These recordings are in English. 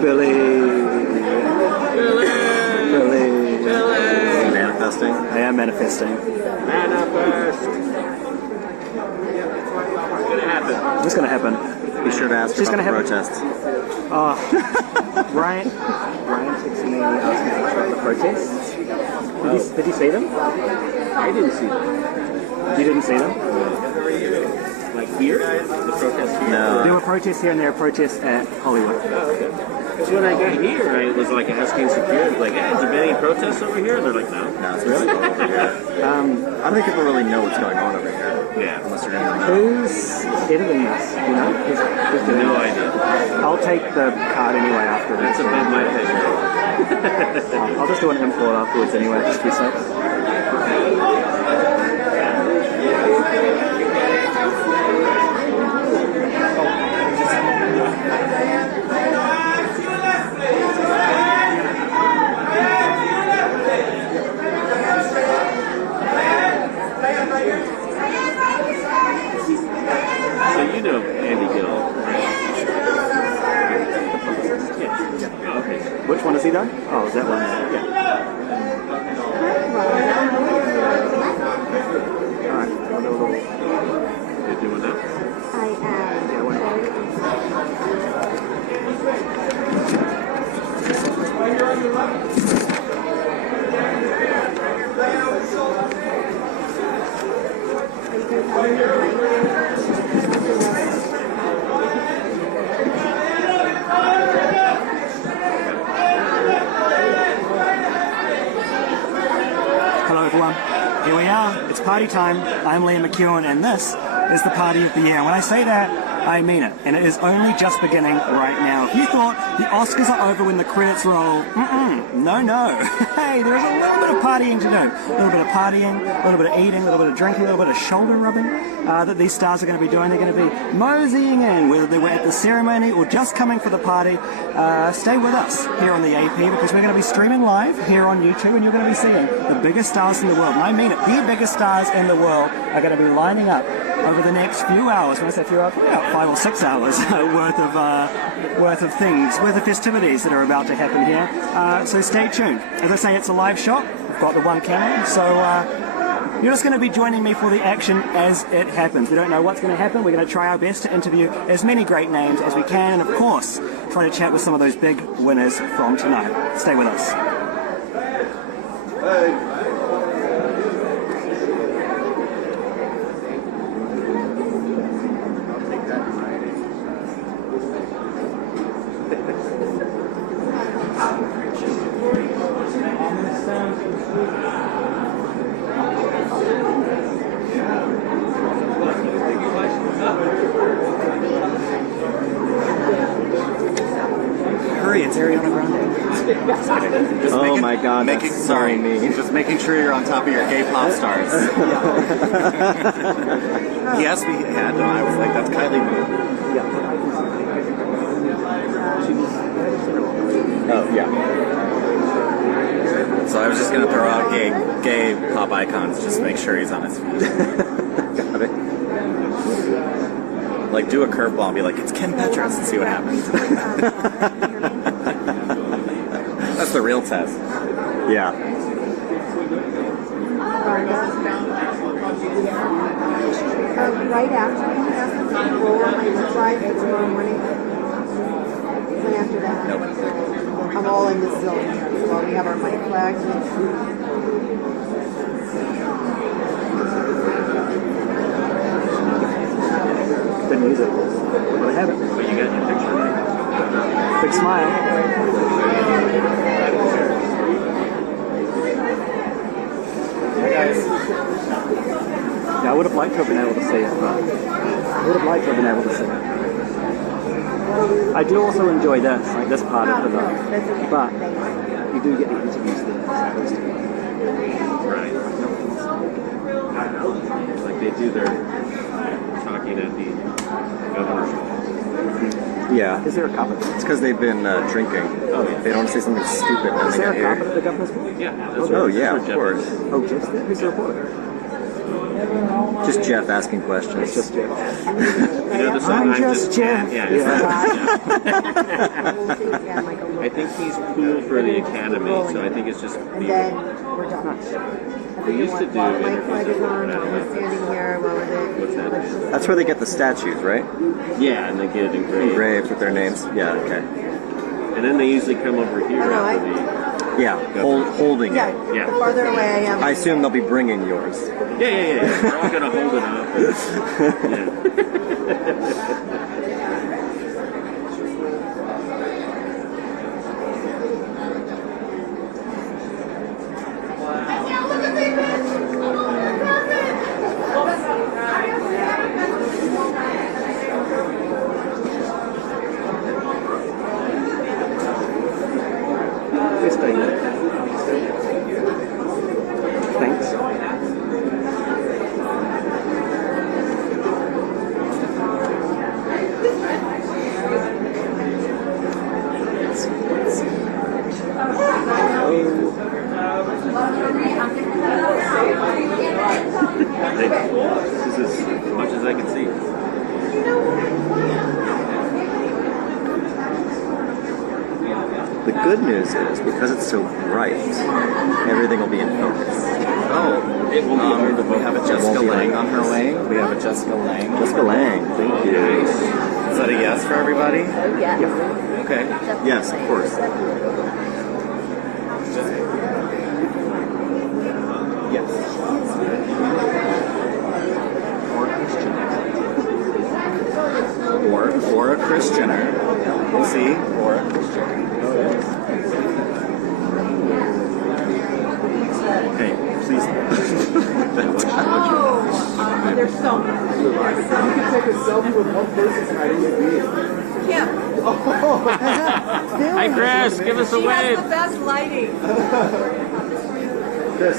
Billy. Manifesting? I am manifesting. Manifest! What's gonna happen? What's gonna happen? Be sure to ask She's about the gonna happen. protests. Ryan texted me asking about the protests. Did you see them? I didn't see them. You didn't see them? Like here? The protests here? No. There were protests here and there were protests at Hollywood. Because when I got here, I was like asking security, like, hey, has there been any protests over here? And they're like, no. No, it's really over here. I don't think people really know what's going on over here. Yeah. Unless you're going to Who's editing this? You know? Who's doing no this? idea. I'll take the card anyway after this. That's a bit my pleasure. I'll just do an import afterwards anyway, just to be safe. So you know Andy Gill, right? Yeah. Oh, okay. Which one is he done? Oh, is that one? Yeah. Alright, I'll do a little... You're doing that? I am. Yeah, why not? Hello everyone, here we are, it's party time. I'm Liam McEwen and this is the party of the year. When I say that, I mean it, and it is only just beginning right now. If you thought the Oscars are over when the credits roll, no. Hey, there's a little bit of partying to do. A little bit of partying, a little bit of eating, a little bit of drinking, a little bit of shoulder rubbing that these stars are going to be doing. They're going to be moseying in, whether they were at the ceremony or just coming for the party. Stay with us here on the AP because we're going to be streaming live here on YouTube and you're going to be seeing the biggest stars in the world. And I mean it, the biggest stars in the world are going to be lining up over the next few hours. When I say few hours, about 5 or 6 hours worth of things, worth of festivities that are about to happen here. So stay tuned. As I say, it's a live shot. We've got the one camera, so you're just going to be joining me for the action as it happens. We don't know what's going to happen. We're going to try our best to interview as many great names as we can, and of course, try to chat with some of those big winners from tonight. Stay with us. Hurry, it's Ariana Grande. Oh my God, making, that's sorry, so mean. just making sure you're on top of your gay pop stars. He asked me, and I was like, that's Kylie Moon. Oh, yeah. So I was just going to throw out gay pop icons just to make sure he's on his feet. Got it. Like, do a curveball and be like, it's Ken Petras, and see what happens. That's the real test. Yeah. Right after you have the roll on my slide tomorrow morning. And after that, Nope. I'm all in this zone while we have our white flags. The music. Well, I have it. But you got your picture right. Big smile. Hey guys. Yeah, I would have liked to have been able to see it, but I would have liked to have been able to see it. I do also enjoy this, like this part of the night, but you do get the interviews there. Right. Like they do their talking at the governor's ball. Yeah. Is there a carpet? It's because they've been drinking. Oh, yeah. They don't say something stupid when Is they there get a carpet here. at the governor's ball? Yeah. Oh, yeah, of course. Oh, Jeff's there? Who's the reporter? Just Jeff asking It's questions. just Jeff. You know the song, I'm just Jeff. Yeah. Yeah. I think he's cool for the Academy, so I think it's just... And then we're done. We used to do my flag is interviews on, over I'm standing here, well, What's that? That's where they get the statues, right? Yeah, and they get it engraved. Engraved with their names. Yeah, okay. And then they usually come over here no, after the... Yeah, holding Yeah, it. Yeah. the farther away I am. I assume they'll be bringing yours. Yeah. We're all going to hold it up. Yeah. Thanks. This is as much as I can see. The good news is, because it's so bright, everything will be in focus. Oh, it will be hard to We have a Jessica Lang on her way. We have a Jessica Lang. Jessica Lang, thank you. Is that a yes for everybody? Yeah. Okay. Yes, of course. Yes. Or a Christianer. We'll see. Or a Christianer. Hey, please. There's so much. You can take a selfie with one person tonight and you'll be. Hi, Chris. Give us a She has wave. the best lighting. Chris.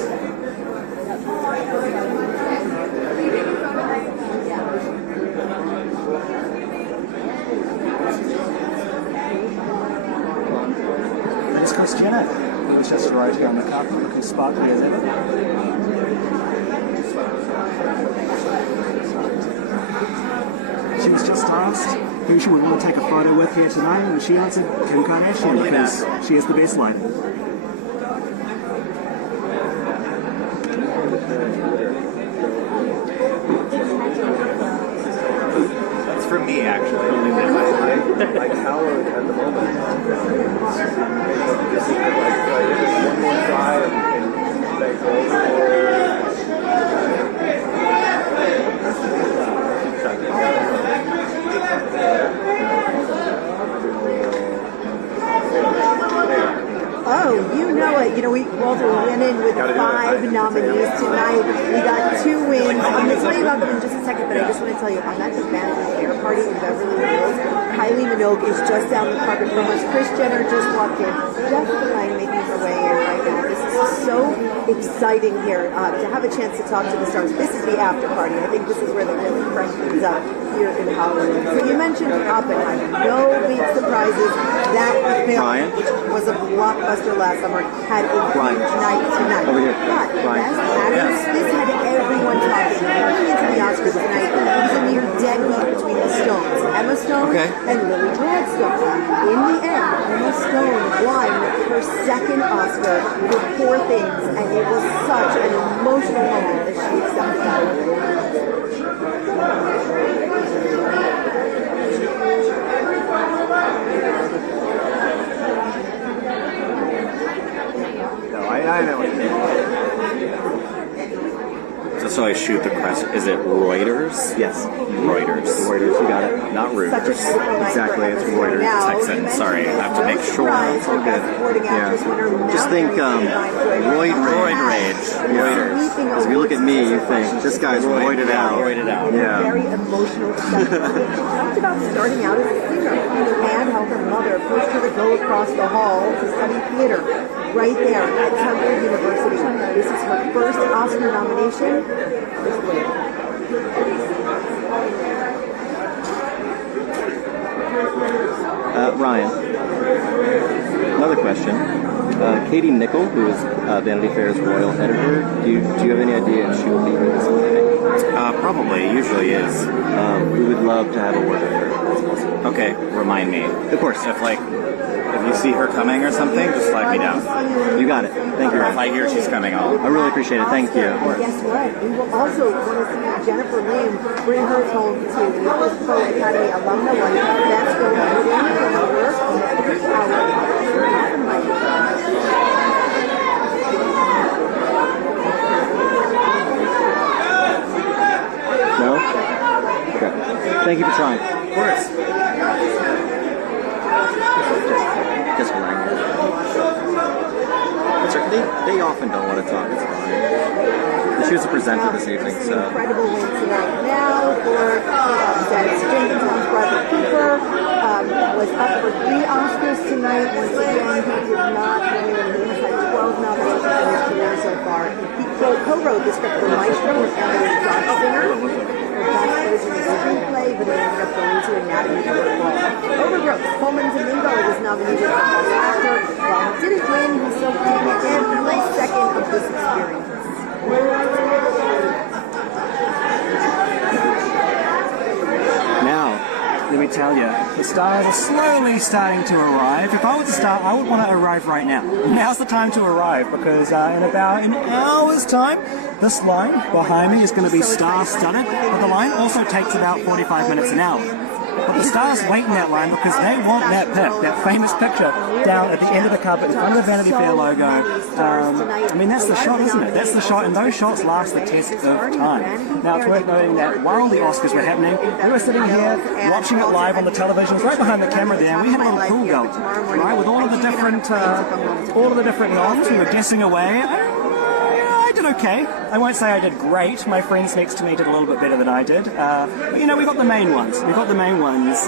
There's Christiana, who was just right here on the cup, looking sparkly as ever. She was just asked who she would want to take a photo with here tonight, and she answered Kim Kardashian because she is the best lighter. That's for me, actually. My tower at the moment. This is like one more try and they go Oh, you know it. You know, Walter went in with 5 nominees tonight. We got 2 wins. I'm going to tell you about them in just a second, but I just want to tell you, I'm at the Vanity Fair party in Beverly Hills. Kylie Minogue is just down the carpet from us. Kris Jenner just walked in. Jessica Lang making her way in right now. This is so exciting here to have a chance to talk to the stars. This is the after party. I think this is where the really crank comes up here in Hollywood. So you mentioned Oppenheimer. No big surprises. That film, Ryan? which was a blockbuster last summer, had a Ryan. huge night tonight. Over here. But Ryan. Best Actress, this had everyone talking. Coming into the Oscars tonight, it was a near dead heat between the Stones, Emma Stone and Lily Gladstone. In the end, Emma Stone won her second Oscar for Poor Things, and it was such an emotional moment as she accepted that. No, I know what you mean. So I shoot the press. Is it Reuters? Yes. Reuters. Reuters, you got it. Not Such a Reuters. beautiful night Exactly, for it's Emma Reuters. Stone. Now, Texan, you mentioned sorry, I have to no make sure. surprise It's all for Best good. Supporting Actress winner Just think, Roid Rage. Reuters. As we look at me, you think, this guy's roided out. Roided out. Yeah. Very emotional stuff. She talked about starting out as a singer and how her mother pushed her to go across the hall to study theater right there at Temple University. This is her first Oscar nomination. This winner. Ryan, Another question. Katie Nichol, who is Vanity Fair's royal editor, do you have any idea if she will be here this evening? Probably. Usually is. We would love to have a word with her. Okay, remind me. Of course. If you see her coming or something, just flag me down. You got it. Thank you. If I hear she's coming, I really appreciate it. Thank you. And guess what? We will also want to see Jennifer Lim bring hers home to the Pro Academy Alumna one. That's going to be over 3 hours. No? Okay. Thank you for trying. Of course. Just lying. They often don't want to talk. It's fine. She was a presenter this evening, so. Incredible win tonight now for that Springtown's Bradley Cooper was up for 3 Oscars tonight. Once again, he did not win. He has had 12 nominations in his career so far. He co-wrote the script for Maestro with Emily Johnson Singer. Best original screenplay, but it ended up going to Anatomy of a Fall. Overgrowth, Coleman Domingo was nominated for Best Actor. While he didn't win, he still came every second of this experience. Now, let me tell you, the stars are slowly starting to arrive. If I were to start, I would want to arrive right now. Now's the time to arrive because in about an hour's time, this line behind me is going to be star-studded, but the line also takes about 45 minutes an hour. But the stars wait in that line because they want that pic, that famous picture down at the end of the carpet in front of the Vanity Fair logo. I mean, that's the shot, isn't it? That's the shot, and those shots last the test of time. Now, it's worth noting that while the Oscars were happening, we were sitting here watching it live on the televisions right behind the camera there, and we had a little pool going, right, with all of the different noms. We were guessing away. I did okay. I won't say I did great. My friends next to me did a little bit better than I did. But, you know, we got the main ones. We got the main ones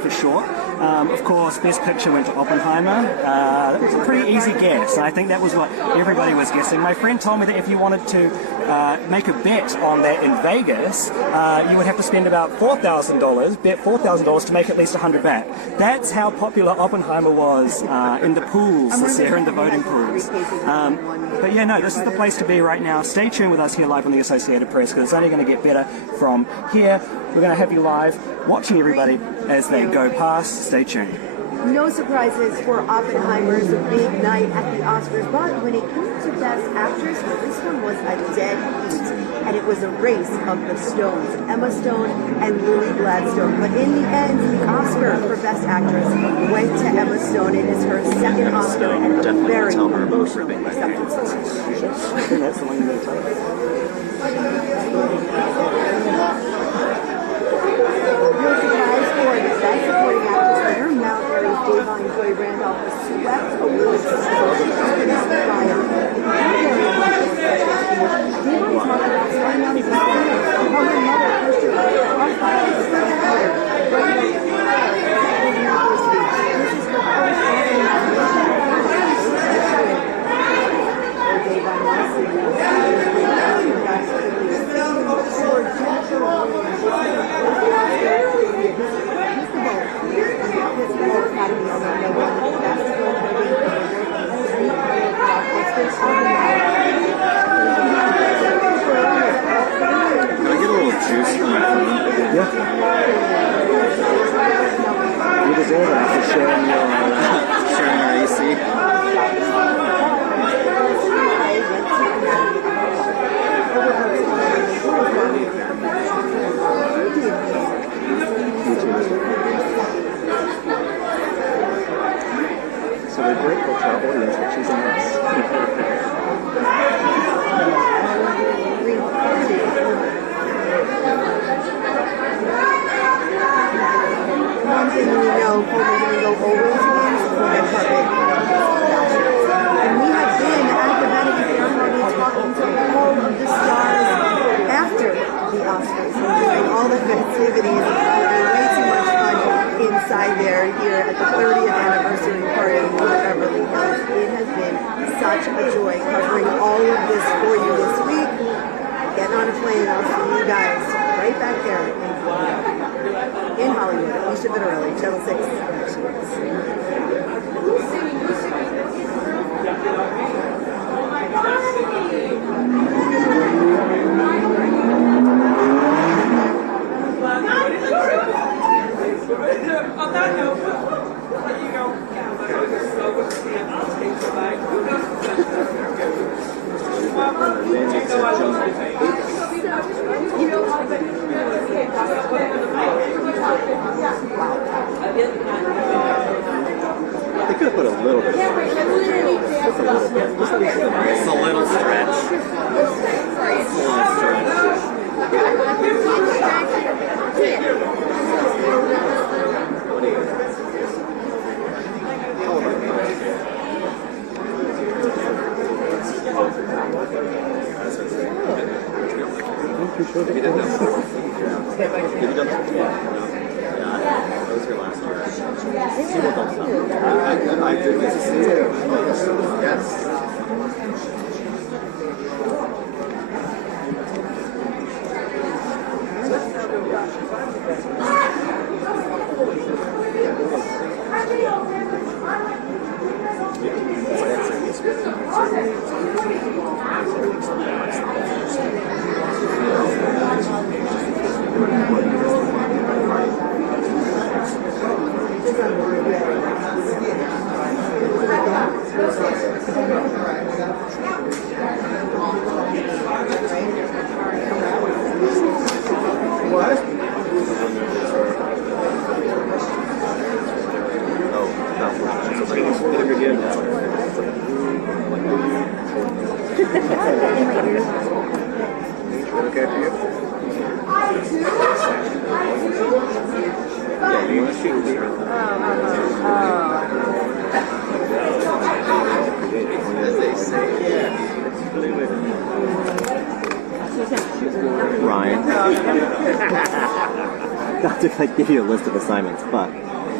for sure. Of course, Best Picture went to Oppenheimer. That was a pretty easy guess. I think that was what everybody was guessing. My friend told me that if you wanted to make a bet on that in Vegas, you would have to spend about $4,000, bet $4,000 to make at least 100 back. That's how popular Oppenheimer was in the pools this year, in the voting pools. But yeah, no, this is the place to be right now. Stay tuned with us here live on the Associated Press because it's only going to get better from here. We're going to have you live watching everybody as they go past. Stay tuned. No surprises for Oppenheimer's big night at the Oscars, but when it came to Best Actress, this one was a dead heat. And it was a race of the Stones, Emma Stone and Lily Gladstone. But in the end, the Oscar for Best Actress went to Emma Stone. It is her second Oscar and a very emotional acceptance. That's the one you're going to tell us. No surprise for the Best Supporting Actress winner, Mount Airy's Davon Joy Randolph was swept away You deserve it after sharing your AC. So we're grateful to our audience for choosing us. One thing we know, Coleman Domingo always wins the red carpet fashions. And we have been at the Vanity Fair talking to all of the stars after the Oscars and doing all the festivities. It's been way too much fun inside there here at the 30th anniversary party in Beverly Hills. It has been such a joy covering all of this for you this week. Getting on a plane, I'll see you guys right back there in Florida. In Hollywood. We ship it early. Channel 6 Connections. could have put a little bit more. It's a little stretch. Have you done that before? Have you done that before? No. That was your last one. See what don't stop. I did this. Yes. Okay for you? Yeah, you want to shoot here? As they say, Ryan. Not to like give you a list of assignments, but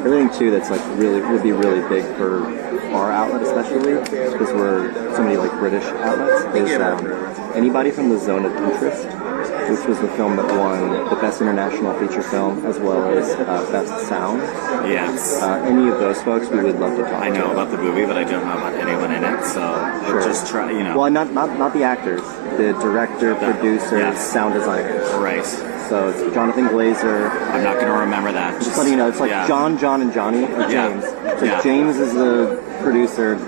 everything too that's like really would be really big for our outlet, especially because we're so many like British outlets. Is Anybody from the Zone of Interest, which was the film that won the Best International Feature Film as well as Best Sound. Yes. Any of those folks, we would love to talk to. I know about the movie, but I don't know about anyone in it, so Sure. just try, you know. Well, not the actors, the director, producers, Yes. sound designers. Right. So it's Jonathan Glazer. I'm not going to remember that. Just letting you know, it's like yeah. John, and Johnny, or Yeah. James. So Yeah. James is the producer,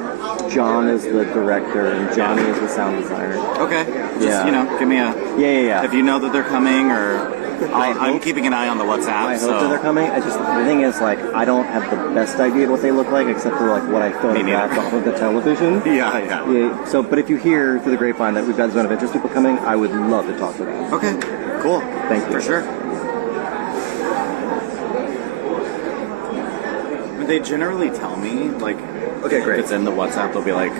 John is the director, and Johnny is the sound designer. Okay. Just, Yeah. you know, give me a... Yeah. If you know that they're coming, or... I'm hope- keeping an eye on the WhatsApp, I so... hope that they're coming. The thing is, like, I don't have the best idea of what they look like, except for, like, what I photographed neither. off of the television. Yeah. Yeah, so, but if you hear through the grapevine that we've got Zone of Interest people coming, I would love to talk to them. Okay. Cool. Thank you. For sure. They generally tell me, like... Okay, great. If it's in the WhatsApp, they'll be like...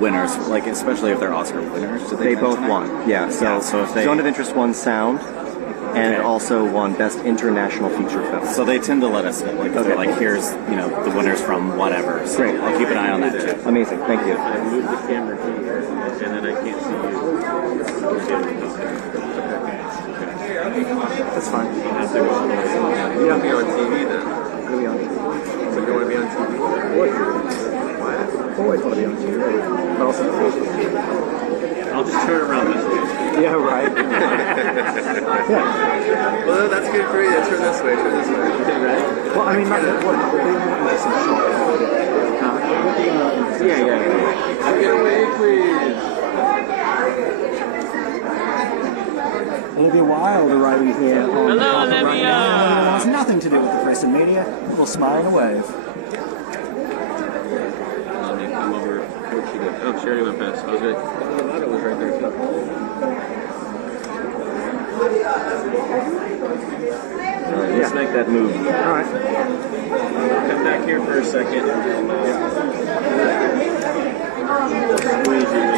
Winners, like, especially if they're Oscar winners. Did They come both tonight? won. Yeah, so if they... Zone of Interest won sound, and Okay. also won Best International Feature Film. So they tend to let us know, like, Okay. they're like, here's, you know, the winners from whatever. So Great. I'll keep an eye on that too. Amazing, thank you. I moved the camera here, and then I can't see you. That's fine. You don't be on TV then. What are we on? So you don't want to be on TV? Why? Always want to be on TV. But also I'll just turn around this way. yeah, right. Yeah. Well, that's good for you. Turn this way. Right? Well, I mean, not what Yeah. Get away, please. It'll be wild arriving here on the carpet right now. It has nothing to do with the press and media. We'll smile and wave. Come over. Where'd she go? Oh, she already went past. I was good. The motto was right there, too. Let's make that move. All right. Come back here for a second. Squeeze you.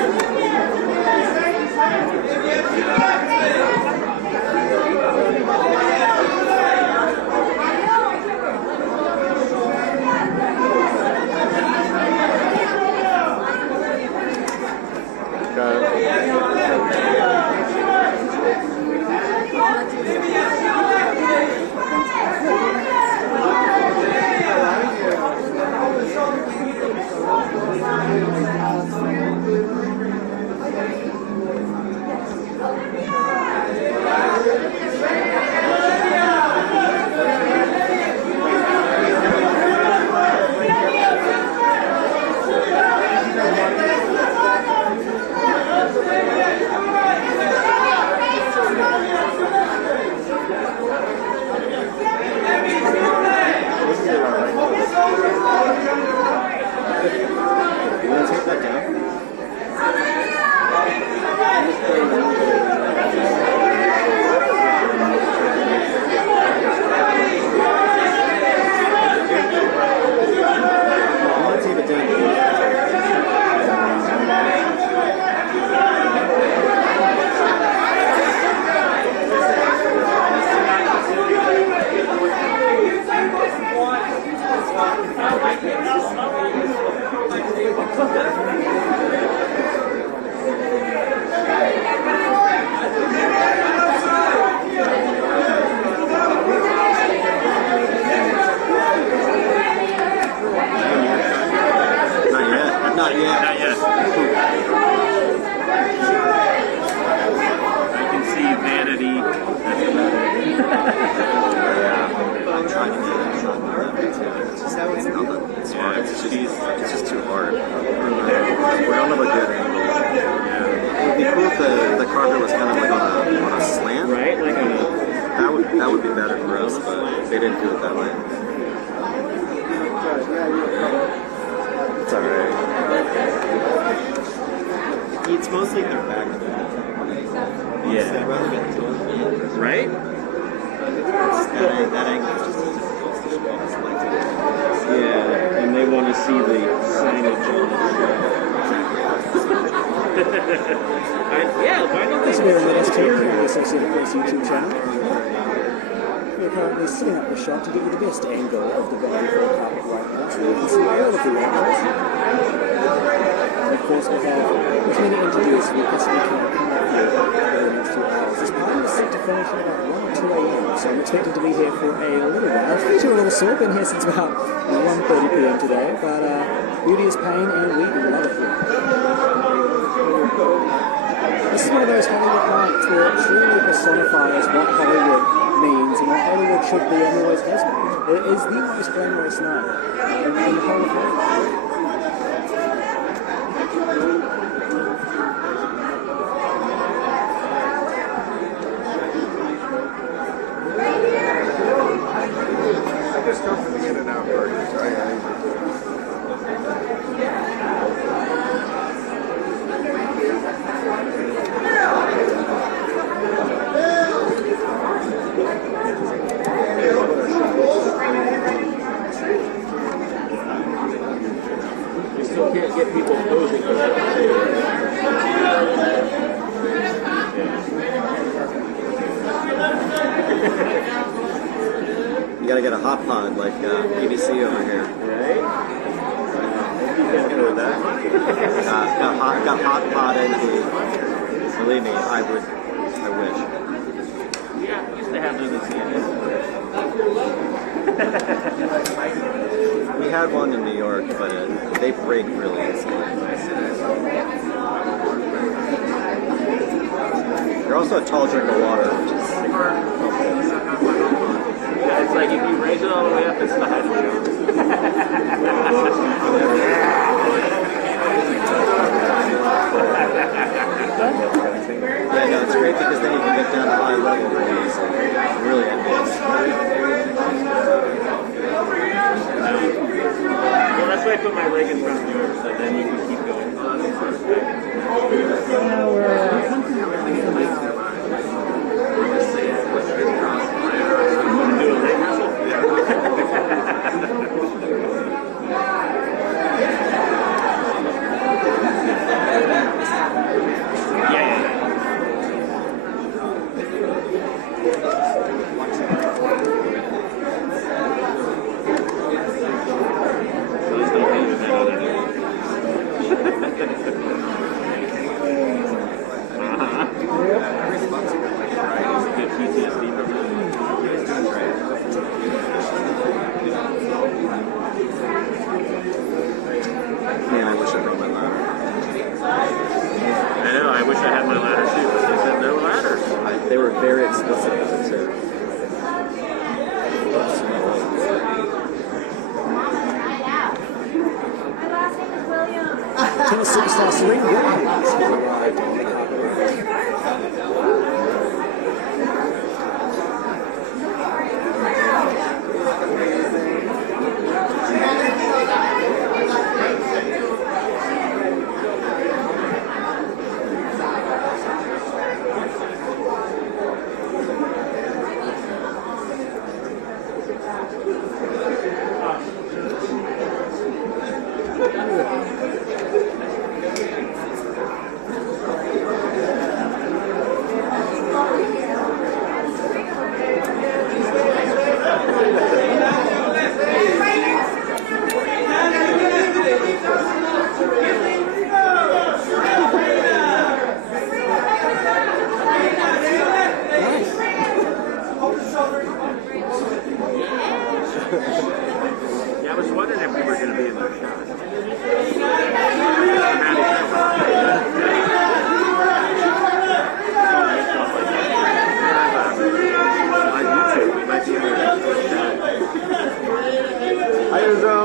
it's just too hard. We don't have a good angle. Yeah. It would be cool if the carpet was kind of like on a slant. Right? Like on a... That would be better for us, but they didn't do it that way. It's alright. It's mostly their back. Yeah. Right? That angle is just Yeah, and they want to see the signage on it. Yeah, why don't This they... will be the last take on the Associated Press YouTube channel. We're currently setting up the shot to give you the best angle of the Vanity Fair carpet right now, so you can see all of the workers. And of course, we have as many interviews we possibly can over the next 2 hours. This party is set to finish at about 1 or 2 a.m., so I'm expected to be here for a little while. Feet are a little sore, been here since about 1:30 p.m. today, but beauty is pain and we love it here. This is one of those Hollywood nights where it truly personifies what Hollywood means and what Hollywood should be and always has been. It is the most glamorous night in the whole of Hollywood. I just come from the In-N-Out burgers, right? You still can't get people posing for that. You gotta get a hot pod like PVC over here. Right? You can't do that. Got hot pod in the. Believe me, I wish. Yeah, I used to have those in CNN. We had one in New York, but they break really easily. They're also a tall drink of water, which is Yeah, it's like if you raise it all the way up, it's the hydrogen. yeah, no, it's great because then you can get down to high level really easily. It's really envious. Well, that's why I put my leg in front of yours, so then you can keep going. Do a leg wrestle? Man, I wish I brought my ladder. I know, I wish I had my ladder too, but they said no ladders. They were very explicit with it too. Tennis superstar Serena Williams has arrived on the carpet. Yeah, I was wondering if we were going to be in the shot. On YouTube, we might be able to get a shot. Hi, Izzo.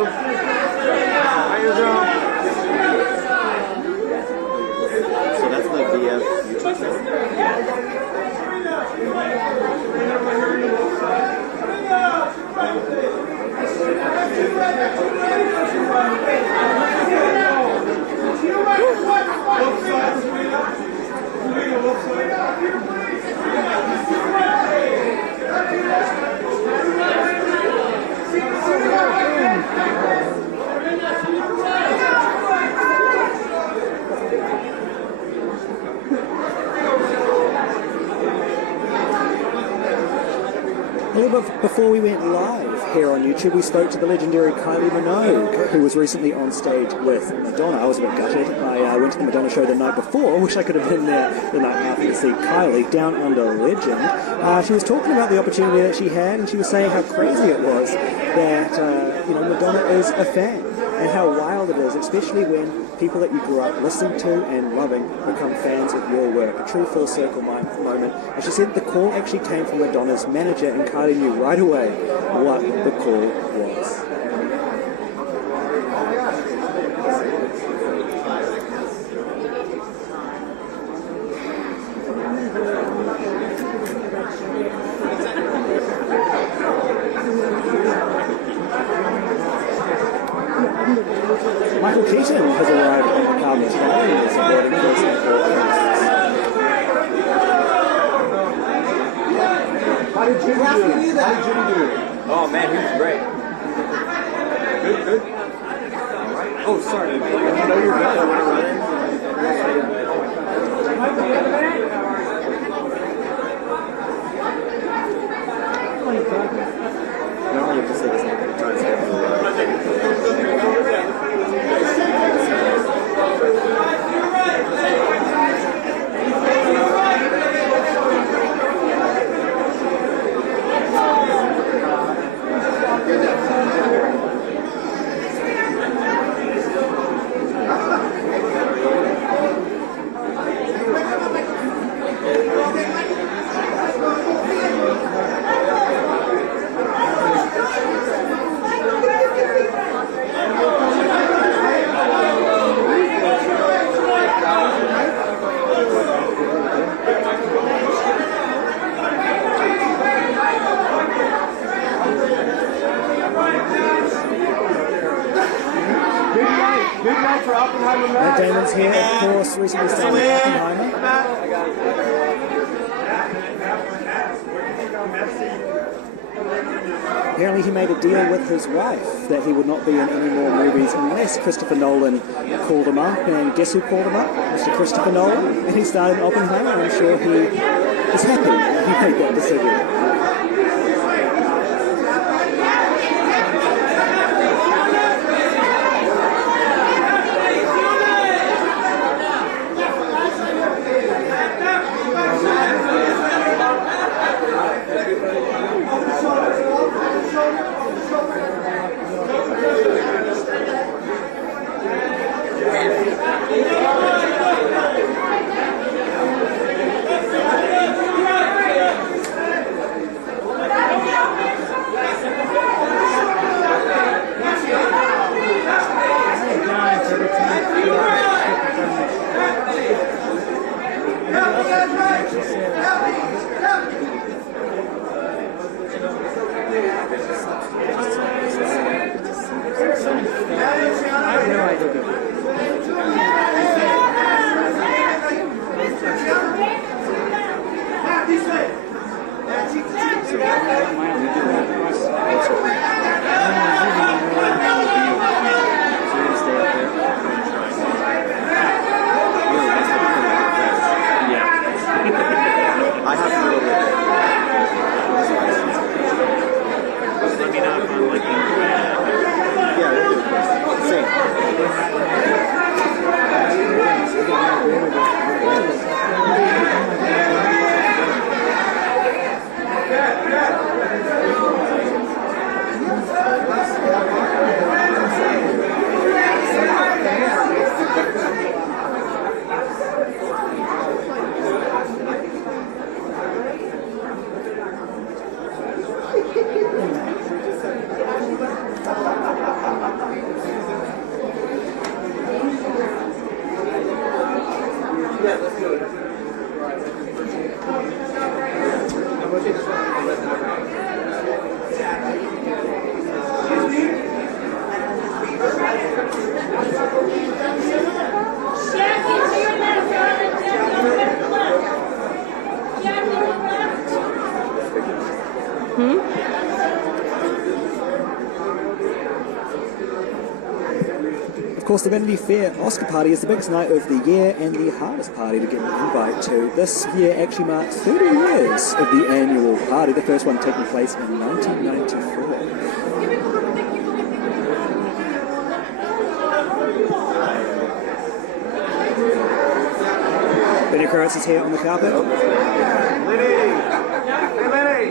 before we went live here on YouTube, we spoke to the legendary Kylie Minogue, who was recently on stage with Madonna. I was a bit gutted. I went to the Madonna show the night before. Wish I could have been there the night after to see Kylie, Down Under legend. She was talking about the opportunity that she had, and she was saying how crazy it was that Madonna is a fan, and how wild it is, especially when people that you grew up listening to and loving become fans of your work. A true full circle moment. And she said the call actually came from Madonna's manager, and Kylie knew right away what the call was. Michael Keaton has arrived at the Carmen's Gallery supporting first and foremost. How did Jimmy do? Oh man, he was great. Good. Oh, sorry. I know you're good. Normally you have to say the same thing. Matt Damon's here, of course, recently starred in Oppenheimer. Apparently he made a deal with his wife that he would not be in any more movies unless Christopher Nolan called him up. And guess who called him up? Mr. Christopher Nolan. And he starred in Oppenheimer. I'm sure he is happy he made that decision. course, the Vanity Fair Oscar party is the biggest night of the year and the hardest party to get an invite to. This year actually marks 30 years of the annual party, the first one taking place in 1994. Benny Kravitz is here on the carpet. Lenny! Hey, Lenny!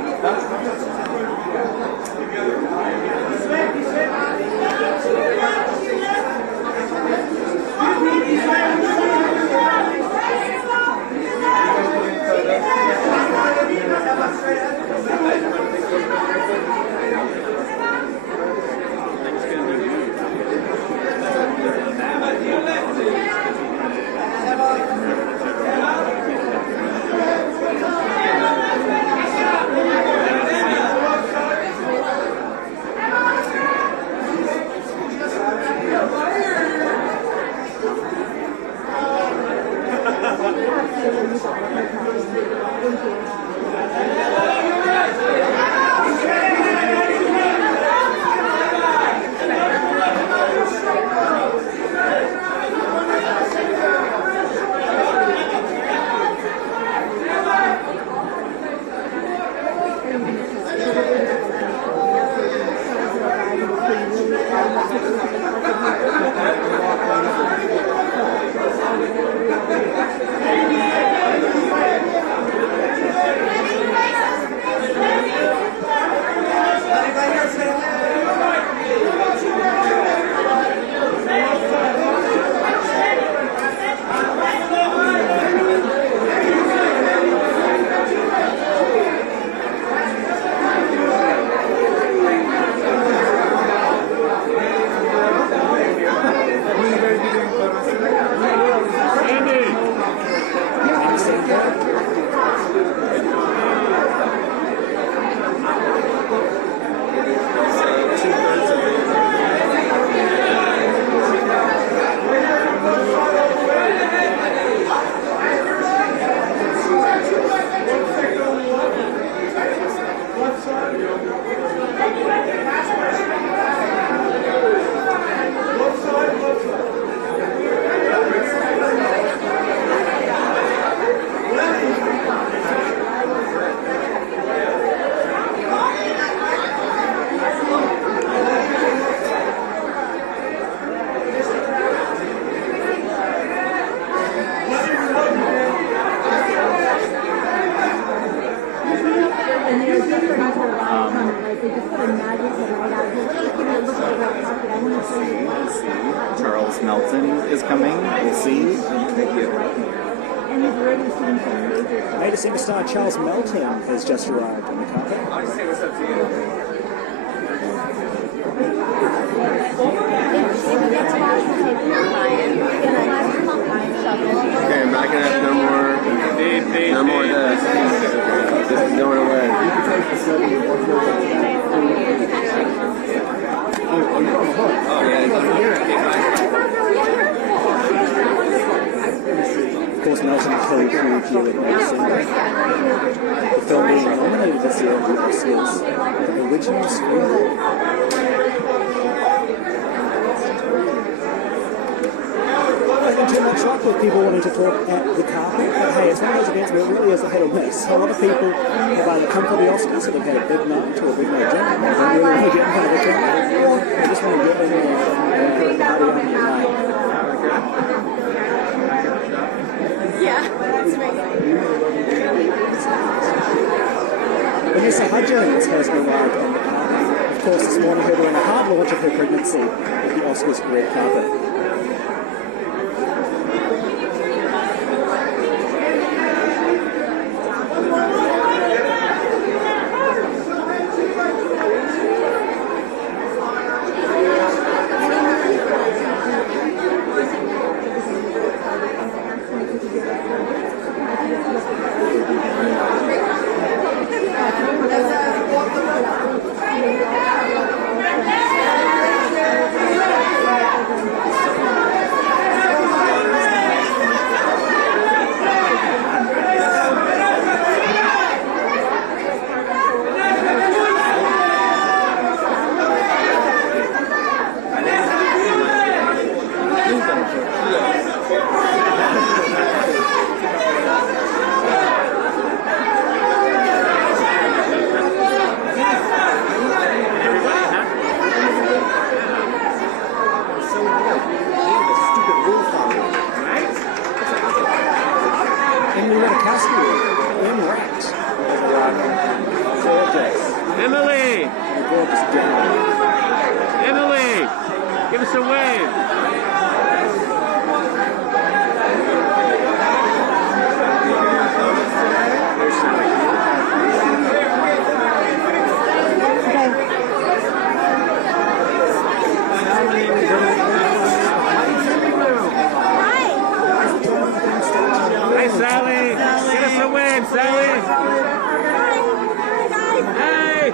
Charles Melton is coming. We'll see. Thank you. May December star Charles Melton has just arrived on the carpet. I'll just say what's up to you. Okay, I'm not gonna have no more of this. Just going away. Oh yeah, it's on here. Of course, Melton played through here at December. The film being nominated this year for the Oscars, the original screenplay. Too much luck with people wanting to talk at the carpet, but hey, it's one of those events where it really is a hit or miss. A lot of people have either come for the Oscars, so they've had a big night or a big night dinner, and they really want to get in front of the camera, or they just want to get in there and put a party on your night. Yeah, that's amazing. Vanessa Hudgens has arrived on the carpet. Of course, this morning her doing a hard launch of her pregnancy at the Oscars red carpet. rescue in ranks. Emily! Emily! Give us a wave! Hey, Sally! Give us a wave, Sally! Hey!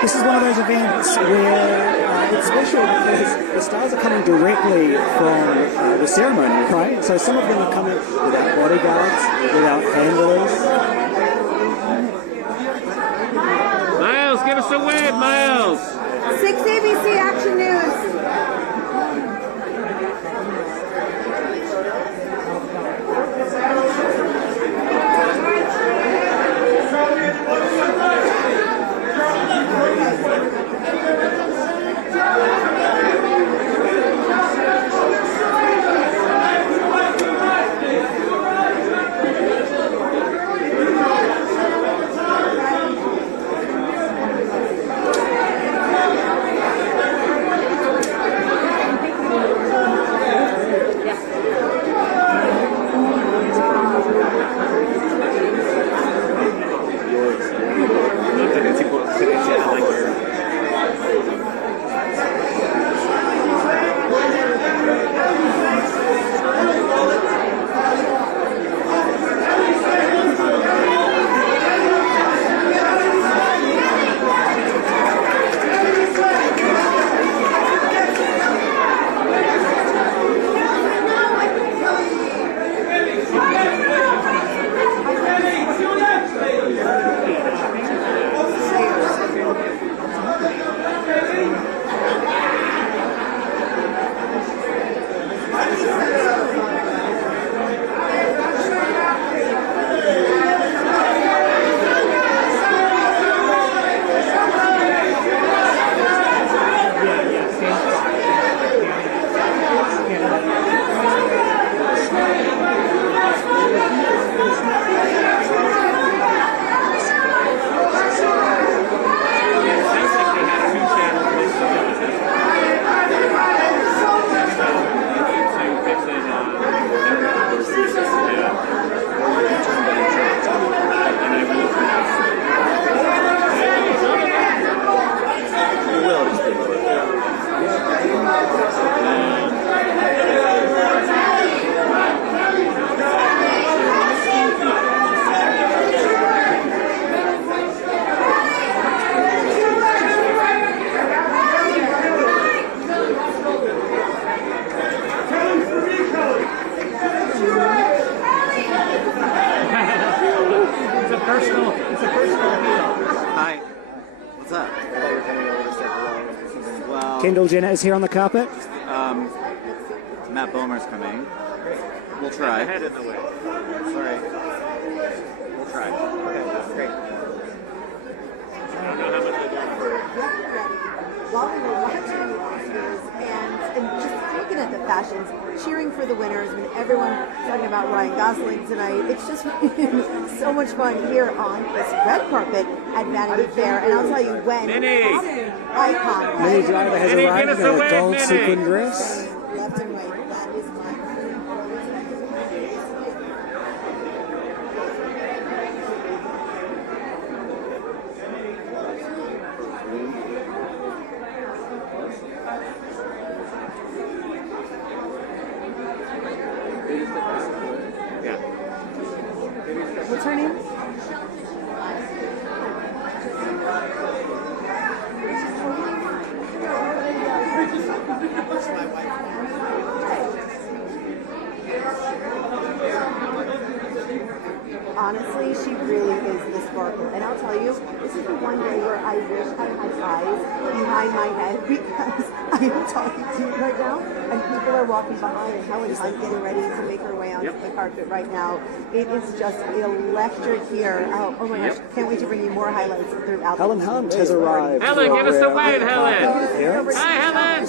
This is one of those events where it's special because the stars are coming directly from the ceremony, right? So some of them are coming without bodyguards, without handlers. Miles, give us a wave, Miles! 6 ABC Action News. personal appeal. Hi. What's up? Well, Kendall Jenner is here on the carpet. Matt Bomer's coming. We'll try. Head in the way. Sorry. We'll try. Okay, great. I don't know how much they're doing for. While we were watching the Oscars and just looking at the fashions, cheering for the winners, and everyone talking about Ryan Gosling tonight, it's just been so much fun here on this red carpet at Vanity Fair. And I'll tell you, when Minnie! icon, Minnie Driver has Minnie, arrived give us in a a wave, gold Minnie. sequin dress. left and right, that is my Yeah. What's her name? Honestly, she really is the sparkle. And I'll tell you, this is the one day where I wish I had eyes behind my head because I am talking to you right now and people are walking behind and Helen Hunt getting ready to make her way onto the carpet right now. It is just electric here. Oh my gosh, can't wait to bring you more highlights throughout. Helen Hunt has arrived. Helen, give us a wave, Helen. Appearance. Hi, Helen.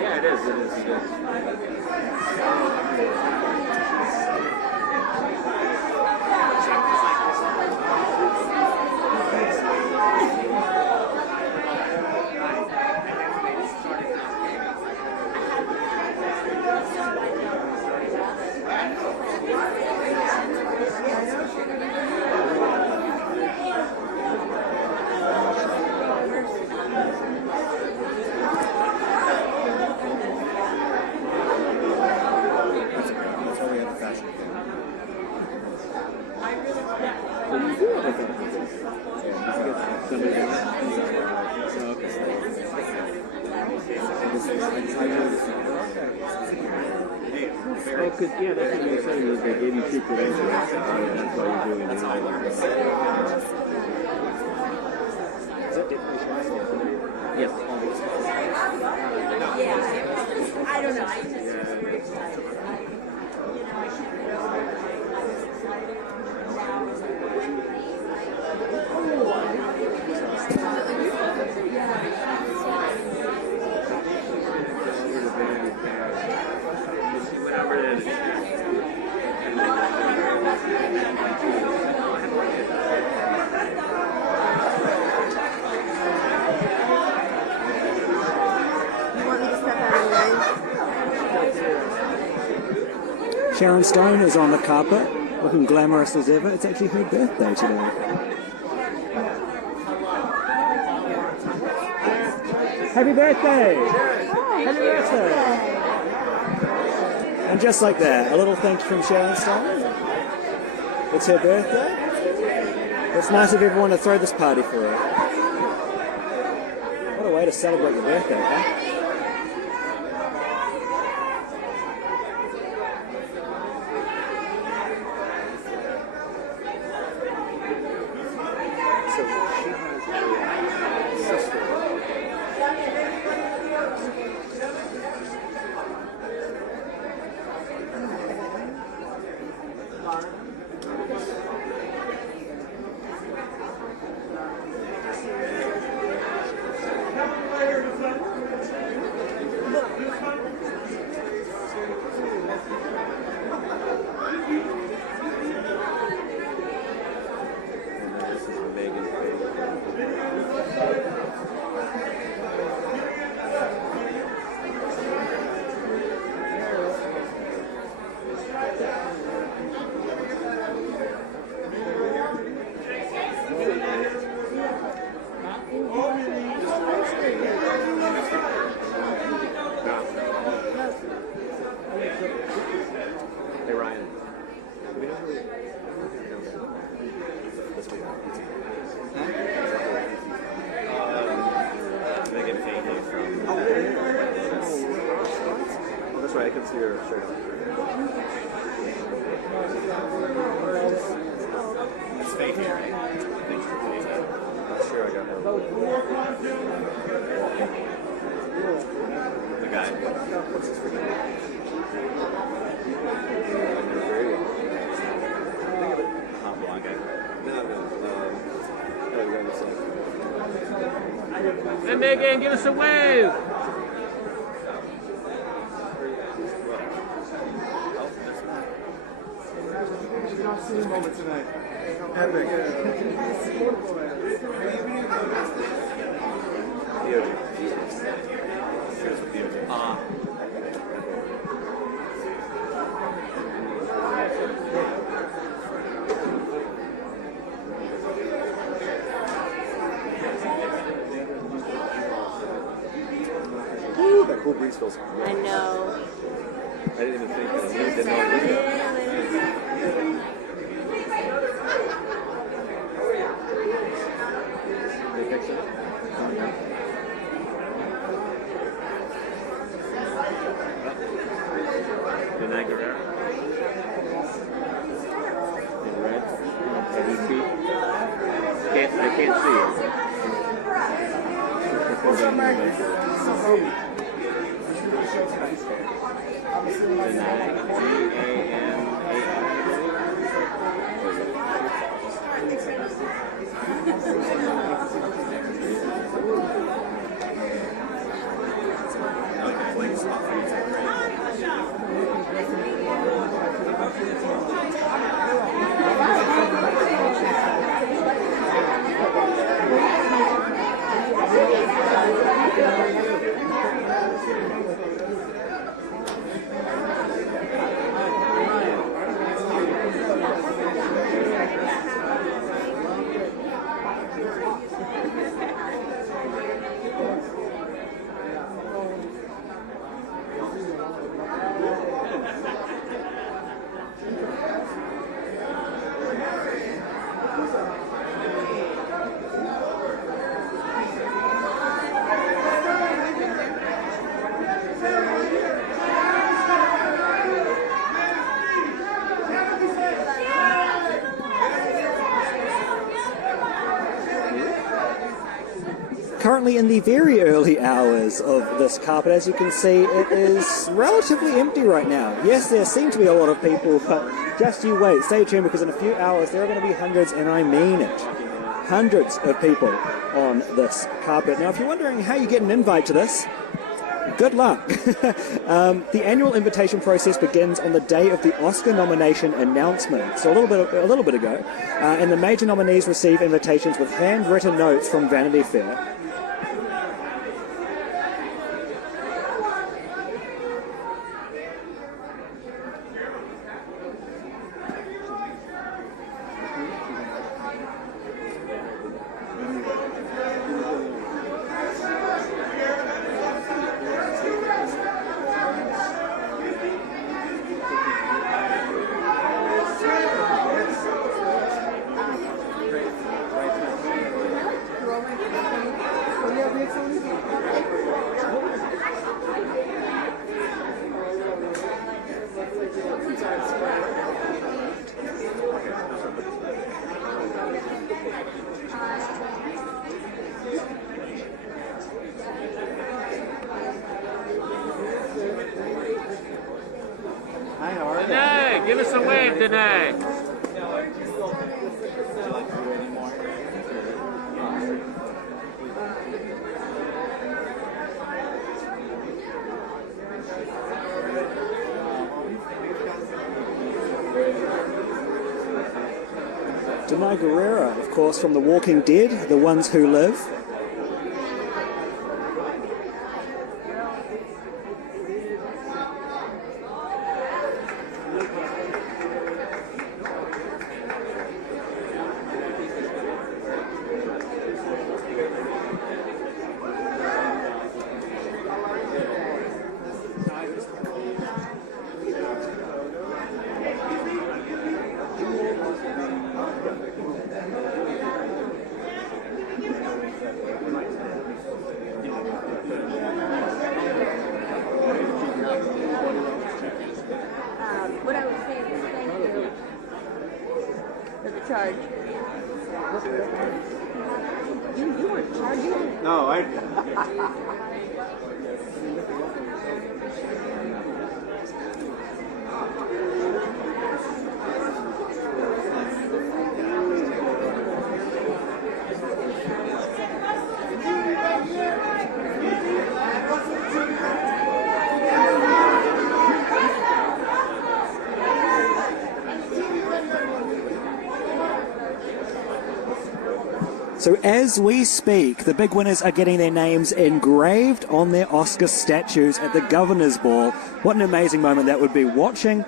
Yeah, it is. Oh, because, yeah, that's what they were saying, was they gave you secret entry. That's why you're doing it. That's all Yes. I don't know. Sharon Stone is on the carpet, looking glamorous as ever. It's actually her birthday today. Happy birthday! Happy birthday! And just like that, a little thank you from Sharon Stone. It's her birthday. It's nice of everyone to throw this party for her. What a way to celebrate your birthday, huh? can see her shirt. It's fake hair, right? Not sure I got her. The guy. What's his freaking name? Hot blonde guy. No. The guy that's Hey, Megan, give us a wave! this moment tonight. Epic. Here's the beauty. Ooh, that cool breeze feels good. I know. I didn't even think that. I didn't know it was They fix it? Vanity Fair. In red. Heavy feet. They can't see it. What's up, Maggie? Currently in the very early hours of this carpet, as you can see, it is relatively empty right now. Yes, there seem to be a lot of people, but just you wait, stay tuned, because in a few hours there are going to be hundreds, and I mean it, hundreds of people on this carpet. Now, if you're wondering how you get an invite to this, good luck. The annual invitation process begins on the day of the Oscar nomination announcement, so a little bit ago, and the major nominees receive invitations with handwritten notes from Vanity Fair. Danae, give us a wave, Danae. Denai Guerrera, of course, from The Walking Dead, The Ones Who Live. charge. You weren't charging? No, I. So as we speak, the big winners are getting their names engraved on their Oscar statues at the Governor's Ball. What an amazing moment that would be, watching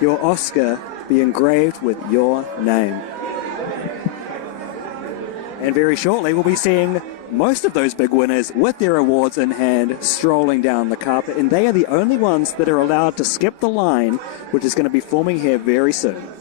your Oscar be engraved with your name. And very shortly we'll be seeing most of those big winners with their awards in hand strolling down the carpet, and they are the only ones that are allowed to skip the line, which is going to be forming here very soon.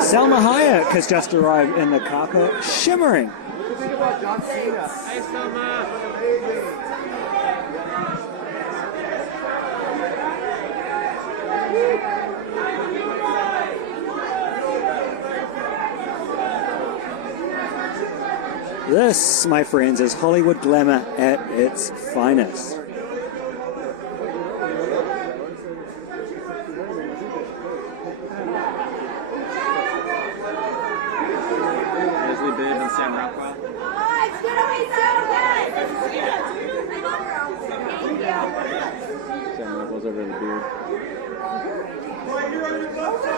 Selma Hayek has just arrived in the carpet, shimmering. Hey, Selma. This, my friends, is Hollywood glamour at its finest. Leslie Bibb and Sam Rockwell. Oh, it's gonna be so good! Thank you. Sam Rockwell's over in the beard.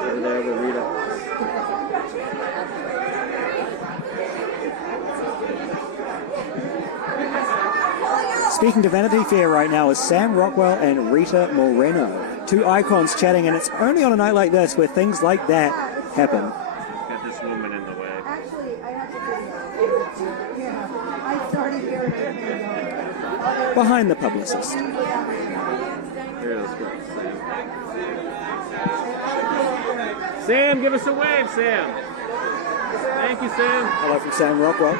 Over there with Rita. Speaking to Vanity Fair right now is Sam Rockwell and Rita Moreno. Two icons chatting, and it's only on a night like this where things like that happen. Got this woman in the way. Actually, I have to do that. Yeah, I started hearing it. Behind the publicist. Here, let's go. Sam, give us a wave, Sam. Thank you, Sam. Hello from Sam Rockwell.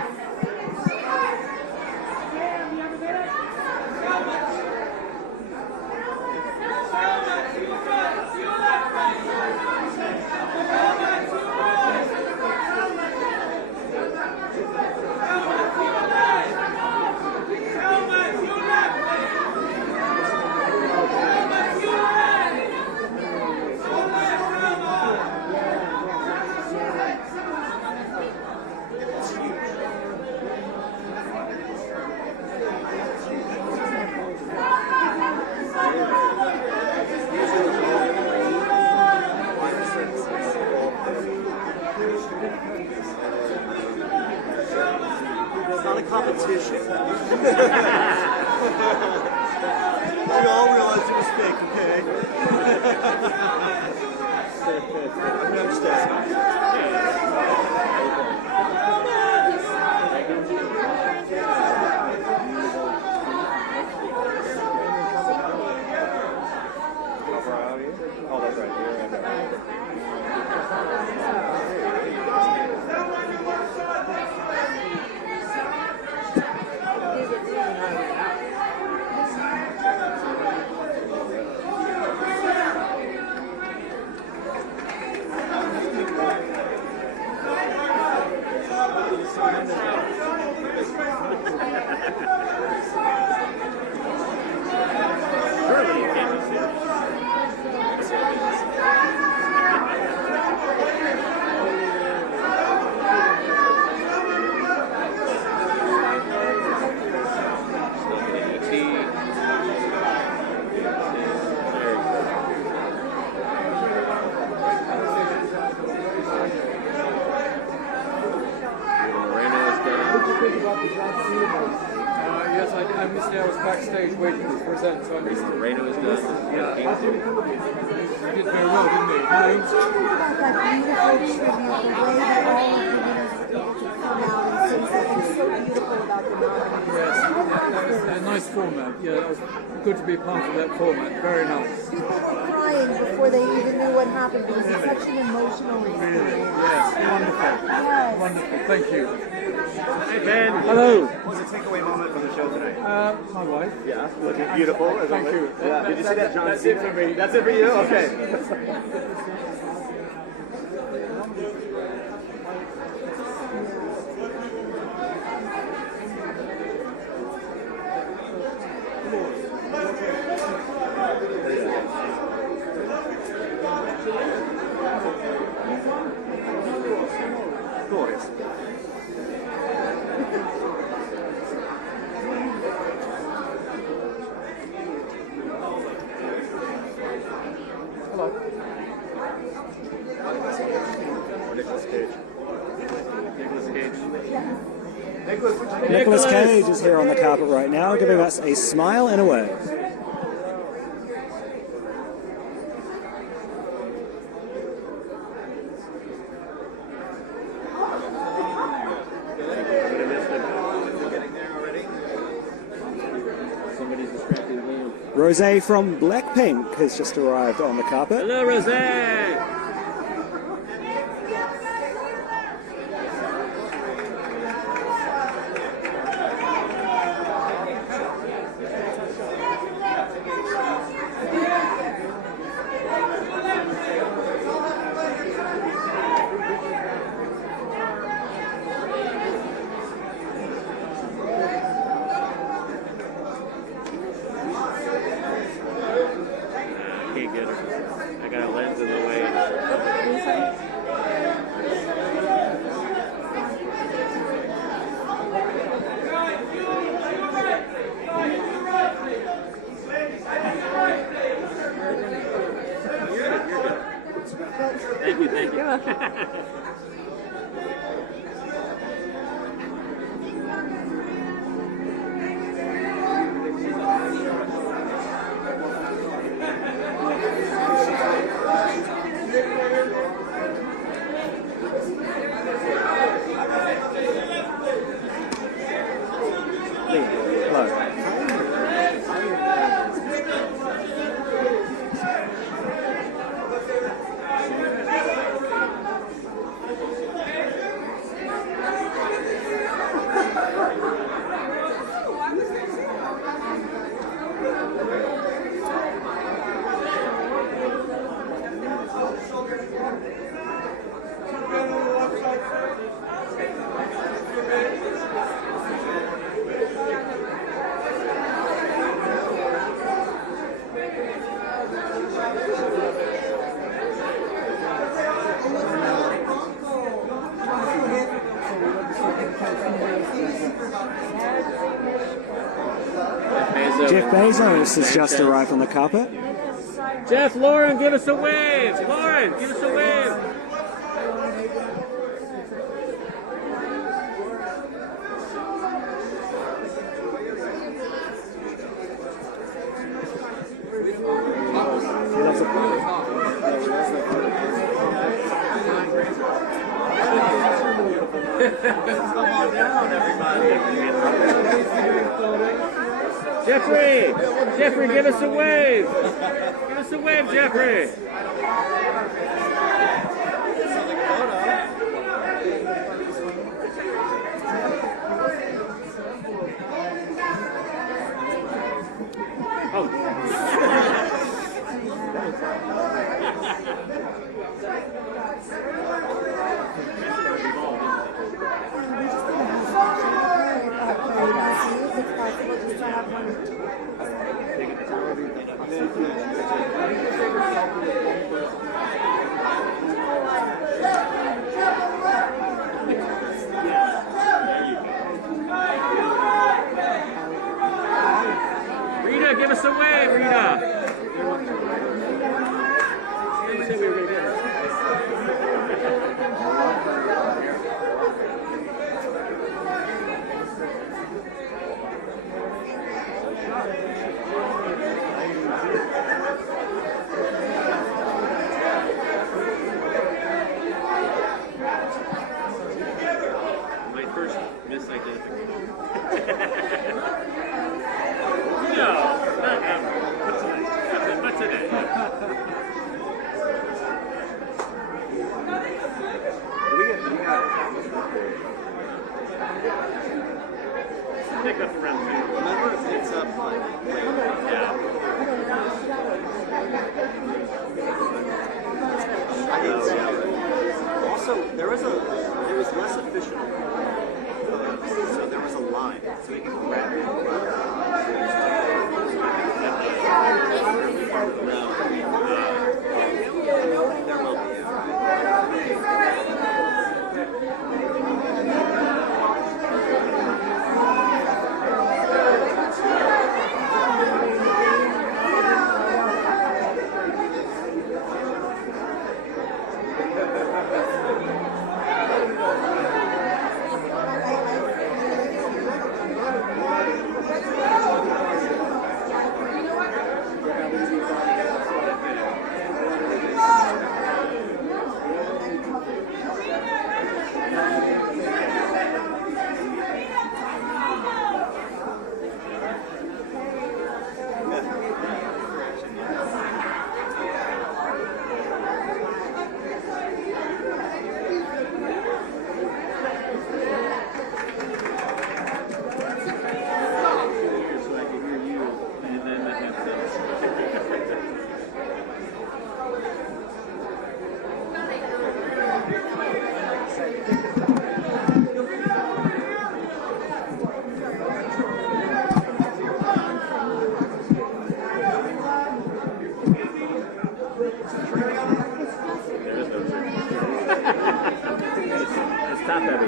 It's not a competition. We all realized it was fake, okay? I'm upstairs. Oh, that's right here. Yes, I missed it. I was backstage waiting to present, so I missed it. Moreno is done. Yeah, He did very well, didn't he? About that beautiful tribute, the way that all of the winners were able to come out and say something so beautiful about the nominees. Yes, a nice format. Yeah, it was good to be part of that format. Very nice. People were crying before they even knew what happened because it's such an emotional experience. Yes, wonderful. Yes. Wonderful. Thank you. Hey Ben. Hello. What was the takeaway moment from the show tonight? My wife. Yeah, looking beautiful. As Thank always. you. Yeah. Did you see that John That's Cena? it for me. That's it for you? Okay. Glorious. Nicolas Cage is here on the carpet right now, giving us a smile and a wave. Rosé from Blackpink has just arrived on the carpet. Hello, Rosé. Can't get her. I got a lens in the way. Thank you, thank you. Jeff Bezos has just arrived on the carpet. Jeff, Lauren, give us a wave. Lauren, give us a wave. Jeffrey, give us a wave. Give us a wave, Jeffrey. there was less official. So there was a line, so you could grab it. There will be.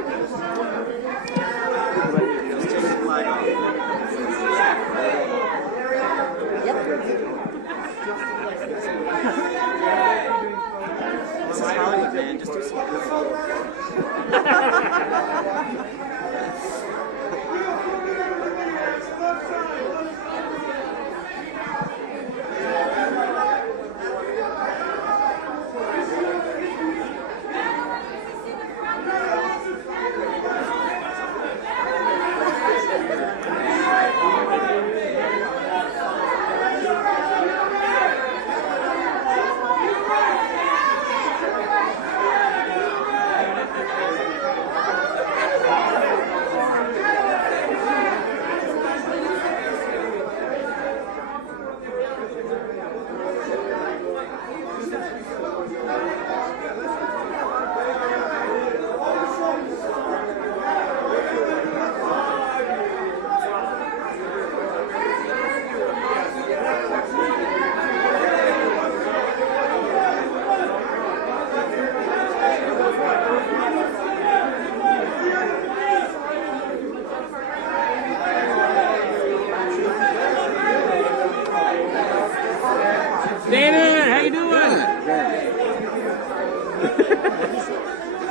David, how you doing? I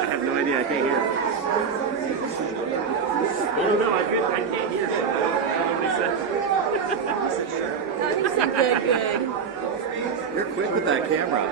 have no idea. I can't hear. Oh no, I can't hear. He said good, good. You're quick with that camera.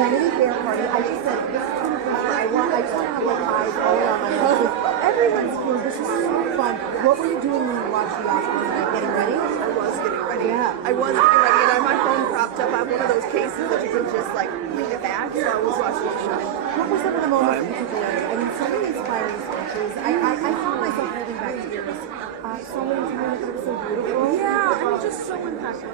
Vanity Fair party. I just said, this is 21st. I just want to have like eyes all around my nose. Everyone's here. This is so fun. What were you doing when you watched the Oscars tonight? Getting ready? I was getting ready. Yeah. I was getting ready, and I have my phone propped up. I have one of those cases that you can just like lean it back, so I was watching the show. What were some of the moments particularly? I mean, so many inspiring speeches. I found myself holding back tears. So many times it was so beautiful. Yeah, I mean, just so impactful.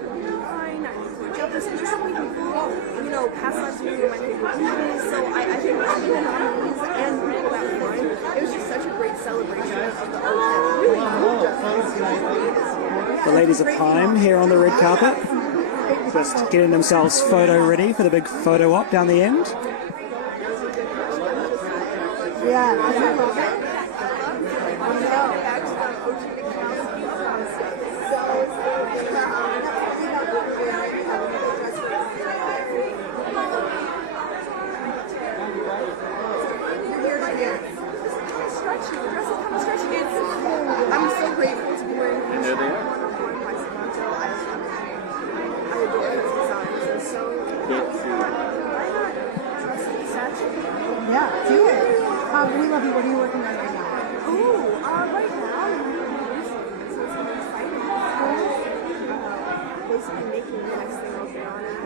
There's so many people, you know, past lives you my favorite movies. So I think all the nominees and people that won, it was just such a great celebration of the arts that really moved us. The ladies of Time here on the red carpet, just getting themselves photo ready for the big photo op down the end. Yeah. I'm so grateful to be wearing And there they are. I adore these designs. They're so Yeah, do it. We love you. What are you working on right now? right now, so it's really exciting. Basically making the next thing I'll be on and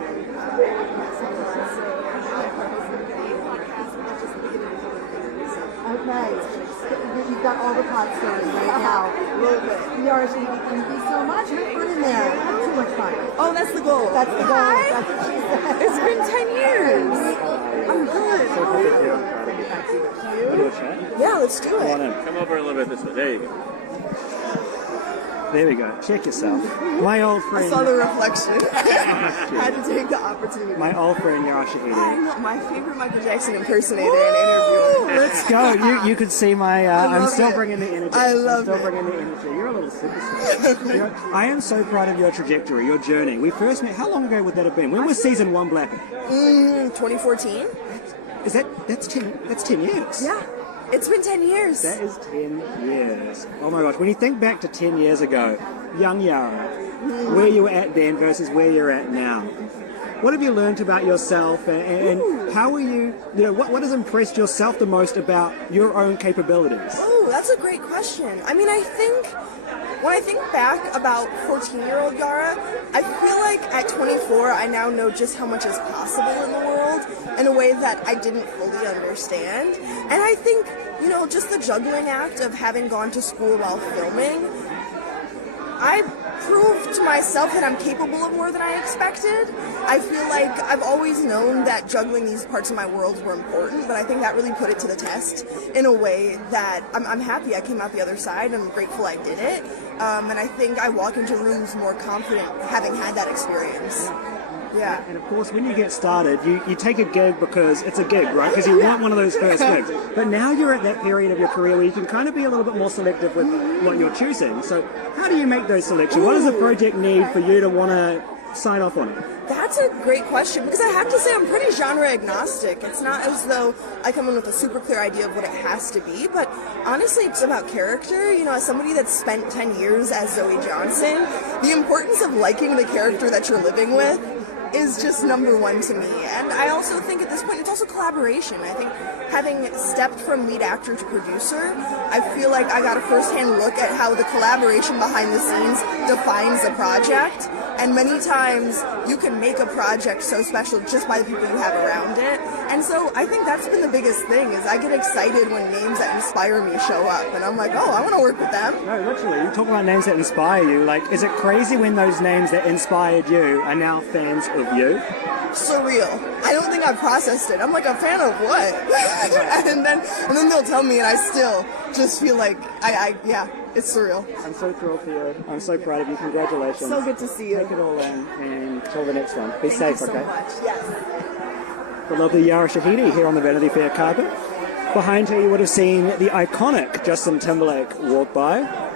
Okay. You've got all the pot stories right now. a little bit. Yara, thank you so much. Have fun in there. Have too much fun. Oh, that's the goal. That's the goal. That's what she said. It's been 10 years. I'm good. Want to do a chat? Yeah, let's do Come on it. in. Come over a little bit this way. There you go. There we go. Check yourself. My old I friend. saw the reflection. Had to take the opportunity. My old friend Yara Shahidi. I'm my favorite Michael Jackson impersonator and interviewer. Let's go. You could see my. I'm love still it. bringing the energy. I love I'm still it. bringing the energy. You're a little superstar. I am so proud of your trajectory, your journey. We first met. How long ago would that have been? When was season 1 Black? 2014? Is that's 10? That's 10 years. Yeah. It's been 10 years. That is 10 years. Oh my gosh. When you think back to 10 years ago, young Yara, where you were at then versus where you're at now, what have you learned about yourself and how are you, what has impressed yourself the most about your own capabilities? Oh, that's a great question. I mean, I think when I think back about 14-year-old Yara, I feel like at 24, I now know just how much is possible in the world in a way that I didn't fully understand. And I think, just the juggling act of having gone to school while filming, I proved to myself that I'm capable of more than I expected. I feel like I've always known that juggling these parts of my world were important, but I think that really put it to the test in a way that I'm happy I came out the other side. I'm grateful I did it. And I think I walk into rooms more confident having had that experience. Yeah. And of course, when you get started, you take a gig because it's a gig, right? Because you want one of those first gigs. But now you're at that period of your career where you can kind of be a little bit more selective with what you're choosing. So how do you make those selections? What does a project need for you to want to sign off on it? That's a great question because I have to say I'm pretty genre agnostic. It's not as though I come in with a super clear idea of what it has to be, but honestly it's about character. As somebody that's spent 10 years as Zoe Johnson, the importance of liking the character that you're living with is just number one to me. And I also think at this point it's also collaboration. I think having stepped from lead actor to producer, I feel like I got a first-hand look at how the collaboration behind the scenes defines a project. And many times you can make a project so special just by the people you have around it. And so I think that's been the biggest thing is I get excited when names that inspire me show up. And I'm like, oh, I want to work with them. No, literally. You talk about names that inspire you. Like, is it crazy when those names that inspired you are now fans of you? Surreal. I don't think I've processed it. I'm like, a fan of what? and then they'll tell me and I still just feel like, yeah, it's surreal. I'm so thrilled for you. I'm so proud of you. Congratulations. So good to see you. Take it all in and till the next one. Be Thank safe, you so okay? much. Yes. The lovely Yara Shahidi here on the Vanity Fair carpet. Behind her you would have seen the iconic Justin Timberlake walk by.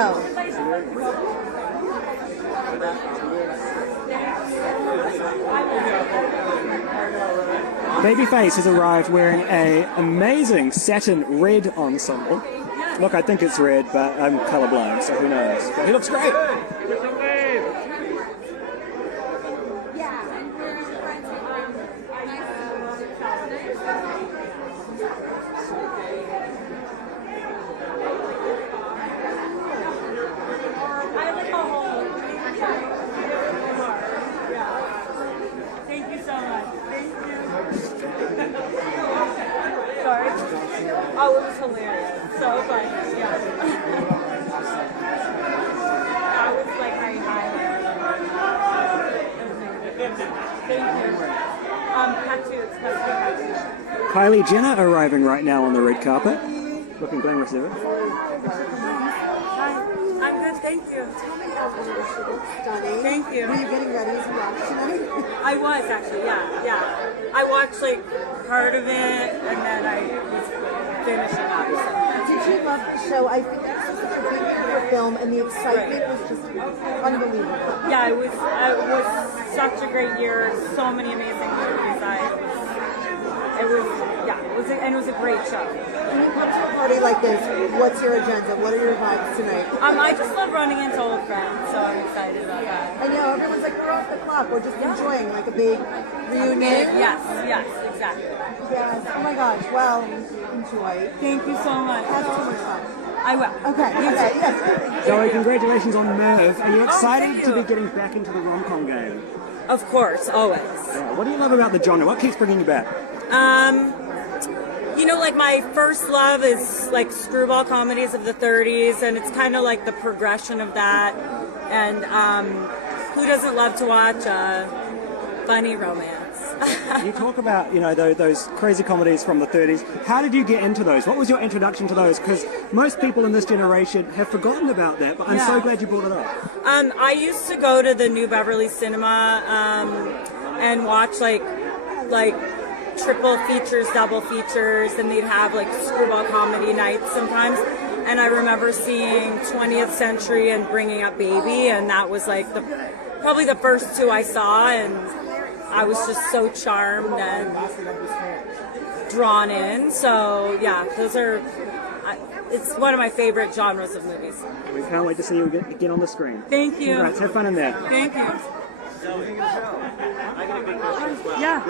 go. Babyface has arrived wearing a amazing satin red ensemble. Look, I think it's red, but I'm colorblind, so who knows? But he looks great. Thank you so much. Thank you. Sorry. Oh, it was hilarious. So funny. Yeah. That was like my highlight. Thank you. Tattoos. Tattoos. Kylie Jenner arriving right now on the red carpet. Looking glamorous there. Hi. I'm good. Thank you. Stunning. Thank you. Were you getting ready to watch tonight? I was actually, yeah. I watched like part of it and then I was finishing up. Did you love the show? I think this was such a big deal for film, and the excitement was just unbelievable. Yeah, it was such a great year. So many amazing movies. It was a great show. When you come to a party like this, what's your agenda? What are your vibes tonight? I just love running into old friends, so I'm excited about that. I know everyone's like, we're off the clock. We're just enjoying like a big reunion. Yes, exactly. Yes. Oh my gosh. Well, enjoy. Thank you so much. Have so much fun. I will. Okay. Yes. Zoe, congratulations on Merv. Are you excited thank to you. be getting back into the rom-com game? Of course, always. Yeah. What do you love about the genre? What keeps bringing you back? You know, like my first love is like screwball comedies of the 30s, and it's kind of like the progression of that. And who doesn't love to watch a funny romance? You talk about, you know, those crazy comedies from the 30s. How did you get into those? What was your introduction to those? Because most people in this generation have forgotten about that, but I'm so glad you brought it up. I used to go to the New Beverly Cinema and watch like triple features, double features, and they'd have like screwball comedy nights sometimes. And I remember seeing 20th Century and Bringing Up Baby, and that was like probably the first two I saw, and I was just so charmed and drawn in. So yeah, those are. It's one of my favorite genres of movies. We can't wait to see you again on the screen. Thank you. Congrats. Have fun in there. Thank you. I got a big question as well. Yeah.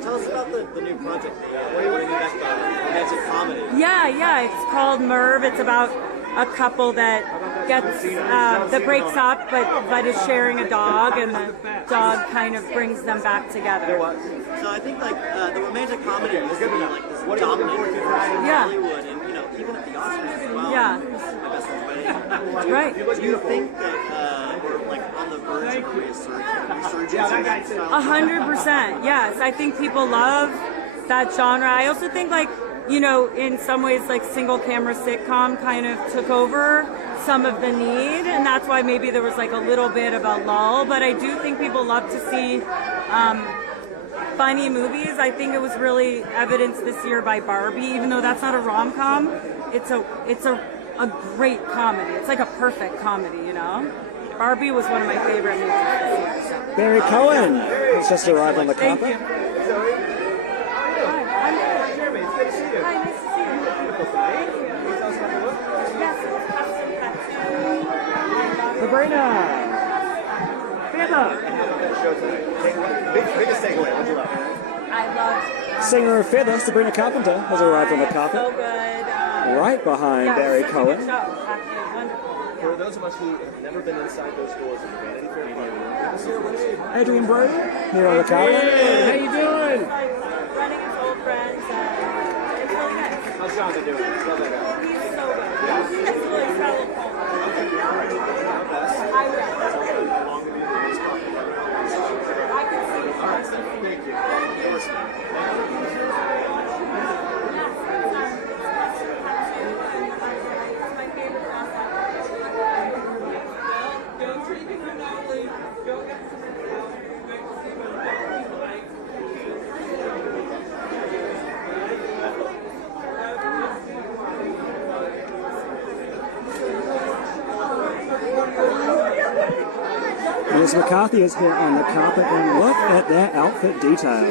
Tell us about the new project. What are you bringing back about romantic comedy? Yeah. It's called Merv. It's about a couple that gets that breaks up, but is sharing a dog, and the dog kind of brings them back together. So I think like the romantic comedy is like this dominant force in Hollywood, and you know even at the Oscars as well. Yeah. My best friend's wedding. Right. Do you think that we're like on the verge of a resurgence in that style? 100%. Yes, I think people love that genre. I also think like, you know, in some ways like single camera sitcom kind of took over some of the need, and that's why maybe there was like a little bit of a lull, but I do think people love to see funny movies. I think it was really evidenced this year by Barbie, even though that's not a rom-com. It's a great comedy. It's like a perfect comedy, you know? Barbie was one of my favorite movies this year. So. Barry Cohen has just arrived on the Thank carpet. you. Hi, I'm good. Jeremy, it's good to see you. Hi, nice to see you. Beautiful site. Can you tell us about the look? Yes, Sabrina. Feather. That show tonight. Biggest takeaway. What'd you love? I love Singer of Feather, Sabrina Carpenter, has arrived on the carpet. so good. Right behind Yeah, Barry such a Cohen. good show. Actually, wonderful. For those of us who have never been inside those doors in the Vanity Fair Oscars, Adrian Brody here on the carpet. how you doing? Like running into old friends. It's really nice. How's Shonda doing? Love that guy. He's so good. He's really solid. I will. I can see it. Thank you. It's my favorite Melissa McCarthy is here on the carpet, and look at that outfit detail.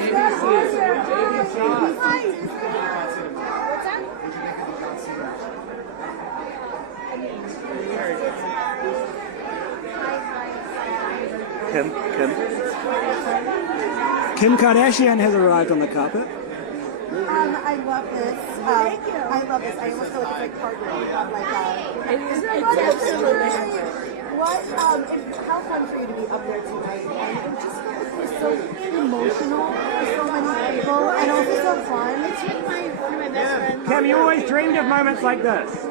Kim Kardashian has arrived on the carpet. I love this. I love this. I almost feel like it's like partnering. It's absolutely. What? How fun for you to be up there tonight? And it just feels so emotional for so many people, and also so fun. It's with one of my best friends. Kim, you always dreamed of moments like this.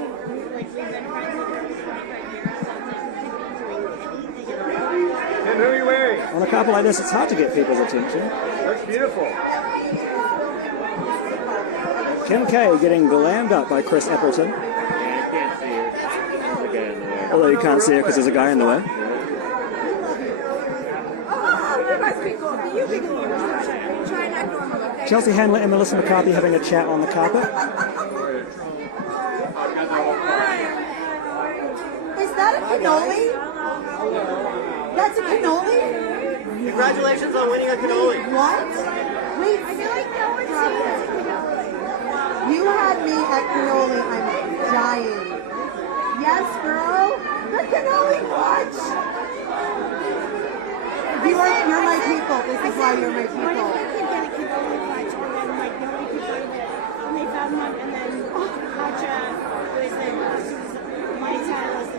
And who are you wearing? On a carpet like this, it's hard to get people's attention. Looks beautiful. Kim K getting glammed up by Chris Appleton. Yeah, I can't see her. There's a guy in the way. Although you can't see her because there's a guy in the way. Chelsea Handler and Melissa McCarthy having a chat on the carpet. Is that a cannoli? That's a cannoli? Congratulations on winning a cannoli. What? Wait, I feel like no one's You had me at cannoli. I'm dying. Yes, girl. The cannoli clutch. You're my people. This is why you're my people. Get a cannoli clutch, and then like nobody could find it, and they found one, and then Katja was like, my stylist,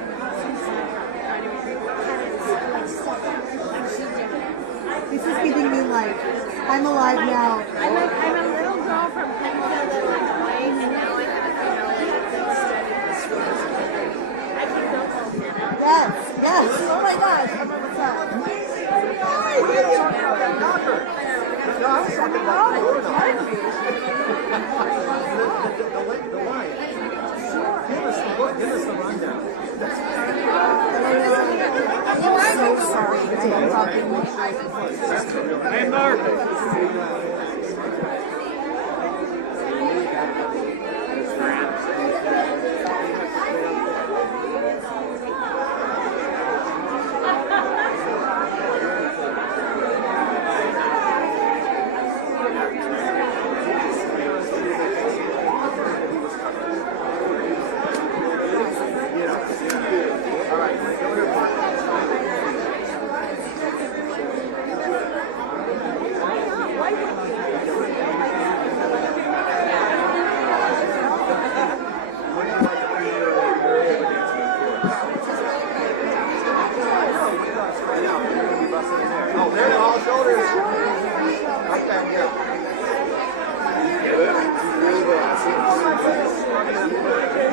This is giving me life. I'm alive now. I'm a little girl from Plainfield that like white, and now I have a cannoli that's studied this sport. I can go home. Yes, yes. Oh my gosh. What's up? Give us the rundown. I'm so sorry. Hey, Mark.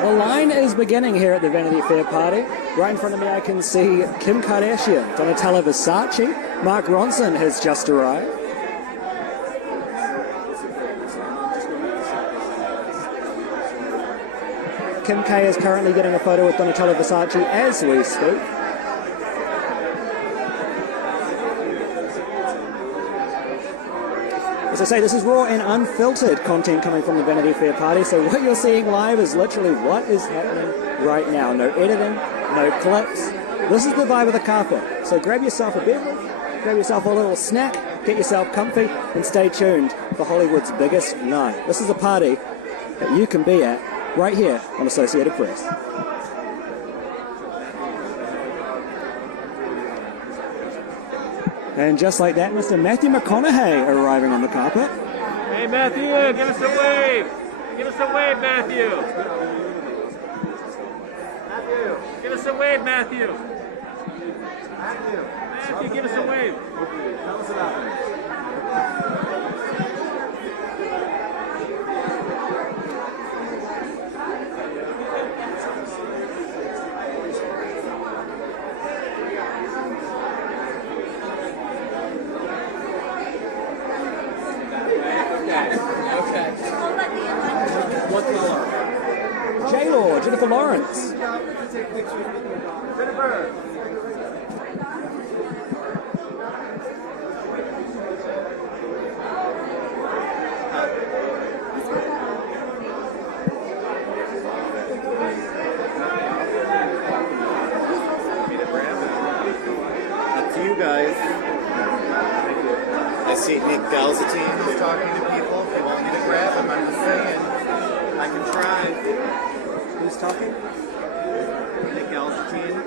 The line is beginning here at the Vanity Fair party. Right in front of me I can see Kim Kardashian, Donatella Versace, Mark Ronson has just arrived. Kim K is currently getting a photo with Donatella Versace as we speak. As I say, this is raw and unfiltered content coming from the Vanity Fair party, so what you're seeing live is literally what is happening right now. No editing, no clips. This is the vibe of the carpet. So grab yourself a beverage, grab yourself a little snack, get yourself comfy, and stay tuned for Hollywood's biggest night. This is a party that you can be at right here on Associated Press. And just like that, Mr. Matthew McConaughey arriving on the carpet. Hey, Matthew, give us a wave. Give us a wave, Matthew. Matthew, give us a wave, Matthew. Matthew, give us a wave. Tell us about it. J-Law, Jennifer Lawrence. To you guys. see Nick Galzatine is talking to people. If you want me to grab him, I'm just saying. I can try. Who's talking? Nick Galzatine.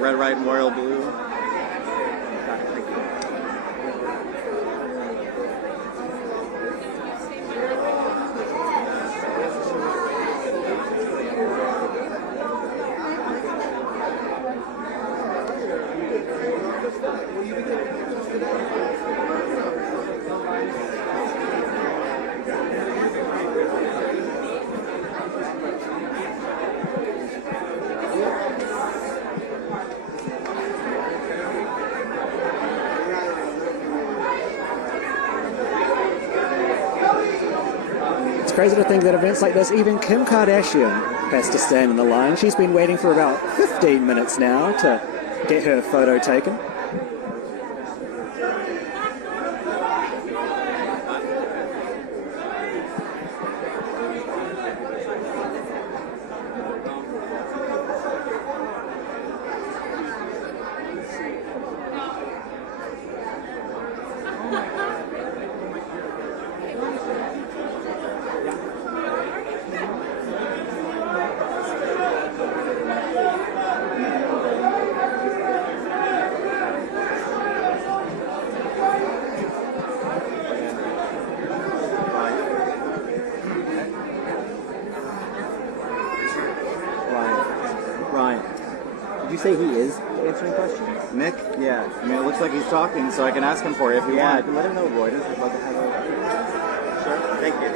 Red, White, and Royal Blue. Got it, thank you. It's crazy to think that events like this, even Kim Kardashian has to stand in the line. She's been waiting for about 15 minutes now to get her photo taken. Did you say he is answering questions? Nick? Yeah. I mean, it looks like he's talking, so I can ask him for you if you want. Yeah, let him know Reuters would love to have a... Sure. Thank you.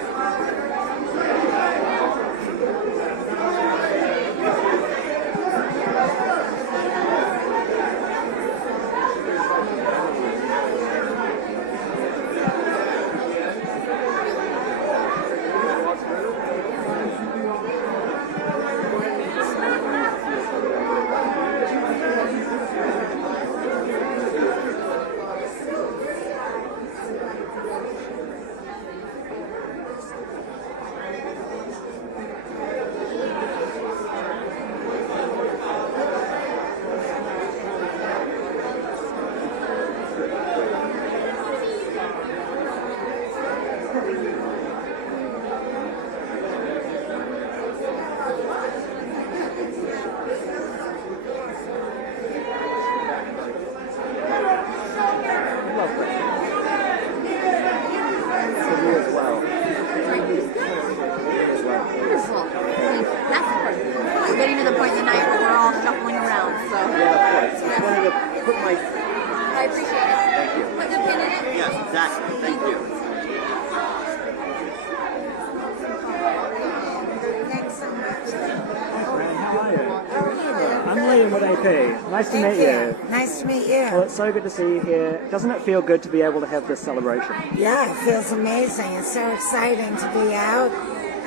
Nice to meet you. Nice to meet you. Well, it's so good to see you here. Doesn't it feel good to be able to have this celebration? Yeah, it feels amazing. It's so exciting to be out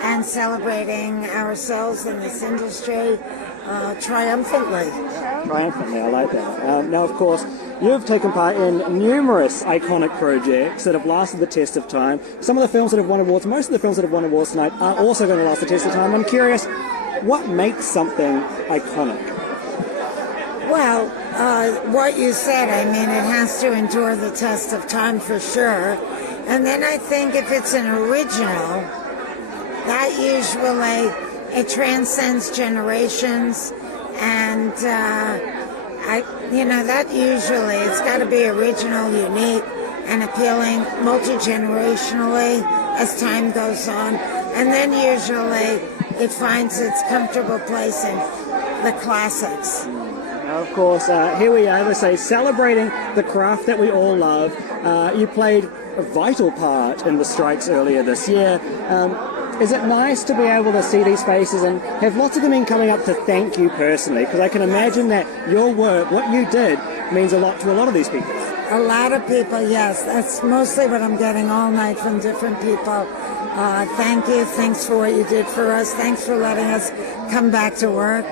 and celebrating ourselves in this industry triumphantly. Triumphantly, I like that. Now, of course, you've taken part in numerous iconic projects that have lasted the test of time. Some of the films that have won awards, most of the films that have won awards tonight are also going to last the test of time. I'm curious, what makes something iconic? Well, what you said, I mean, it has to endure the test of time for sure. And then I think if it's an original, that usually, it transcends generations. And, that usually, it's got to be original, unique, and appealing multi-generationally as time goes on. And then usually it finds its comfortable place in the classics. Of course, here we are, let's say, celebrating the craft that we all love. You played a vital part in the strikes earlier this year. Is it nice to be able to see these faces and have lots of them in coming up to thank you personally? Because I can imagine that your work, what you did, means a lot to a lot of these people. A lot of people, yes. That's mostly what I'm getting all night from different people. Thank you. Thanks for what you did for us. Thanks for letting us come back to work.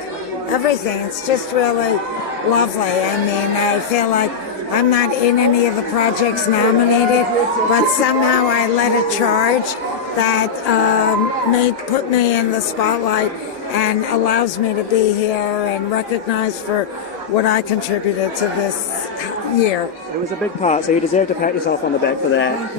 Everything. It's just really lovely. I mean, I feel like I'm not in any of the projects nominated, but somehow I led a charge that put me in the spotlight and allows me to be here and recognized for what I contributed to this, year. It was a big part, so you deserve to pat yourself on the back for that.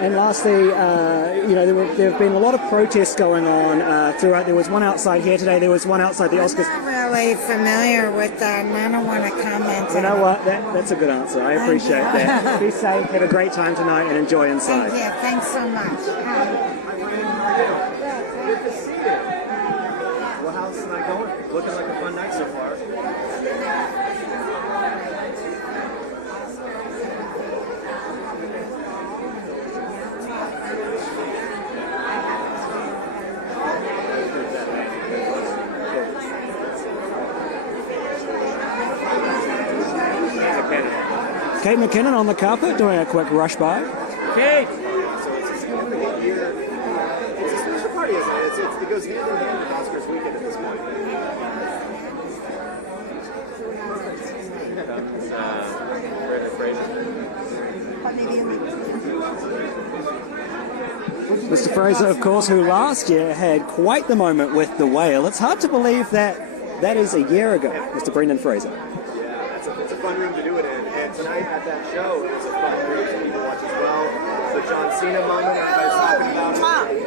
And lastly, there have been a lot of protests going on throughout. There was one outside here today. There was one outside the Oscars. I'm not really familiar with that, and I don't want to comment. You know what? That's a good answer. I appreciate that. Be safe. Have a great time tonight, and enjoy inside. Thank you. Thanks so much. Well, how's tonight going? Looking like a fun night so far. Kate McKinnon on the carpet doing a quick rush by. Kate! So it's a special party, isn't it? It goes hand in hand with Oscars weekend at this point. Mr. Fraser, of course, who last year had quite the moment with the whale. It's hard to believe that is a year ago, Mr. Brendan Fraser. Yeah, it's a fun room to do it in. And tonight at that show, it was a fun room for people to watch as well. The John Cena moment, everybody's talking about it.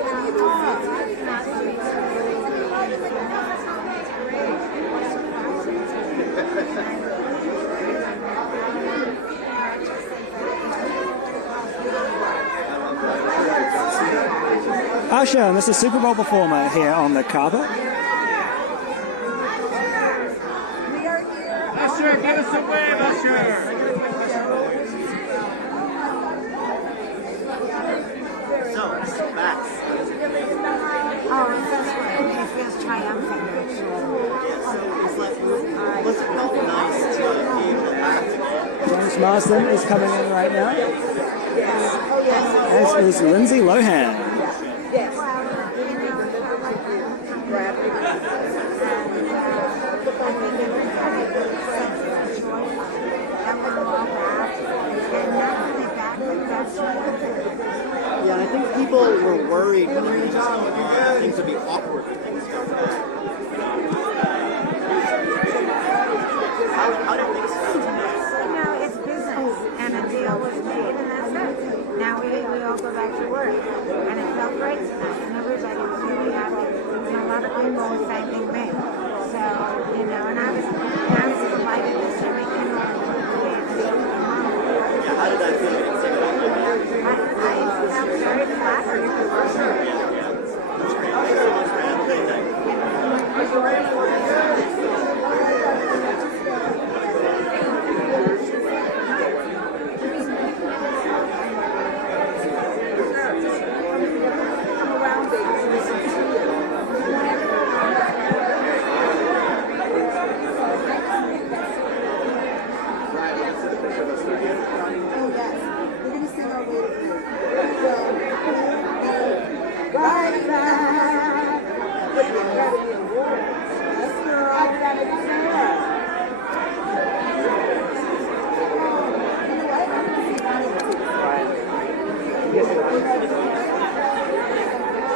Usher, Mr. Super Bowl performer here on the carpet. Usher, give us a wave, Usher! So, Max. Oh, that's right. It feels triumphant, actually. What's it felt nice to be able to back together? James Marsden is coming in right now. As is Lindsay Lohan. Yeah, I think people were worried when things going on, things would be awkward when things go on. How did things feel tonight? It's business, and a deal was made, and that's it. Now we all go back to work, and it felt great tonight, and everybody was really happy, and a lot of people were thanking me. So, and I was delighted to see me come on. Yeah, how did that feel? I felt very flattered.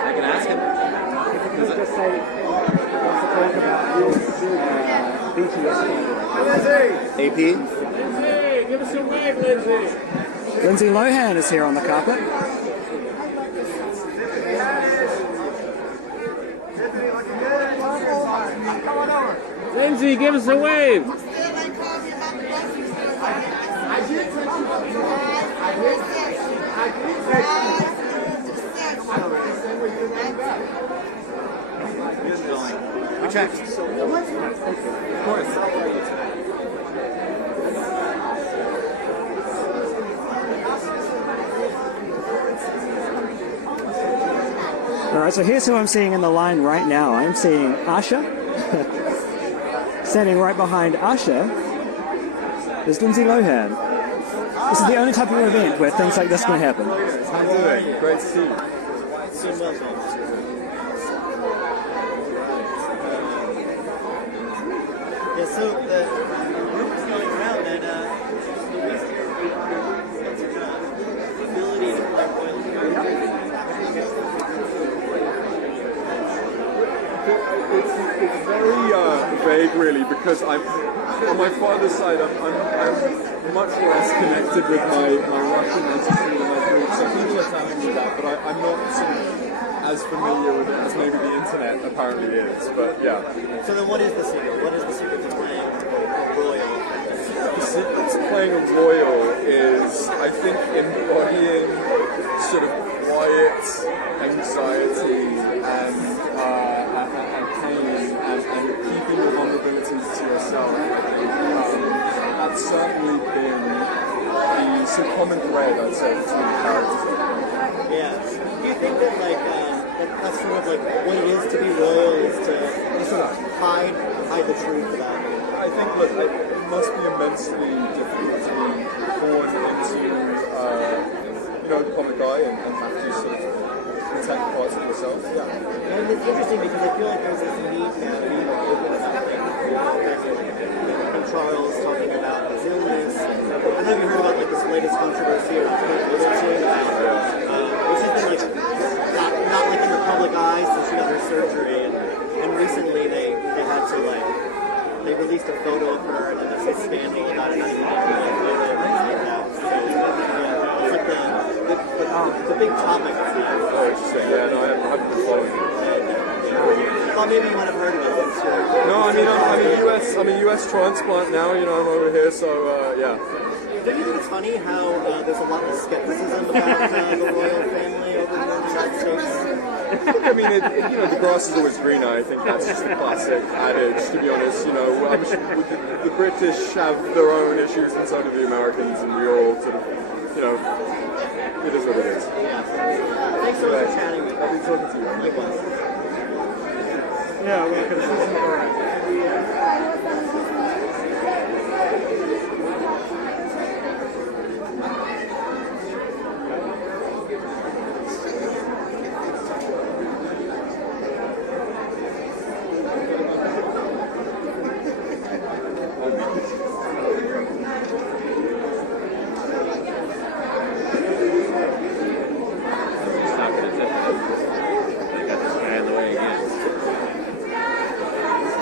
I can ask him. Just say, wants to talk about BTS. AP? Lindsay, give us a wave, Lindsay! Lindsay Lohan is here on the carpet. Lindsay, give us a wave! We checked. Of course. All right, so here's who I'm seeing in the line right now. I'm seeing Usher. Standing right behind Usher is Lindsay Lohan. This is the only type of event where things like this can happen. How you doing? Great to see you. Yeah, so the rumors going around that ability to play royal characters. It's very vague, really, because I'm on my father's side. I'm much less connected with my Russian ancestry than my Greek, so people are telling me that, but I'm not sort of as familiar with it as maybe the internet apparently is, but yeah. So then what is the secret? What is the secret to playing royal? The secret to playing a royal is, I think, embodying sort of quiet anxiety and pain and keeping your vulnerabilities to yourself. I think that's certainly been the sort of common thread, I'd say, between the characters. Yeah. Do you think that that's sort of like what it is to be royal is to sort of hide the truth about it? I think, look, it must be immensely difficult to be born into, the public eye and have to sort of protect parts of yourself. Yeah. And it's interesting because I feel like there's this need now to be more open about things. And Charles talking about his illness. I don't know if you heard about this latest controversy around Korupcії, which has been not in the public eye since she got her surgery, and recently they had to they released a photo of her and there's this scandal about it. The big topic of the Oh, interesting. Yeah, no, I haven't been following it. I thought maybe you might have heard of it. No, I'm a US transplant now. I'm over here, so yeah. Don't you think it's funny how there's a lot of skepticism about the royal family over here in the United States? I mean, the grass is always greener. I think that's just a classic adage, to be honest. I'm sure the British have their own issues, and so do the Americans, and we all sort of, it is what it is. Yeah. Thanks so much for chatting with me. I'll be talking to you. Likewise. Yeah, welcome.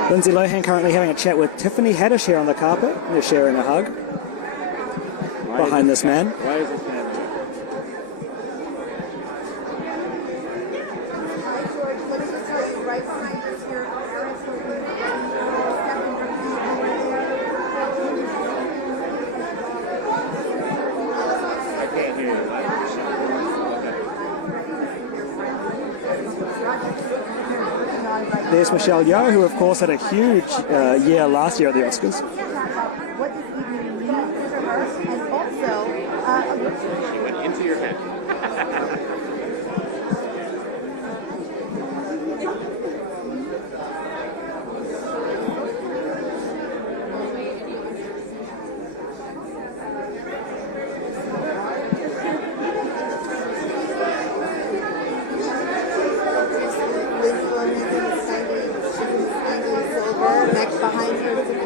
Lindsay Lohan currently having a chat with Tiffany Haddish here on the carpet. They're sharing a hug behind this man. Why is this man? George, let me just tell you, right behind us here, I can't hear you. There's Michelle Yeoh, who of course had a huge year last year at the Oscars. what this evening means to her, and also She went into your head. next behind her is the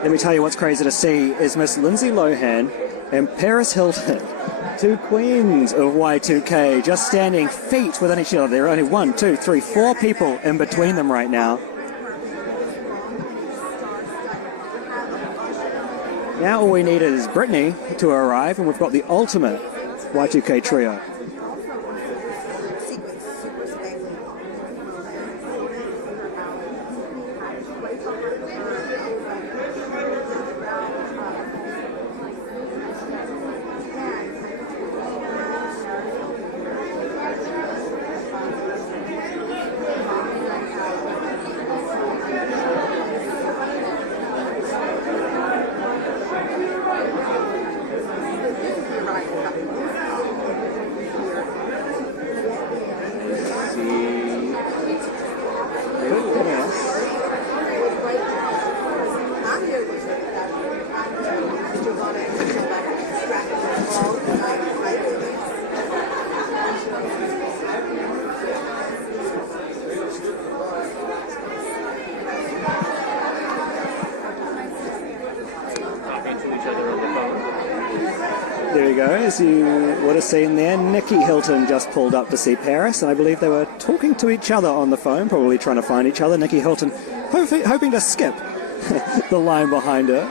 Let me tell you what's crazy to see is Miss Lindsay Lohan and Paris Hilton, two queens of Y2K, just standing feet within each other. There are only 1, 2, 3, 4 people in between them right now. Now all we need is Britney to arrive, and we've got the ultimate Y2K trio. There you go, as you would have seen there, Nikki Hilton just pulled up to see Paris, and I believe they were talking to each other on the phone, probably trying to find each other. Nikki Hilton hoping to skip the line behind her.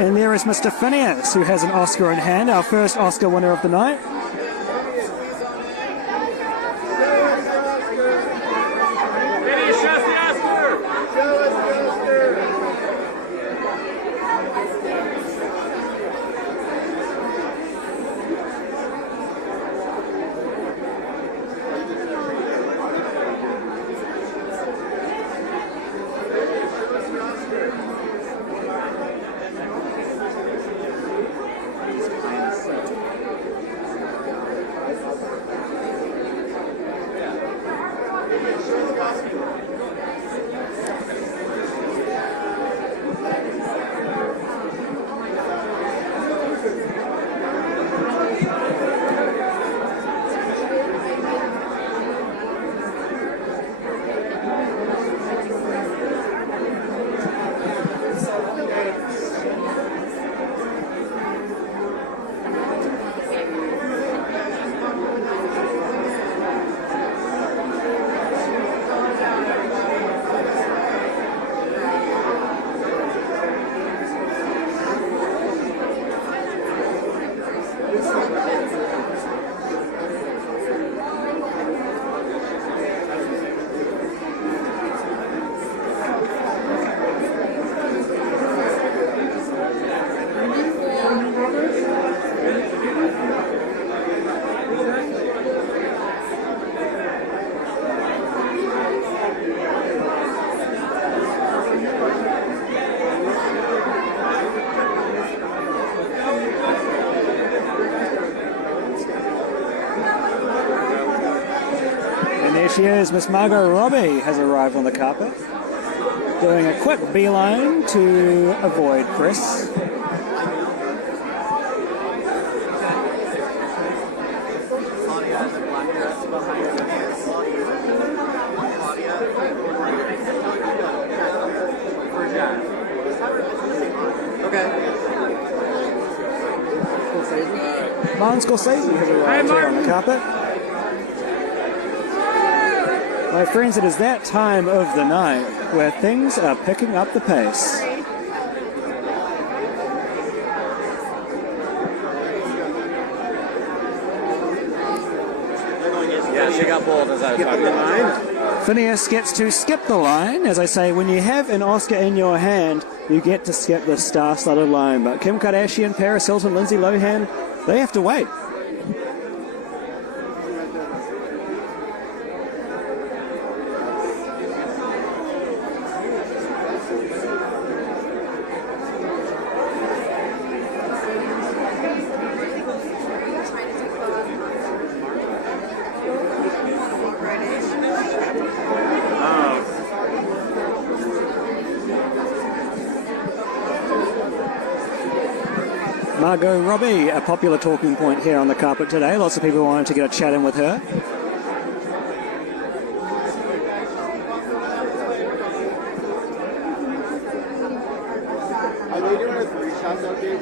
And there is Mr. Phineas, who has an Oscar in hand, our first Oscar winner of the night. She is, Miss Margot Robbie has arrived on the carpet, doing a quick beeline to avoid Chris. Martin Scorsese has arrived here on the carpet. My friends, it is that time of the night where things are picking up the pace. Yeah, she got pulled as I was talking about. Phineas gets to skip the line. As I say, when you have an Oscar in your hand, you get to skip the star-studded line. But Kim Kardashian, Paris Hilton, Lindsay Lohan, they have to wait. Margot Robbie, a popular talking point here on the carpet today. Lots of people wanted to get a chat in with her. Are they doing a 3-shot though, Dave?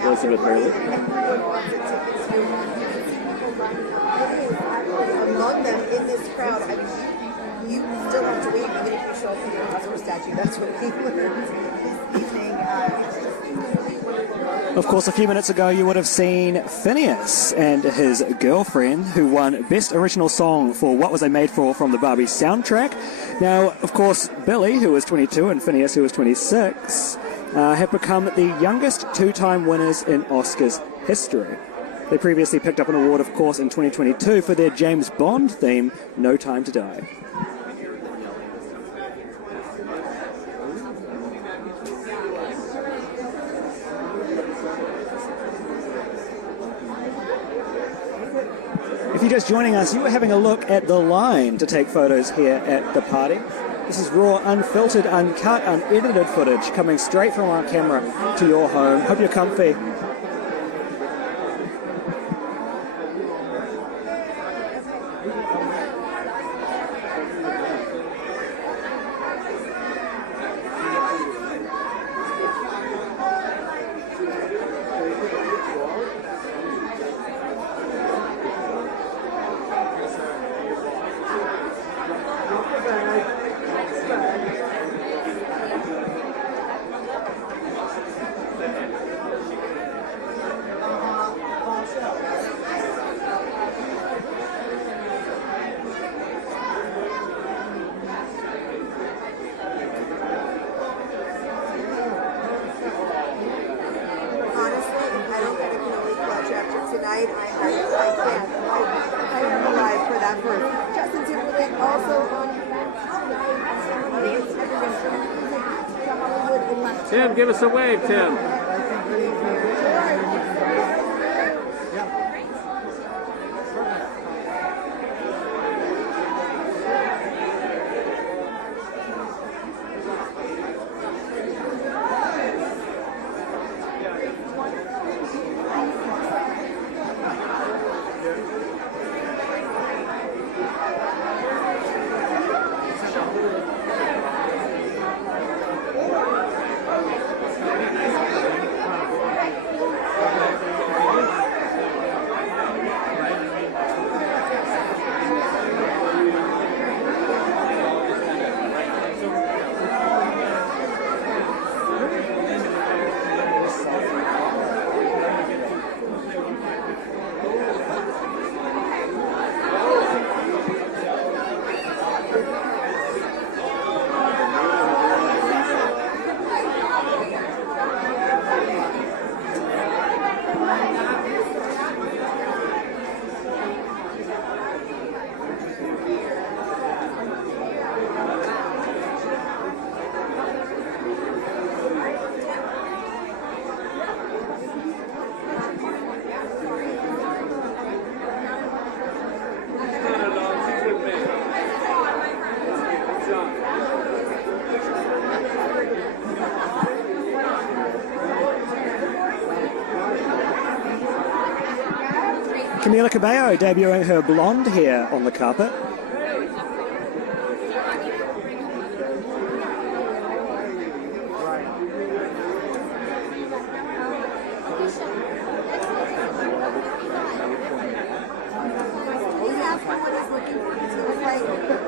Elizabeth Hurley. Among them in this crowd, you still have to wait even if you show up to the Oscar statue. That's what we learned this evening. Of course, a few minutes ago you would have seen Phineas and his girlfriend, who won Best Original Song for What Was I Made For from the Barbie soundtrack. Now, of course, Billy, who was 22, and Phineas, who was 26, have become the youngest two-time winners in Oscars history. They previously picked up an award, of course, in 2022 for their James Bond theme, No Time to Die. If you're just joining us, you were having a look at the line to take photos here at the party. This is raw, unfiltered, uncut, unedited footage coming straight from our camera to your home. Hope you're comfy. Tim, give us a wave, Tim. Camila Cabello debuting her blonde here on the carpet.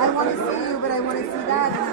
I want to see you, but I want to see that.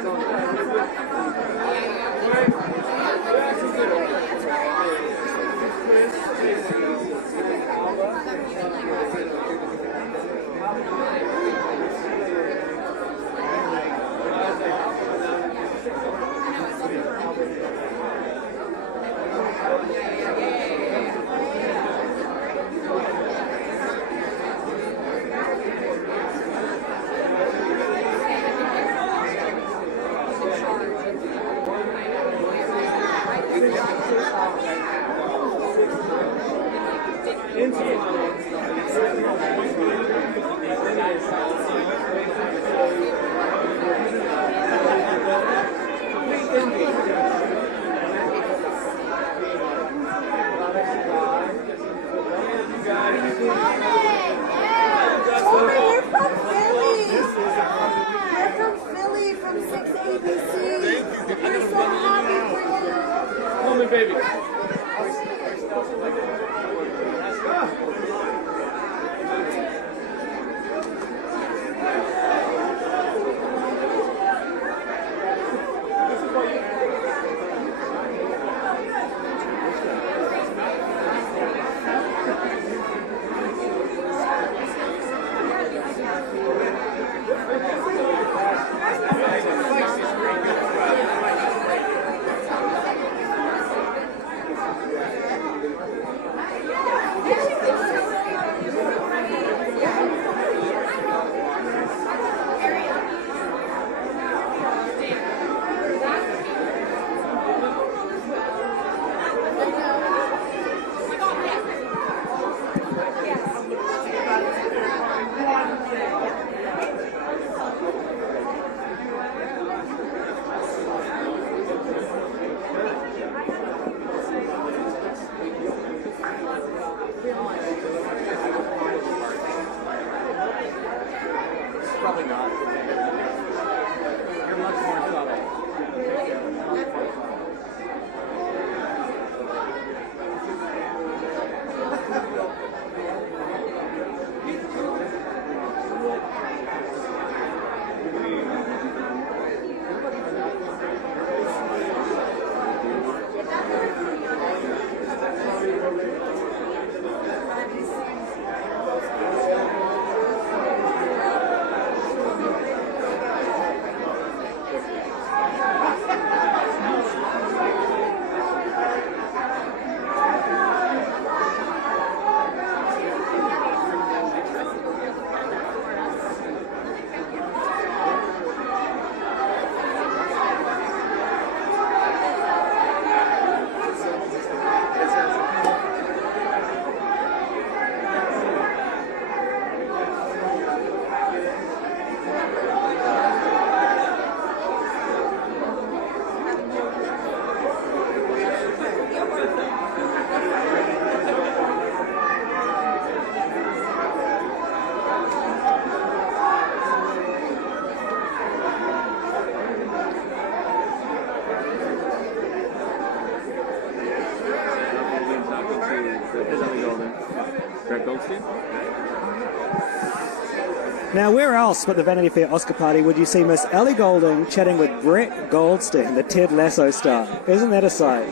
Now, where else but the Vanity Fair Oscar party would you see Miss Ellie Goulding chatting with Brett Goldstein, the Ted Lasso star? Isn't that a sight?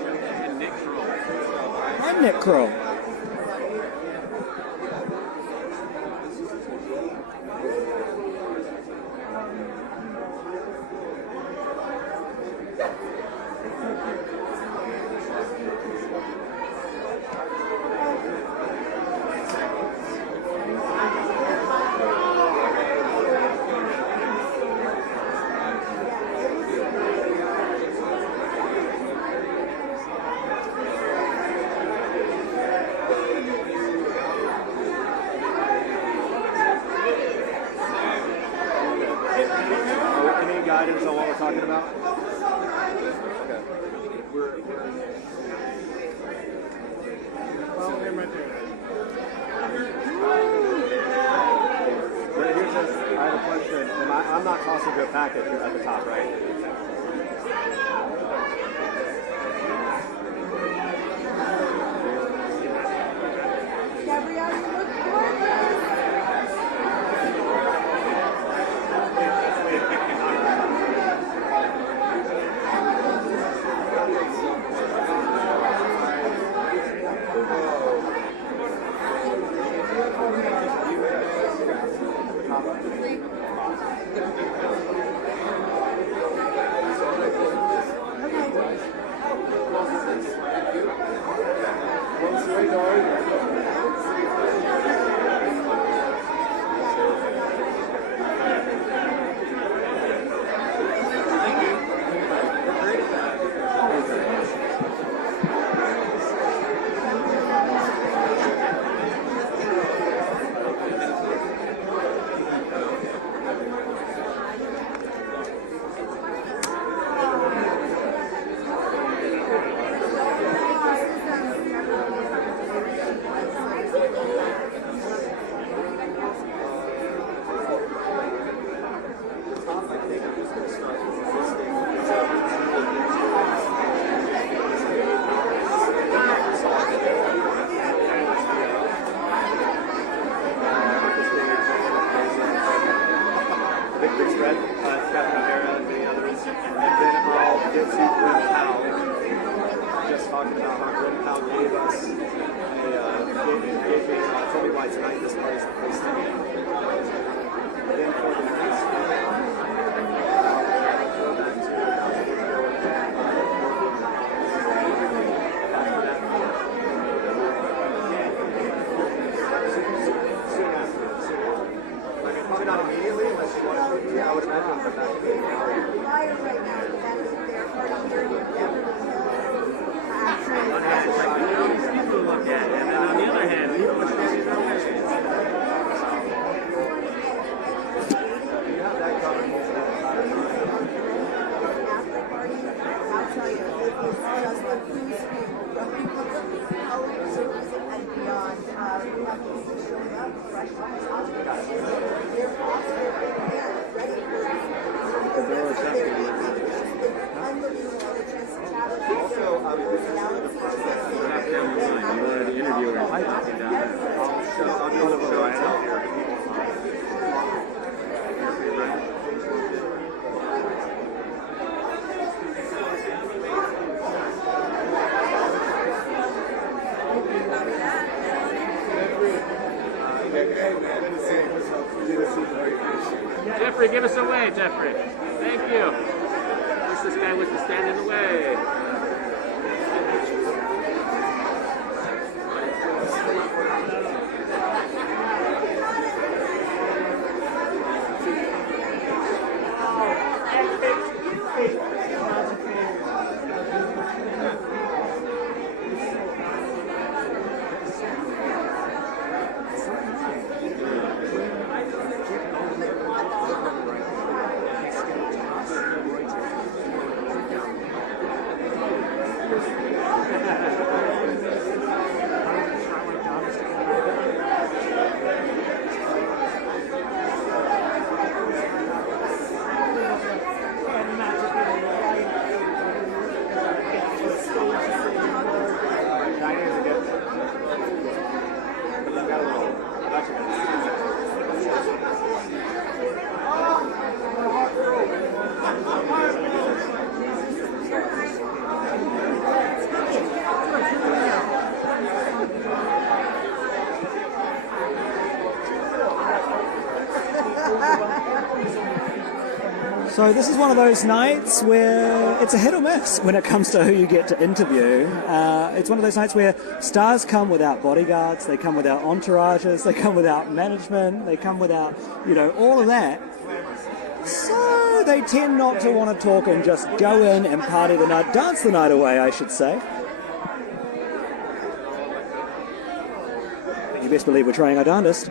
And Nick Kroll. not tossed into a packet at the top, right? Gabrielle, you look gorgeous. Jeffrey, give us away, Jeffrey. Thank you. Who's this guy with the stand in the way? So this is one of those nights where it's a hit or miss when it comes to who you get to interview. It's one of those nights where stars come without bodyguards, they come without entourages, they come without management, they come without, all of that. So they tend not to want to talk and just go in and party the night, dance the night away, I should say. You best believe we're trying our darndest.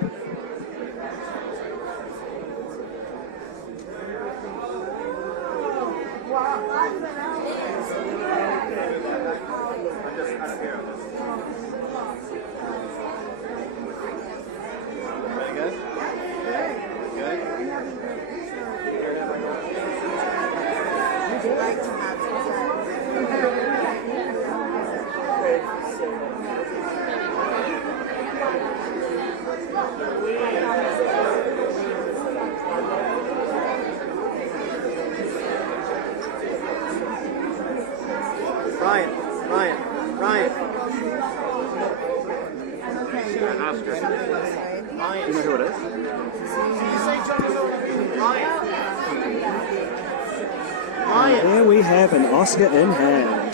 Ryan. Oscar. Ryan. You know who it is? Ryan. There we have an Oscar in hand.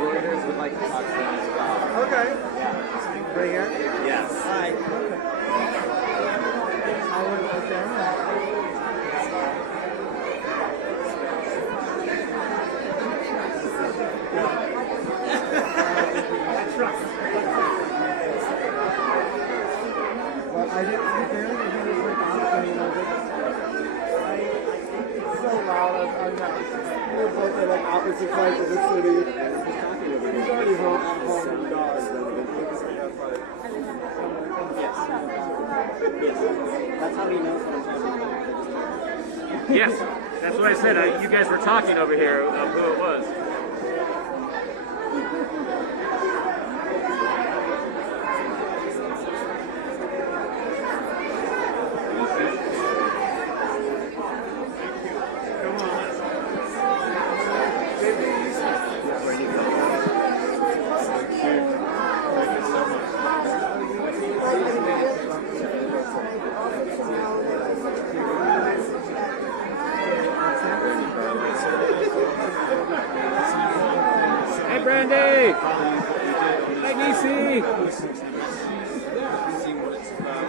Reuters would like to talk to them as well. Okay. Right here? Yes. Hi. I work with them. Well, I didn't barely hear it went on. I mean, it's so loud. I'm not. We're both at like opposite sides of the city. He's already home dogs. Yes. Yes. That's how he knows what I'm talking about. Yes, that's what I said. You guys were talking over here of who it was. Hey, Brandy! Hey, Nisi!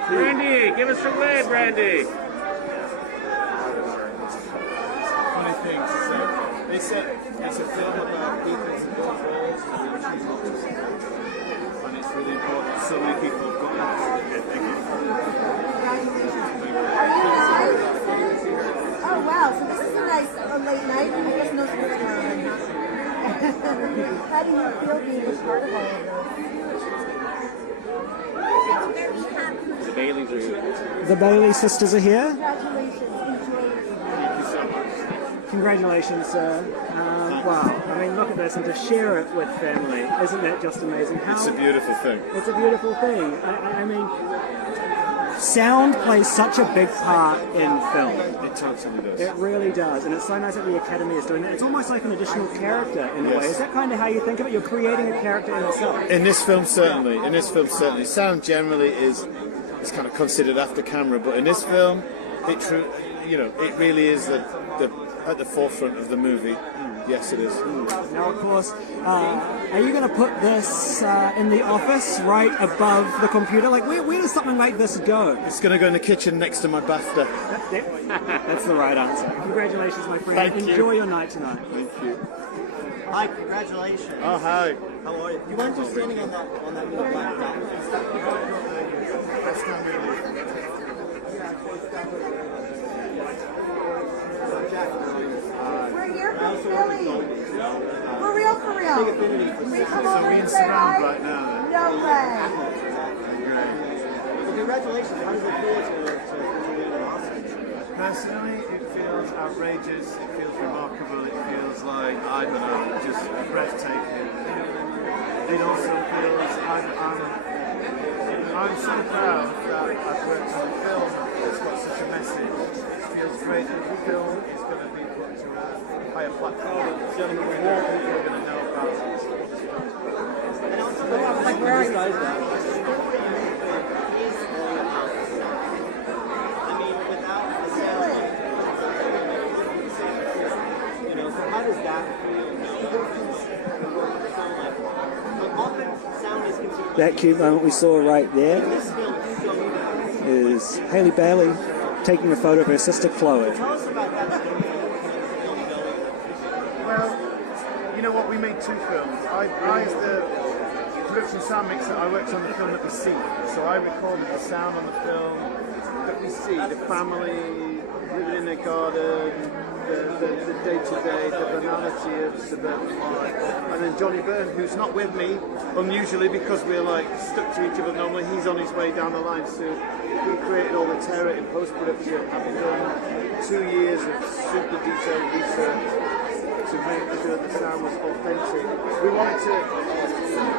Brandy, give us a wave, Brandy! Funny thing to say. They said it's a film about people who got roles and it's really important. So many people have got into Oh wow, so this is a nice late night. I guess no sports around. How do you feel being a part of all of this? The Baileys are here. The Bailey sisters are here. Congratulations, enjoy. Thank you so much. Congratulations, sir. Wow, I mean, look at this, and to share it with family, isn't that just amazing? It's a beautiful thing. It's a beautiful thing. I mean, sound plays such a big part in film. It totally does. It really does, and it's so nice that the Academy is doing that. It's almost like an additional character in a way. Is that kind of how you think of it? You're creating a character in itself. In this film, certainly. Sound generally is kind of considered after camera, but in this film, it really is at the forefront of the movie. Yes, it is. Now, of course, are you going to put this in the office right above the computer? Like, where does something like this go? It's going to go in the kitchen next to my BAFTA. That's the right answer. Congratulations, my friend. Thank you. Enjoy your night tonight. Thank you. Hi, congratulations. Oh, hi. How are you? You weren't just standing on that little black dot. That's not really... We're here for Philly. For real, for real. We come So over we in and say surround hi. right now, then? No way. Well, congratulations. How does it feel to win an Oscar? Personally, it feels outrageous, it feels remarkable, it feels like, I don't know, just breathtaking. It also feels, I'm so proud that I've worked on a film that's got such a message. It feels great that the film is going to be put to a higher platform. More people are going to know about this. And also, like, where are you guys at? I mean, without the sound, so how does that feel? Sound is considered. That cute moment we saw right there is Hailey Bailey taking a photo of her sister Chloe. Tell us about that. Well, you know what, we made two films. I as the production sound mixer, I worked on the film that we see. So I recorded the sound on the film that we see, the family living in their garden, the day-to-day, the banality of suburban life. And then Johnny Byrne, who's not with me, unusually because we're like stuck to each other normally, he's on his way down the line, so he created all the terror in post-production, having done 2 years of super detailed research to make sure the sound was authentic. We wanted to,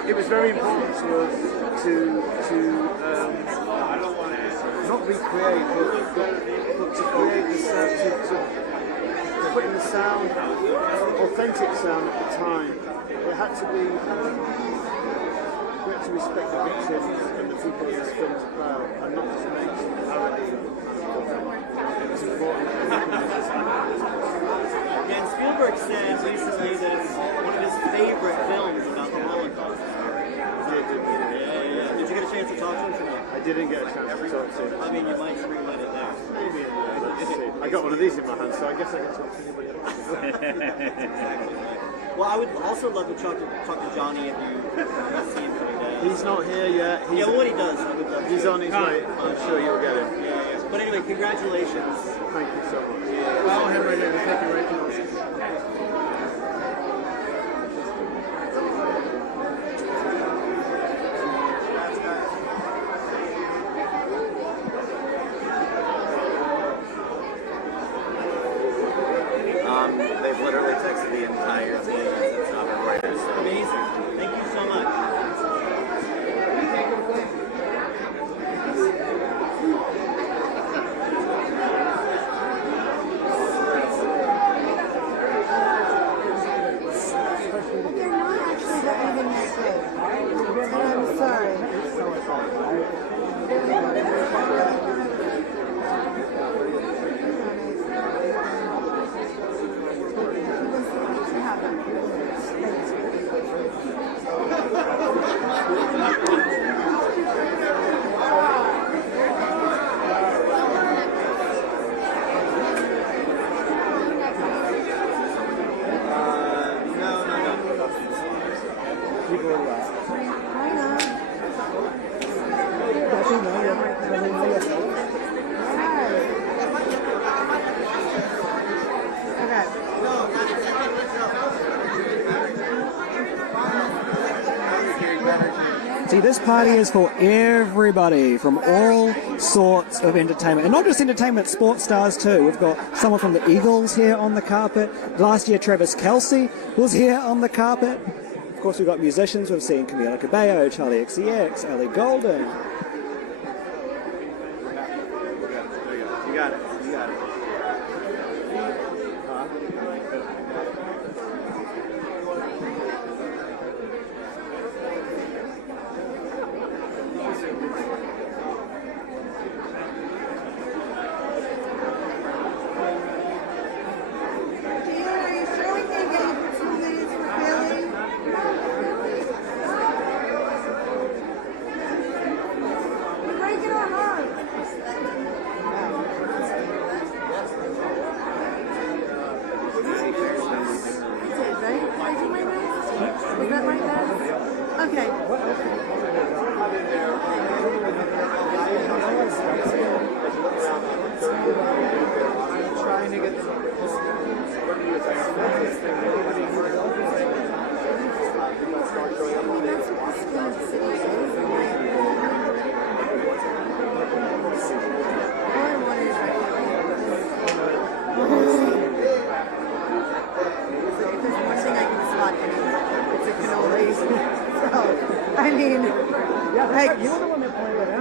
it was very important to us to not recreate, but to create the sound, to put in the sound, authentic sound at the time. It had to be, we had to respect the victims and the people that this film's about, and not just make some parody. It was important. And Spielberg said recently that it's one of his favorite films about the Holocaust. Yeah. Did you get a chance to talk to him tonight? I didn't get a chance to talk to him. I mean, you might screenlight it there. Maybe. Let's see. I got one of these in my hand, so I guess I can talk to anybody else. Well, I would also love to talk to Johnny if you see him today. He's not here yet. Yeah, what he does, I would love to. He's on his way. I'm sure you'll get him. Yeah. But anyway, congratulations. Thank you so much. Follow him right there. Thank you right now. They've literally texted the entire team since writers. Amazing. Thank you so much. They're not actually that even that good. I'm sorry. See, this party is for everybody from all sorts of entertainment. And not just entertainment, sports stars too. We've got someone from the Eagles here on the carpet. Last year, Travis Kelce was here on the carpet. Of course, we've got musicians. We've seen Camila Cabello, Charlie XCX, Ellie Goulding. You got it.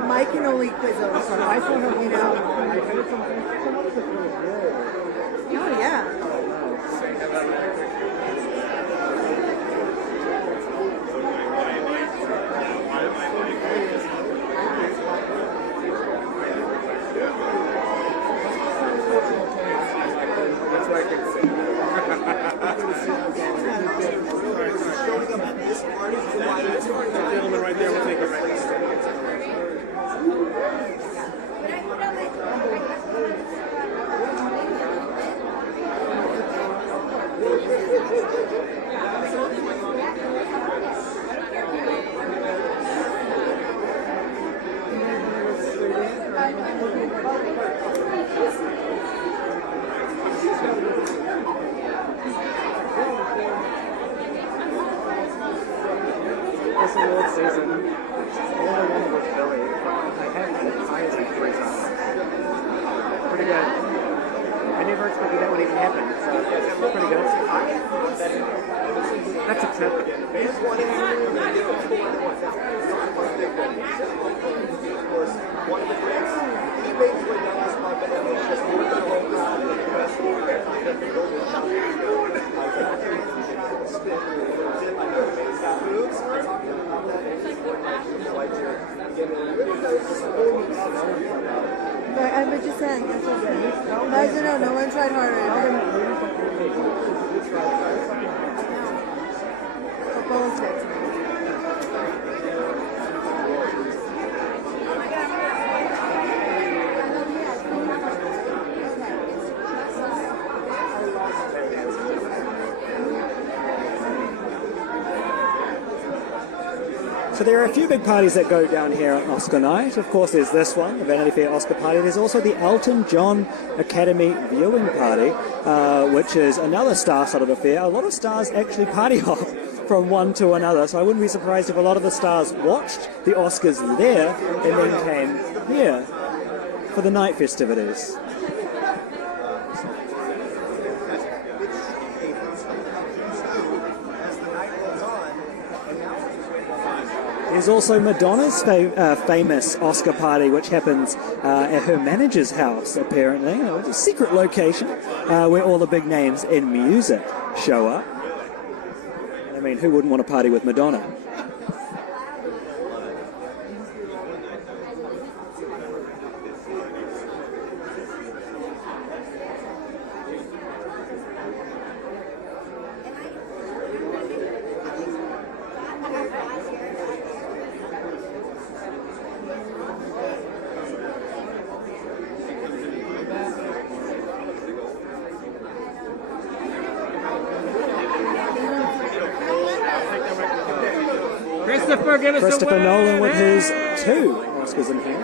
Mike can only quiz over. I saw him, you know. Oh, yeah. That's what I can say. Showing up at this party, Gentleman right there will take it right there. this award season, all I wanted was Billy. I had the highest like 3 times. Pretty good. I never expected that would even happen, so pretty good. That's acceptable. One of the greats, he basically done this puppet and it's just moved the whole crowd to the best one. I'm just saying, that's okay. No one tried harder. So there are a few big parties that go down here on Oscar night. Of course, there's this one, the Vanity Fair Oscar party. There's also the Elton John Academy viewing party, which is another star-studded affair. A lot of stars actually party hop from one to another, so I wouldn't be surprised if a lot of the stars watched the Oscars there and then came here for the night festivities. There's also Madonna's famous Oscar party, which happens at her manager's house, apparently. It's a secret location where all the big names in music show up. I mean, who wouldn't want to party with Madonna? Christopher Nolan with his 2 Oscars in hand.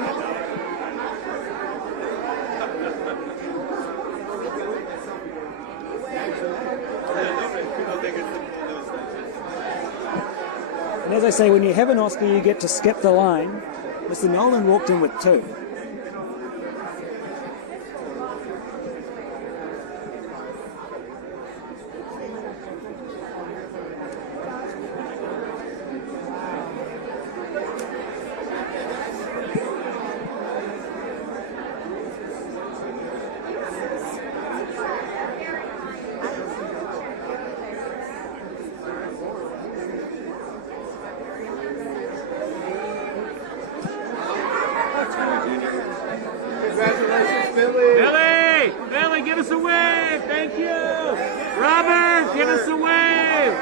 And as I say, when you have an Oscar, you get to skip the line. Mr. Nolan walked in with 2. Billy, give us a wave! Thank you! Robert, give us a wave!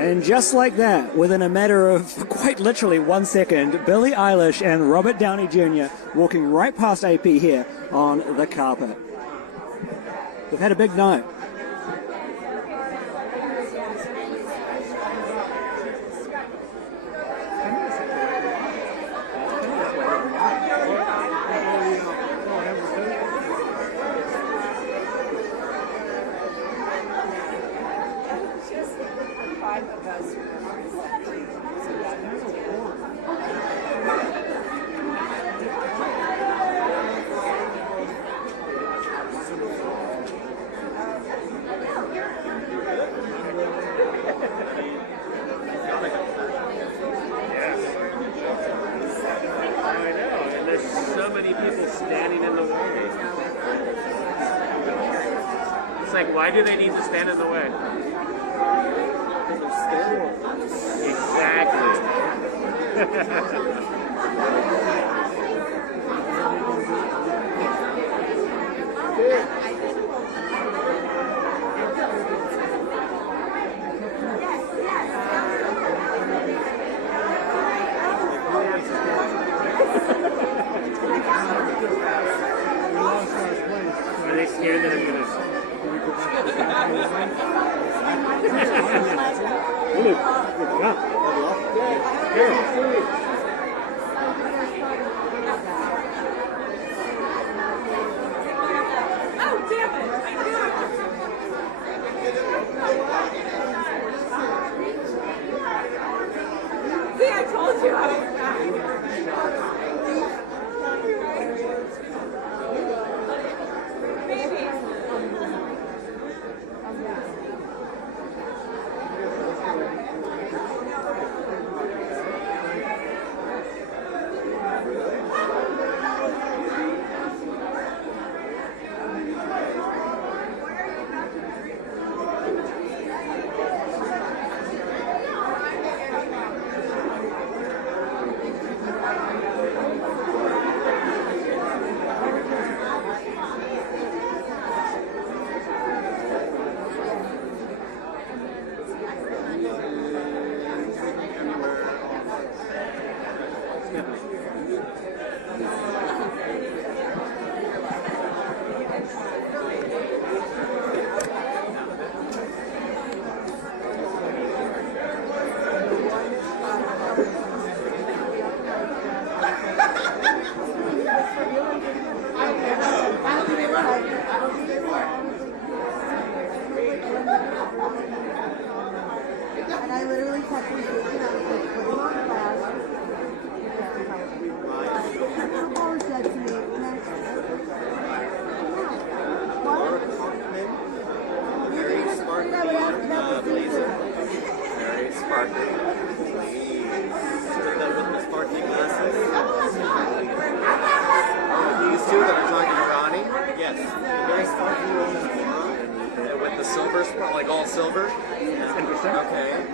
And just like that, within a matter of quite literally 1 second, Billie Eilish and Robert Downey Jr. walking right past AP here on the carpet. We've had a big night. Why do they need to stand in the way? Exactly. Are they scared that I'm going to... first part, like all silver. That's interesting. Okay.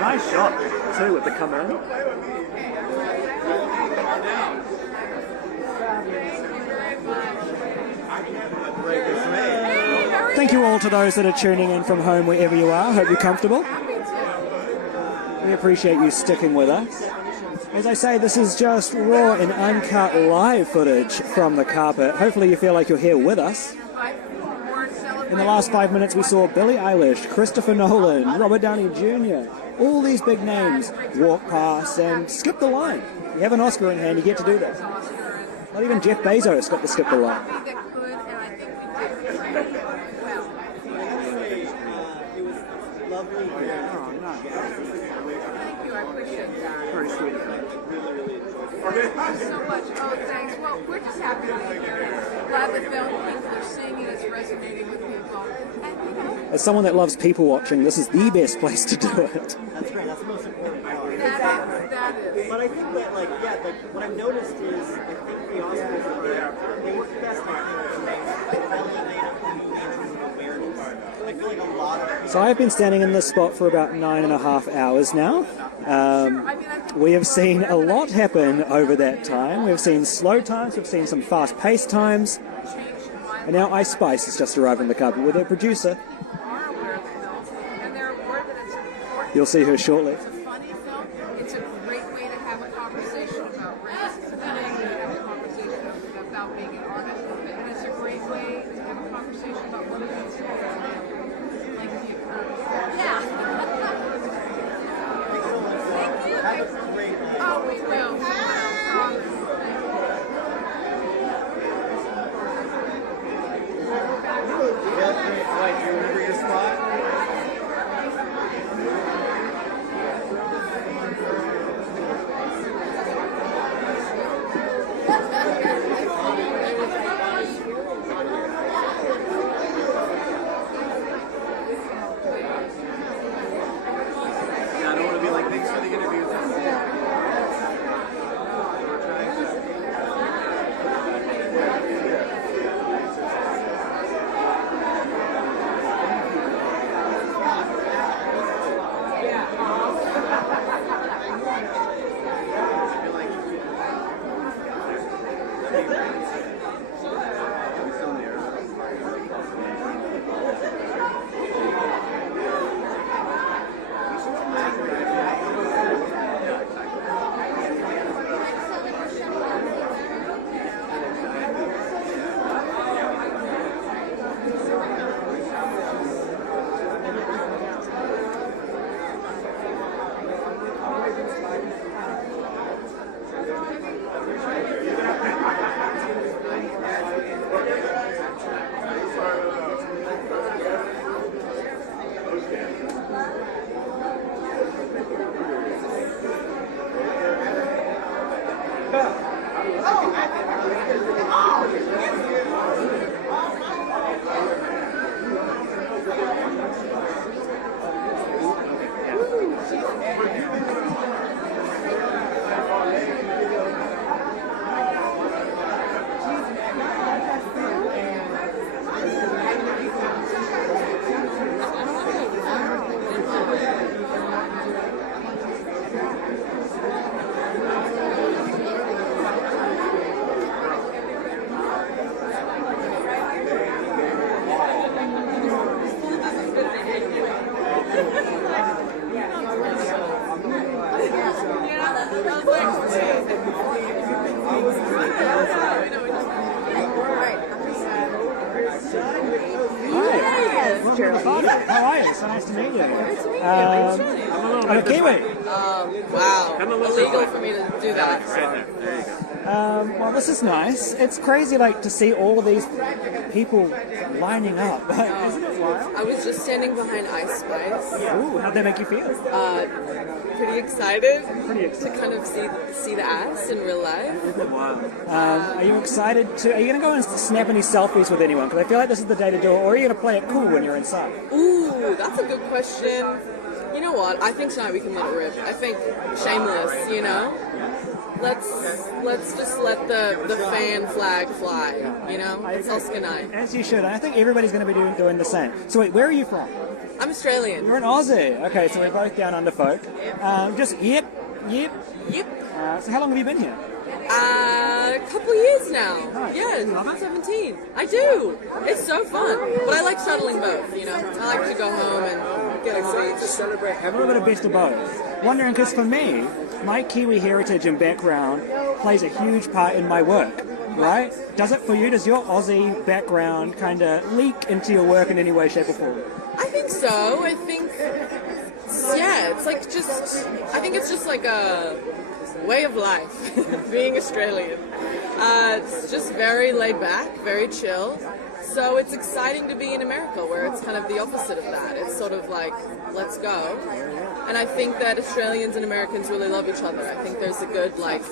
Nice shot too with the come in. Thank you all to those that are tuning in from home wherever you are. Hope you're comfortable. We appreciate you sticking with us. As I say, this is just raw and uncut live footage from the carpet. Hopefully you feel like you're here with us. In the last 5 minutes we saw Billie Eilish, Christopher Nolan, Robert Downey Jr., all these big names walk past and skip the line. You have an Oscar in hand, you get to do that. Not even Jeff Bezos got to skip the line. Very sweet. Thank you so much. Oh, thanks. Well, we're just happy to be here. Glad the film people are seeing it. It's resonating with people. And, you know, As someone that loves people watching, this is the best place to do it. That's great. That's the most important part. that is. But I think that, like, yeah, like, what I've noticed is, I think the Oscars are, they work best, I think, to elevate awareness. I feel like a lot of... So I've been standing in this spot for about 9.5 hours now. We have seen a lot happen over that time. We've seen slow times, we've seen some fast-paced times, and now Ice Spice has just arrived on the carpet with her producer. You'll see her shortly. It's a funny film. It's a great way to have a conversation about race today, to have a conversation about being an artist, and it's a great way to have a conversation about what it means to be like the occurrence. Yeah. Thank you. Oh, we will. We Do you remember your spot? I don't want to be like, thanks for the interview. How are you? So nice to meet you. I'm a Kiwi. Wow. Illegal for for me to do that. Well, this is nice. It's crazy, like, to see all these people lining up. Isn't it wild? I was just standing behind Ice Spice. Ooh, how'd that make you feel? Pretty excited. To kind of see the ass in real life. Isn't it wild? Are you excited to? Are you going to go and snap any selfies with anyone? Because I feel like this is the day to do it. Or are you going to play it cool when you're inside? Ooh, that's a good question. You know what? I think tonight we can let it rip. I think shameless, you know? Let's just let the fan flag fly, you know? It's Oscar night. As you should. I think everybody's going to be doing the same. So wait, where are you from? I'm Australian. You're an Aussie. Okay, so we're both down under folk. Yep. So how long have you been here? A couple years now. Nice. Yeah, 17. I do. It's so fun. But I like shuttling both, you know? I like to go home and get excited. To celebrate, have a little bit of best of both. Wondering, because for me, my Kiwi heritage and background plays a huge part in my work, right? Does it for you? Does your Aussie background kind of leak into your work in any way, shape or form? I think so. I think, yeah, it's like just, I think it's just like a way of life, being Australian. It's just very laid back, very chill. So it's exciting to be in America, where it's kind of the opposite of that. It's sort of like, let's go. And I think that Australians and Americans really love each other. I think there's a good, like,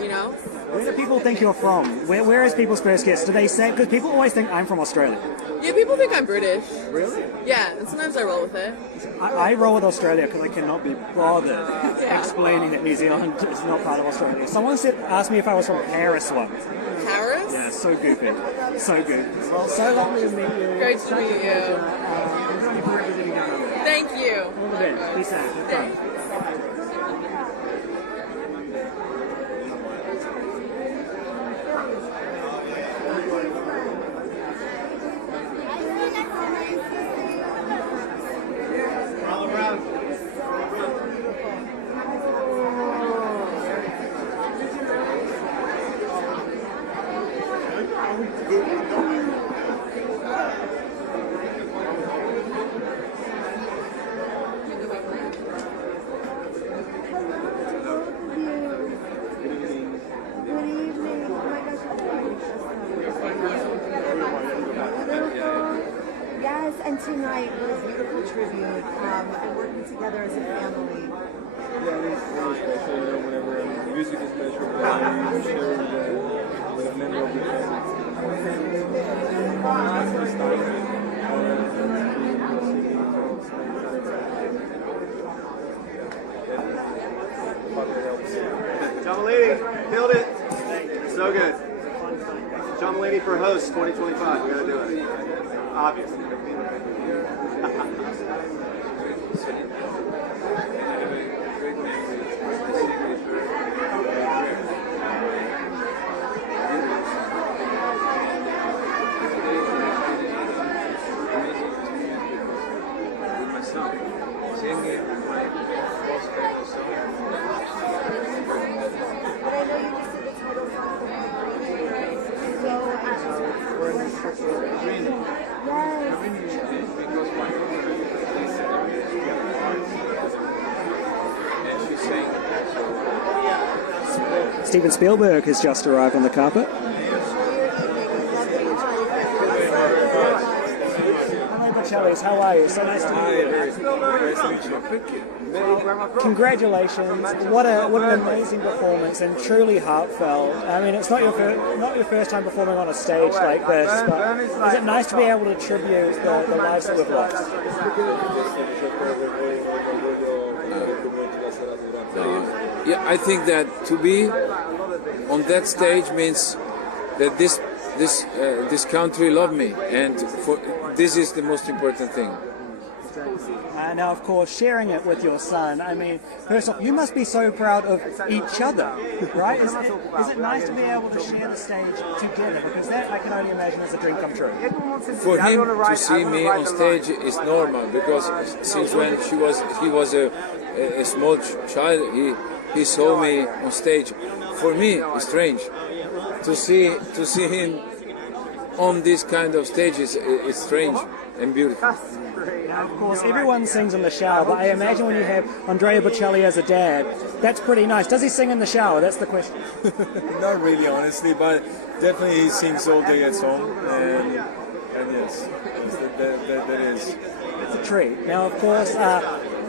you know? Where do people think you're from? Where is people's first guess? Do they say, because people always think I'm from Australia. Yeah, people think I'm British. Really? Yeah, and sometimes I roll with it. I roll with Australia because I cannot be bothered explaining that New Zealand is not part of Australia. Someone asked me if I was from Paris once. Paris? Yeah, so goofy. So good. Well, so lovely to meet you. Great to meet you. Thank you. All the best. Be safe. Have fun. And tonight was a beautiful tribute, and working together as a family. Yeah, it's really special, you know, whenever music is special, you share with a member of the John Mulaney, killed it. So good. John Mulaney for host 2025. We gotta do it. Obviously. Steven Spielberg has just arrived on the carpet. Hello, Bachellies. How are you? So nice to meet you. Well, congratulations! What an amazing performance and truly heartfelt. I mean, it's not your first time performing on a stage like this, but is it nice to be able to tribute the lives that we've lost? Yeah, I think that to be on that stage means that this country love me, and this is the most important thing. Now, of course, sharing it with your son, I mean, first off, you must be so proud of each other, right? Is it nice to be able to share the stage together? Because that, I can only imagine, is a dream come true. For him to see me on stage is normal, because since when he was a small child, he saw me on stage. For me, it's strange to see him on this kind of stages is strange and beautiful. Now, of course, everyone sings in the shower, but I imagine when you have Andrea Bocelli as a dad, that's pretty nice. Does he sing in the shower? That's the question. Not really, honestly, but definitely he sings all day at home, and yes, that is. It's a treat. Now, of course,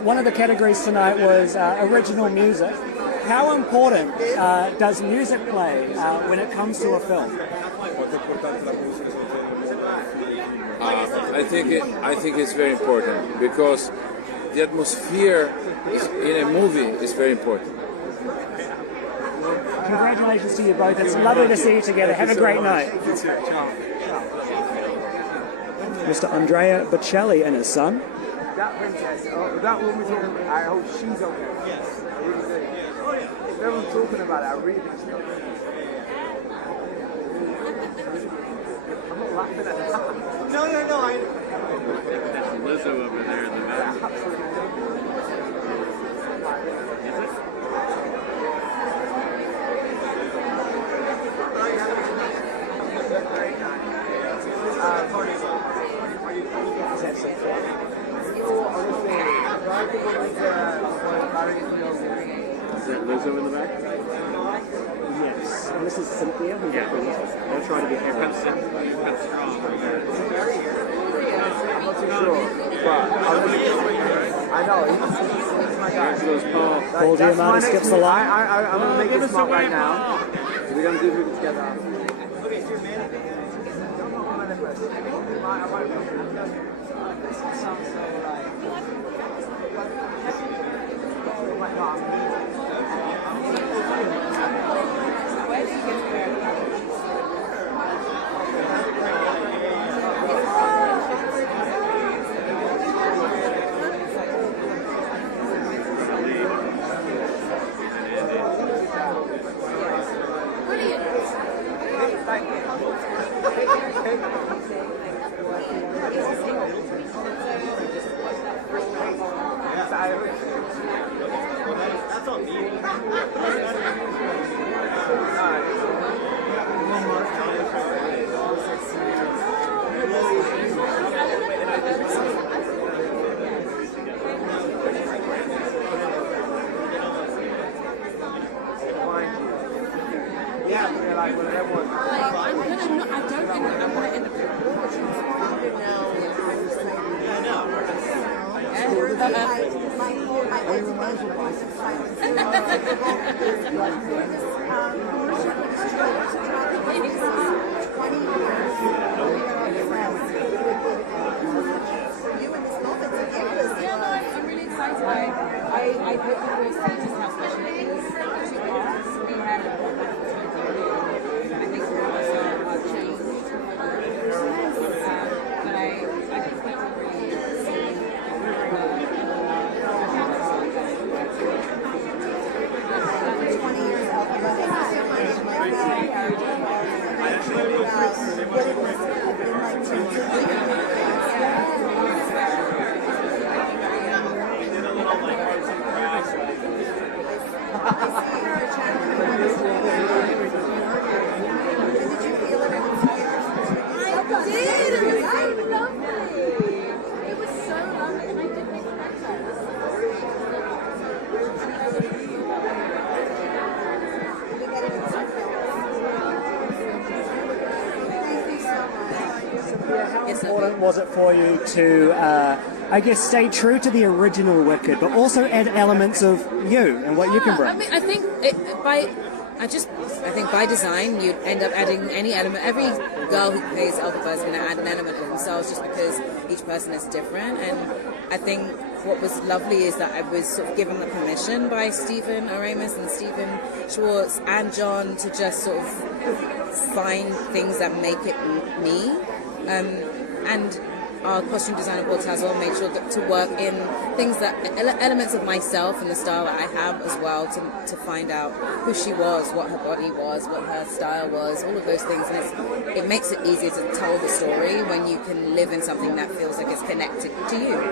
one of the categories tonight was original music. How important does music play when it comes to a film? I think it's very important because the atmosphere in a movie is very important. Congratulations to you both. It's lovely to see you together. Have a great night. Mr. Andrea Bocelli and his son. That princess, that woman's talking, I hope she's okay. Yes. If everyone's talking about it, I really think she's okay. I'm not laughing at that. No, I... That's Lizzo over there in the back. Is that Lizzo in the back? Yes. And this is Cynthia who's representing. I'll try to be fair. I'm not too sure, but I know, he's my guy. Paul Giamatti skips the line. I'm going to make this smart right now. We're going to do it together. Okay, so your manager. That's on me. I hope you will see just how special it is to us. We had an opportunity. I think all of us are changed. But I think people really see How important was it for you to, I guess, stay true to the original Wicked, but also add elements of you and what you can bring? I mean, I think by design you end up adding any element. Every girl who plays Elphaba is going to add an element of themselves just because each person is different. And I think what was lovely is that I was sort of given the permission by Stephen Aramis and Stephen Schwartz and John to just sort of find things that make it me. And our costume designer Paul Tazzel made sure to work in things that elements of myself and the style that I have as well to find out who she was, what her body was, what her style was, all of those things. And it makes it easier to tell the story when you can live in something that feels like it's connected to you.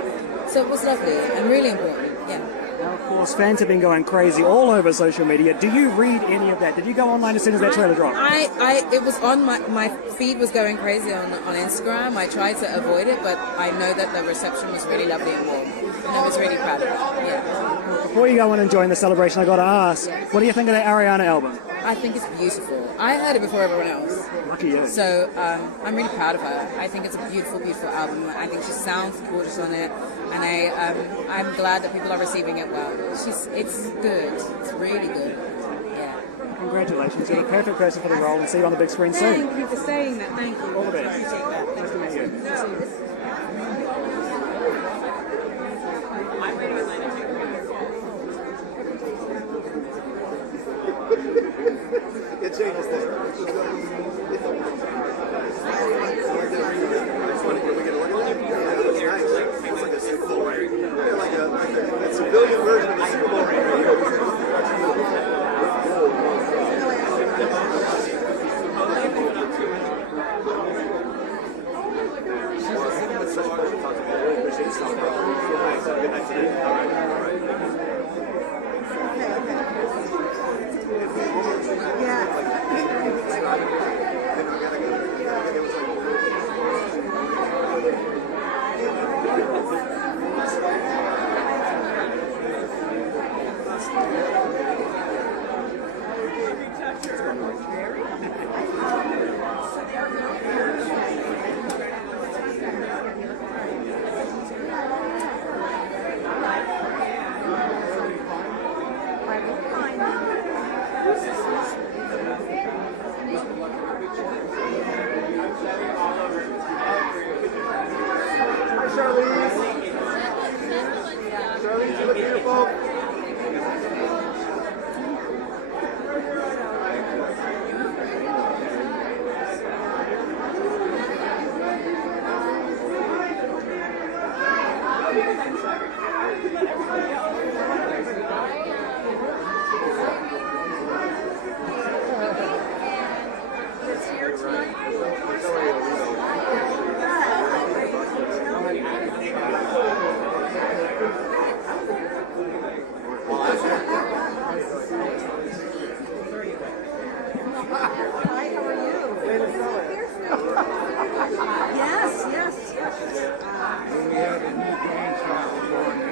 So it was lovely and really important. Yeah. Now, of course, fans have been going crazy all over social media. Do you read any of that? Did you go online as soon as that trailer dropped? It was on my feed was going crazy on Instagram. I tried to avoid it, but I know that the reception was really lovely and warm, and I was really proud of it. Yeah. Before you go on and join the celebration, I got to ask, what do you think of that Ariana album? I think it's beautiful. I heard it before everyone else. Lucky you. So I'm really proud of her. I think it's a beautiful, beautiful album. I think she sounds gorgeous on it, and I'm glad that people are receiving it well. It's good. It's really good. Yeah. Congratulations. You're the perfect person for the role, and see you on the big screen soon. Thank you for saying that. Thank you. All the best. I appreciate that. Nice to meet you. It changes things. Like a civilian version of a Super Bowl ring.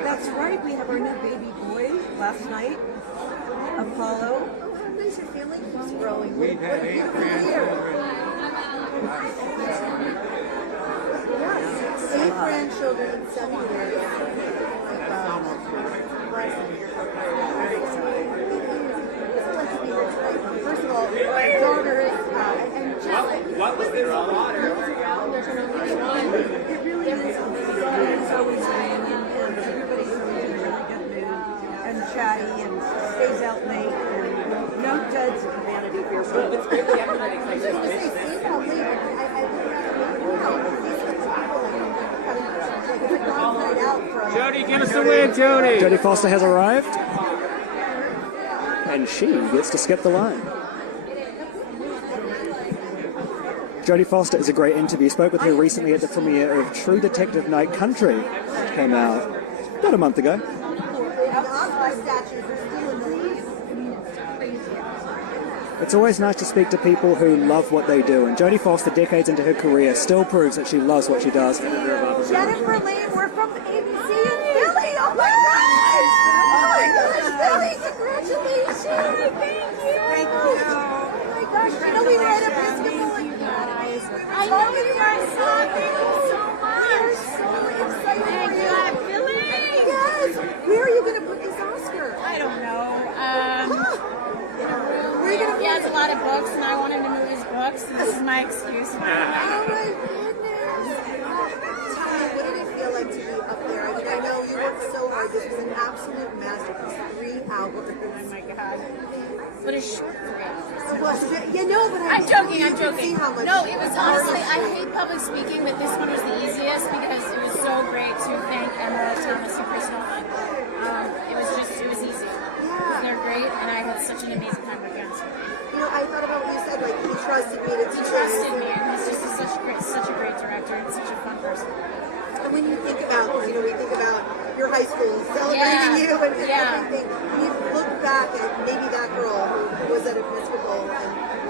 That's right, we have our new baby boy last night, Apollo. How nice your family keeps growing. We've had 8 grandchildren. Yes, 8 grandchildren in 7 years. That's almost First of all, my daughters, and just what was this water? it really is. It's always rain, and everybody's really in a really good mood and chatty and stays out late, and no duds at the Vanity Fair. It's great to everybody. I was just going to say, stays out late. Jody, give us a win, Jody. Jodie Foster has arrived, and she gets to skip the line. Jodie Foster is a great interview. Spoke with her recently at the premiere of True Detective Night Country, which came out about a month ago. It's always nice to speak to people who love what they do, and Jodie Foster, decades into her career, still proves that she loves what she does. Jennifer Lane, we're from ABC in Philly. Oh my gosh! Oh my gosh, Philly, congratulations! Thank you! Oh my gosh, you know we were at Episcopal and I know you guys saw. Thank you so much. We're so excited for you. Philly! Yes! Where are you going to put this Oscar? I don't know. He has a lot of books, and I want him to move his books, and this is my excuse. Oh my goodness! Tell me, what did it feel like to be up there? I mean, I know you worked so hard. This was an absolute masterpiece. 3 hours. Oh my god. What a short 3 hours. Well, yeah, no, but I'm joking. See how much No, it was honestly, I hate public speaking, but this one was the easiest because it was so great to thank Emma, Thomas, and Crystal. It was easy. Yeah. They're great, and I had such an amazing time with them. You know, I thought about what you said, like, he trusted me to He trusted me, and he's just such a great director and such a fun person. And when you think about, you know, we think about your high school, celebrating you and everything. You look back at maybe that girl who was at Episcopal.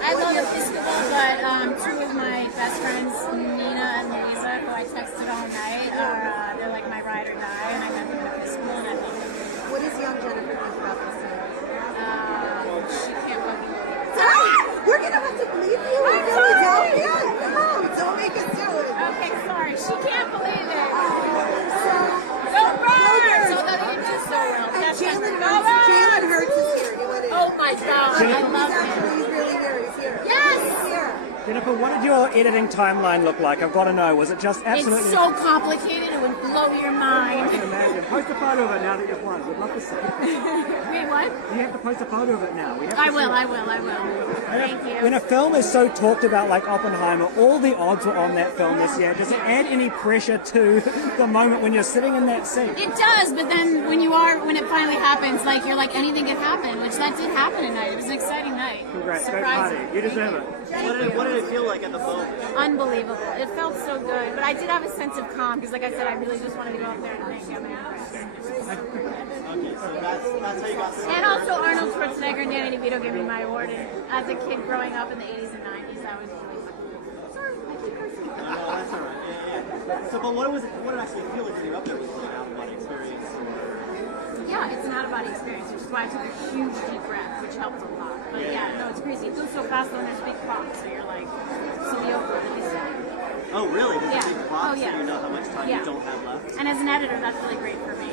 I love Episcopal, but two of my best friends, Nina and Louisa, who I texted all night, they're like my ride or die, and I met them at Episcopal, and I love them. What does young Jennifer think about this? She can't fucking believe it. We're gonna have to believe you in Philadelphia? No, don't make us do it. Okay, sorry. She can't believe it. Go Birds! Although you do so well. And Jalen Hurts is here. Oh my God, I love him. He's really here. He's here. Yes! He's here. Jennifer, what did your editing timeline look like? I've got to know. Was it just absolutely... It's so complicated, it would blow your mind. I can imagine. Post a photo of it now that you've won. We'd love to see it. Wait, what? You have to post a photo of it now. I will. Thank you. When a film is so talked about like Oppenheimer, all the odds were on that film this year. Does it add any pressure to the moment when you're sitting in that seat? It does, but then when it finally happens, like you're like anything can happen, which that did happen tonight. It was an exciting night. Congrats, great party. You deserve it. What did it feel like at the moment? Unbelievable. It felt so good, but I did have a sense of calm because, like I said, I really just wanted to go up there and make him. Okay, so that's how you got started. And also Arnold Schwarzenegger and Danny DeVito gave me my award. And as a kid growing up in the 80s and 90s, that was really fun. Sorry, I keep cursing. No, that's all right. Yeah. So, but what did it actually feel like when you're up there? Was it an out-of-body experience? Yeah, it's an out-of-body experience, which is why I took a huge deep breath, which helped a lot. But yeah, no, it's crazy. It goes so fast when there's big props, so you're like, this will be over, let me see. Oh, really? There's Yeah. a big clock, Oh, yeah. so you know how much time Yeah. you don't have left? And as an editor, that's really great for me.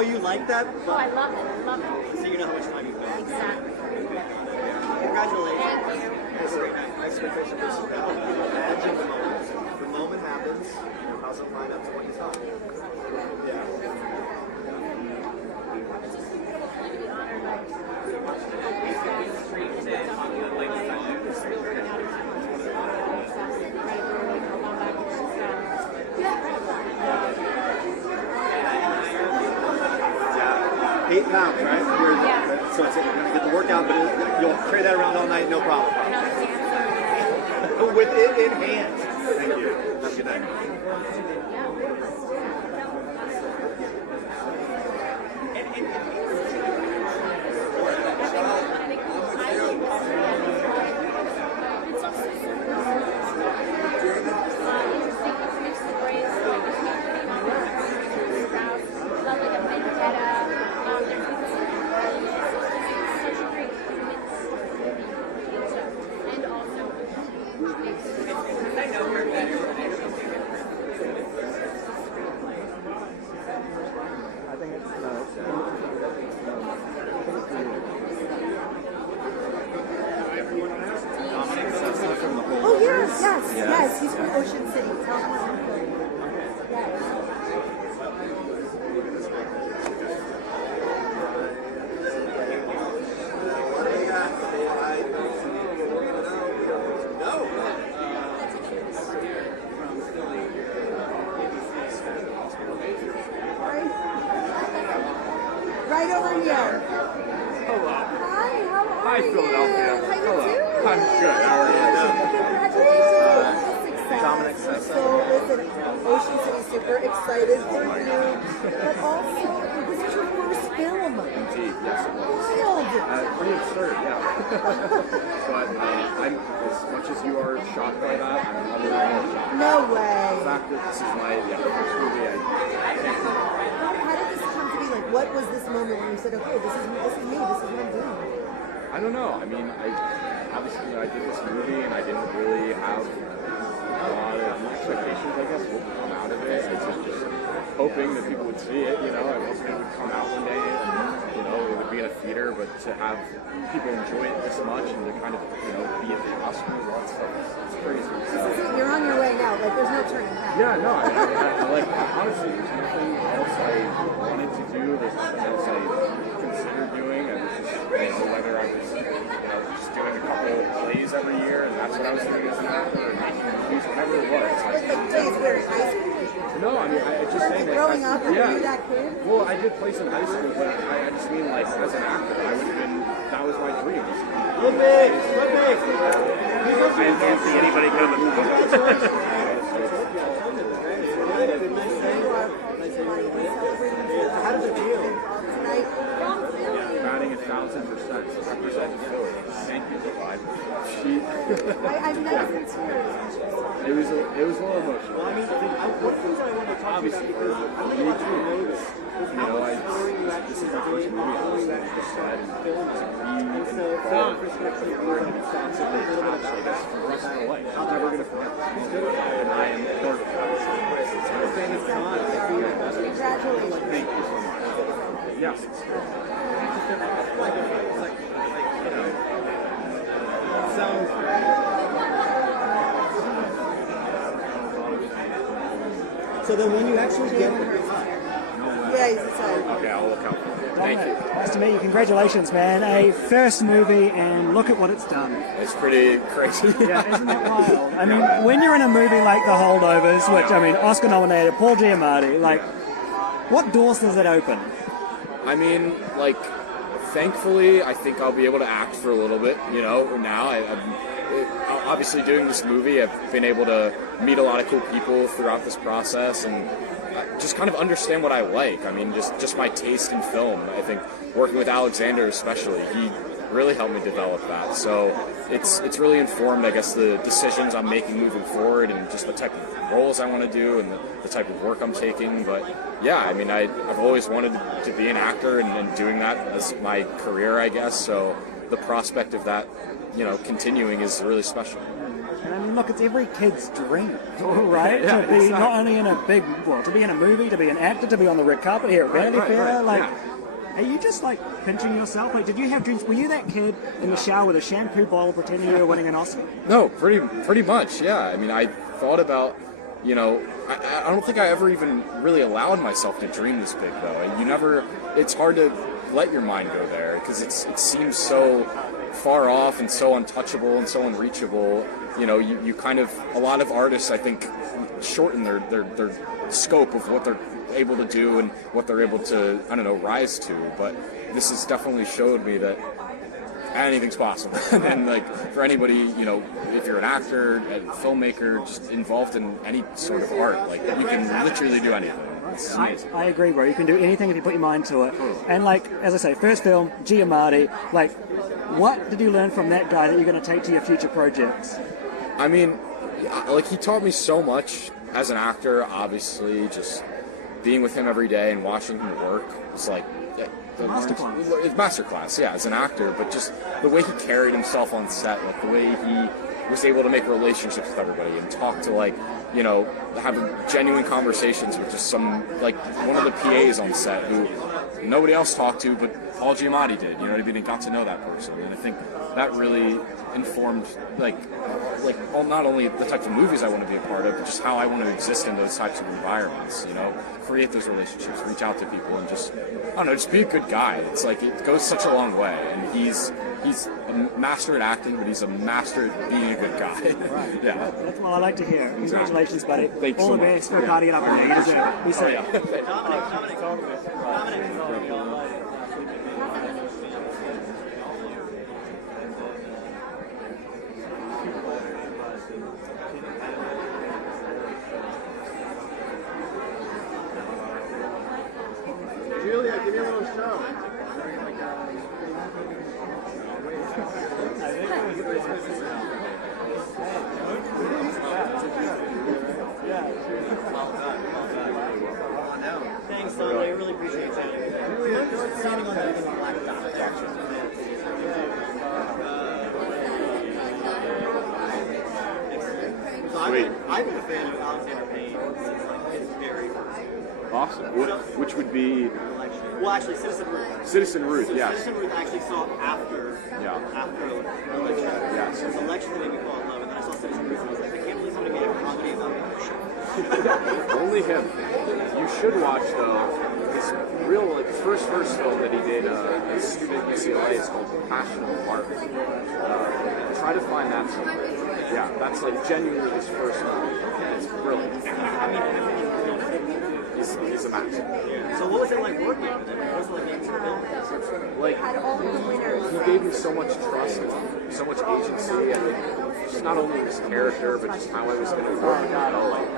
You like that? Oh, I love it. I love it. So you know how much time you've got? Exactly. Congratulations. Thank you. Expectation versus reality. Imagine the moment. The moment happens. How's it line up to what you thought? Yeah. 8 pounds, right? So it's going to get the workout, but you'll carry that around all night, no problem. With it in hand. Thank you. Have a good night. Oh, yes. He's from Ocean City. Tell him what I'm doing. Right over here. Hello. Hi, how are Hi, you? Philadelphia. How you Hello. doing? I'm good. How are you? Congratulations on the success. Dominic says so. So, listen, Ocean City, super excited for you. But also, this is your first film. Indeed, yes it was. Wild. Pretty absurd, yeah. But I'm, as much as you are shocked by that, I'm a little more shocked. No way. The fact that this is my first movie, I can't believe it. How did this come to be? Like, what was this moment when you said, okay, this is me, this is what I'm doing? I don't know. I mean, obviously I did this movie and I didn't really have a lot of expectations, I guess, what would come out of it. I was just hoping that people would see it, you know. I wasn't it would come out one day and, you know, it would be in a theater, but to have people enjoy it this much and to kind of, you know, be at the Oscars, all that stuff, it's crazy. So, You're on your way now. Like, there's no turning back. yeah, no, I like, honestly, there's nothing else I wanted to do. There's nothing else I considered doing. I was just, you know, whether I was, you know, just doing a couple plays every year, and that's what I was doing as an actor, or making movies, whatever it was. Plays where in high school? No, I mean, I just saying that. Growing up, were yeah. you that kid? Well, I did plays in high school, but I just mean, like, as an actor, I would have been, that was my dream. Look big! Look big! I didn't see anybody coming. You are I've never been serious. It was a little emotional. Well, I mean, one thing that I want to talk to you because Me too. You know, this is my first movie. I was just sad and to be involved in responsibly attached, I guess, for the rest of my life. I'm never going to forget this. And I am part of that. Congratulations. Thank you so much. Yes. So then when you actually get Yeah, he's excited. Okay, I'll look out. Thank you. Nice to meet you. Congratulations, man. A first movie, and look at what it's done. It's pretty crazy. Yeah, isn't it wild? I mean, when you're in a movie like The Holdovers, which, I mean, Oscar-nominated, Paul Giamatti, like, what doors does it open? I mean, like, thankfully, I think I'll be able to act for a little bit, you know, now. Obviously, doing this movie, I've been able to meet a lot of cool people throughout this process and just kind of understand what I like. I mean, just my taste in film. I think working with Alexander especially, he really helped me develop that. So it's really informed, I guess, the decisions I'm making moving forward and just the type of roles I want to do and the type of work I'm taking. But yeah, I mean, I've always wanted to be an actor and doing that as my career, I guess. So the prospect of that, you know, continuing is really special. And I mean, look, it's every kid's dream, right? Yeah, to be exactly. not only in a big, well, to be in a movie, to be an actor, to be on the red carpet here at Vanity Fair. Like, are you just like pinching yourself? Like, did you have dreams? Were you that kid in the shower with a shampoo bottle pretending you were winning an Oscar? No, pretty much, yeah. I mean, I thought about, you know, I don't think I ever even really allowed myself to dream this big, though. You never, it's hard to let your mind go there because it seems so far off and so untouchable and so unreachable. You know, you kind of, a lot of artists, I think, shorten their scope of what they're able to do and what they're able to, I don't know, rise to. But this has definitely showed me that anything's possible. And like for anybody, you know, if you're an actor, a filmmaker, just involved in any sort of art, like you can literally do anything. It's amazing. I agree, bro. You can do anything if you put your mind to it. And like, as I say, first film, Giamatti, like, what did you learn from that guy that you're going to take to your future projects? I mean, like, he taught me so much as an actor, obviously, just being with him every day and watching him work was like masterclass, yeah, as an actor, but just the way he carried himself on set, like the way he was able to make relationships with everybody and talk to, like, you know, have genuine conversations with just some, like, one of the PAs on set who nobody else talked to, but Paul Giamatti did, you know what I mean, and got to know that person. And I think that really informed, like not only the types of movies I want to be a part of, but just how I want to exist in those types of environments, you know, create those relationships, reach out to people, and just, I don't know, just be a good guy. It's like, it goes such a long way, and he's a master at acting, but he's a master at being a good guy. Right. Yeah. That's what I like to hear. Congratulations, buddy. Thanks All so the much. best. Go party it up in there. You deserve it. We see you. Julia, give me a little show. Thanks, Don. I really appreciate that. Standing on the black dot. Sweet. I've been a fan of Alexander Payne since like his very first. Awesome. Which would be? Well, actually, Citizen Ruth. Citizen Ruth, So yes. Citizen Ruth I actually saw after election. Yes. It was election that made me fall in love, and then I saw Citizen Ruth, and I was like, I can't believe somebody made a comedy about abortion. Only him. You should watch though his real first film that he did as a student at UCLA. It's called Passion of Art. Try to find that somewhere. Yeah, that's like genuinely his first film. It's brilliant. He's a master. So what was it like working with him? What was it like being film? Like, he gave me so much trust, so much agency. I think just not only this character, but just how I was going to work. You know, like,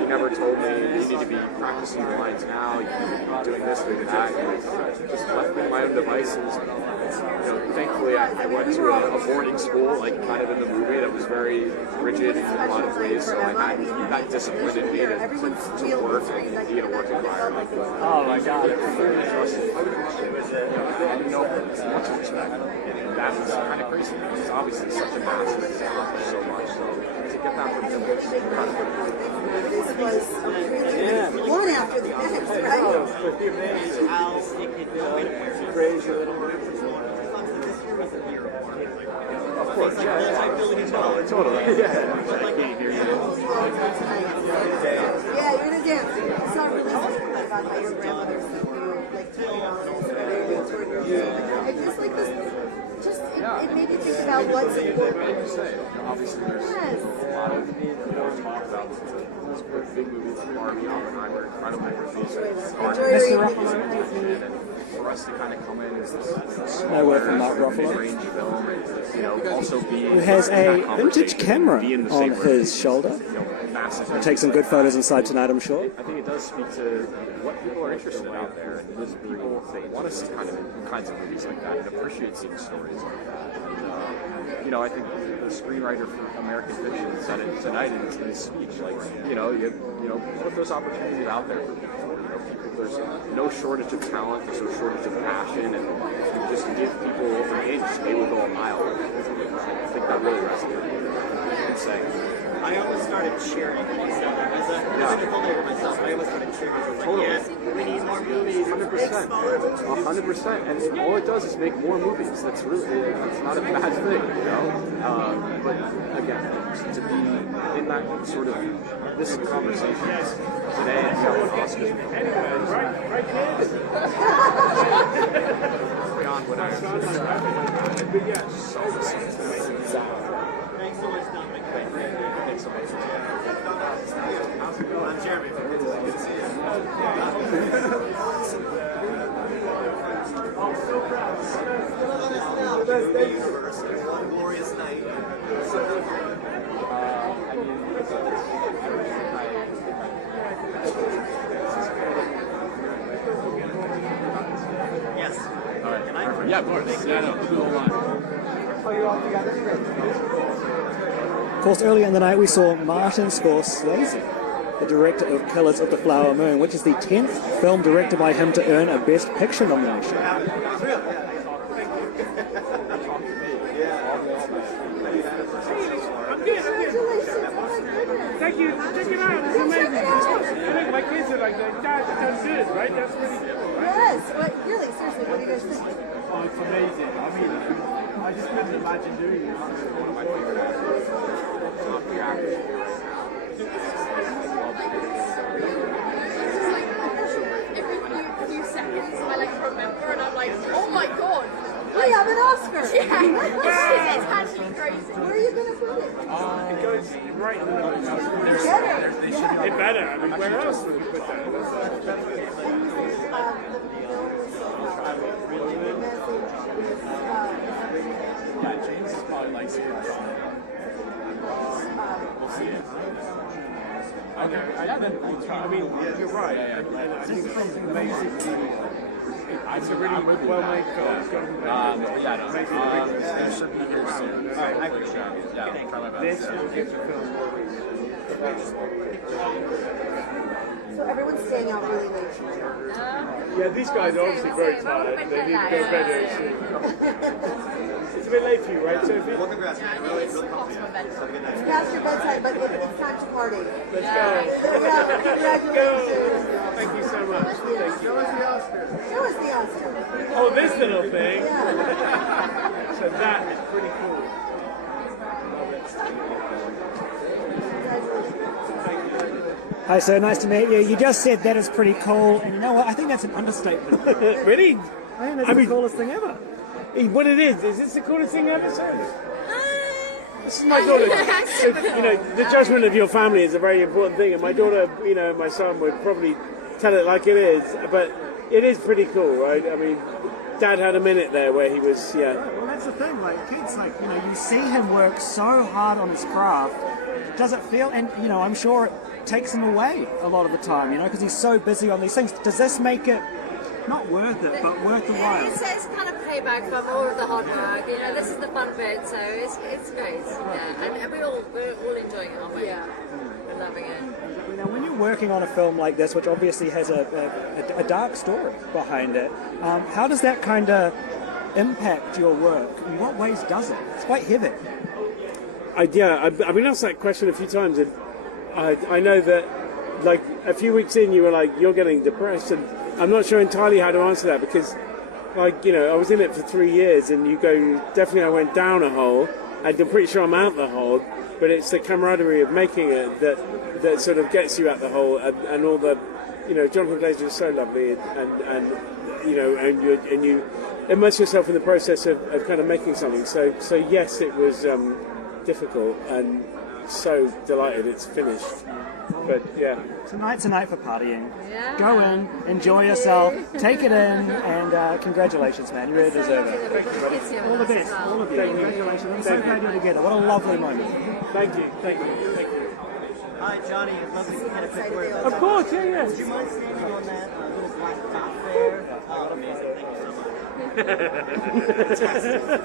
he never told me you need to be practicing your lines now, you need to be doing this, doing that. He just left me to my own devices. You know, thankfully I went to a boarding school, like kind of in the movie, that was very rigid in a lot of ways. So I had that discipline in me to work and be in a work environment. Oh my God. I didn't know what to expect. And that was kind of crazy. He's obviously such a master. He's accomplished so much. So to get that from him was incredible. This was really one after the next, right? How it could raise a little bit. Of course, yeah. I feel like Totally. Yeah. Yeah, you're gonna dance. I saw a really nice about how your grandmother sent you like I just like this. It made me think about what's important. Obviously, there's a lot of talk about those big movies, Barbie, Oppenheimer, incredible movies. And for us to kind of come in as this No word from Mark Ruffalo. mid-range film, and you know, also be Who has a vintage camera on his shoulder. massive. He'll take some good photos inside tonight, I'm sure. I think it does speak to what people are interested in out there, and there's people they want to see kinds of movies like that and appreciate seeing stories like that. And, you know, I think the screenwriter for American Fiction said it tonight in his speech. Like, you know, put those opportunities out there for people. You know, there's no shortage of talent, there's no shortage of passion, and if you just give people an inch, they will go a mile. I think that really resonated. Good saying. I almost started cheering myself. As a filmmaker myself, I almost started cheering. I was like, Totally. yes, we need more movies. 100%. 100%. And all it does is make more movies. That's not a bad thing, you know? But again, to be in that sort of this conversation today and the Oscars beyond what I anticipated. But yeah, so Thanks so much, Dominic. Thanks so much. I'm Jeremy. Good to see you. The universe. It's one glorious night. Yes. All right. Can I? Yeah, of course. Yeah, no. Of course, earlier in the night we saw Martin Scorsese, the director of Killers of the Flower Moon, which is the 10th film directed by him to earn a Best Picture nomination. Thank you. Check it out. It's amazing. I think my kids are like, that's good, right? That's pretty good. Right? Yes, but really, seriously, what do you guys think? Oh, it's amazing. I mean, I just couldn't imagine doing it. One of my favorite actors. Top the actors. Every few seconds, I like remember, and I'm like, oh my god, We have an Oscar! yeah, it's actually crazy. Where are you going to put it? It goes right in the middle. It better. I mean, where else would we put that? Yeah, James is probably like seeing it. We'll see it. I mean, you're right. I think basically, it's a really well-made film. Yeah, no. It should be here soon. Yeah, I'll try my best. This will get the film. So everyone's staying out really late. Yeah, these guys are obviously very tired. They need to go to bed soon. It's a bit late for you, right, Sophie? Well, congrats. Really, really It's past your bedtime, but it's time to party. Let's go. Congratulations. Thank you so much. Thank you. Show us the Oscar. Oh, this little thing. Yeah. So that is pretty cool. Hi, sir. Nice to meet you. You just said that is pretty cool, and you know what? I think that's an understatement. Really? I think that's the coolest thing ever. What it is this the coolest thing ever said? This is my daughter. You know, the judgment of your family is a very important thing, and my daughter, you know, my son would probably tell it like it is, but it is pretty cool, right? I mean, Dad had a minute there where he was, yeah. Well, that's the thing. Like kids, like you see him work so hard on his craft. Does it feel? And I'm sure it takes him away a lot of the time. Because he's so busy on these things. Does this make it not worth it, but worth the while? It's kind of payback for more of the hard work. This is the fun bit, so it's great. Yeah, and we're all enjoying it, aren't we? Yeah, we're loving it. Now, when you're working on a film like this, which obviously has a dark story behind it, how does that kind of impact your work? In what ways does it? It's quite heavy. I've been asked that question a few times, and I know that, like, a few weeks in, you were like, you're getting depressed, and I'm not sure entirely how to answer that, because, like, I was in it for 3 years, and you go, definitely I went down a hole, and I'm pretty sure I'm out the hole, but it's the camaraderie of making it that sort of gets you out the hole, and all the, Jonathan Glazer is so lovely, and you immerse yourself in the process of kind of making something. So yes, it was difficult, and so delighted it's finished. But yeah, tonight's a night for partying. Yeah. Go in, enjoy yourself, take it in, and congratulations, man. You really deserve it. All the best, all of you. Congratulations. I'm so glad you're together. What a lovely moment. Thank you. Hi, Johnny. I'd love to get a quick word. Of course, yeah. Would you mind standing on that little black dot there? Oh, amazing. Thank you so much.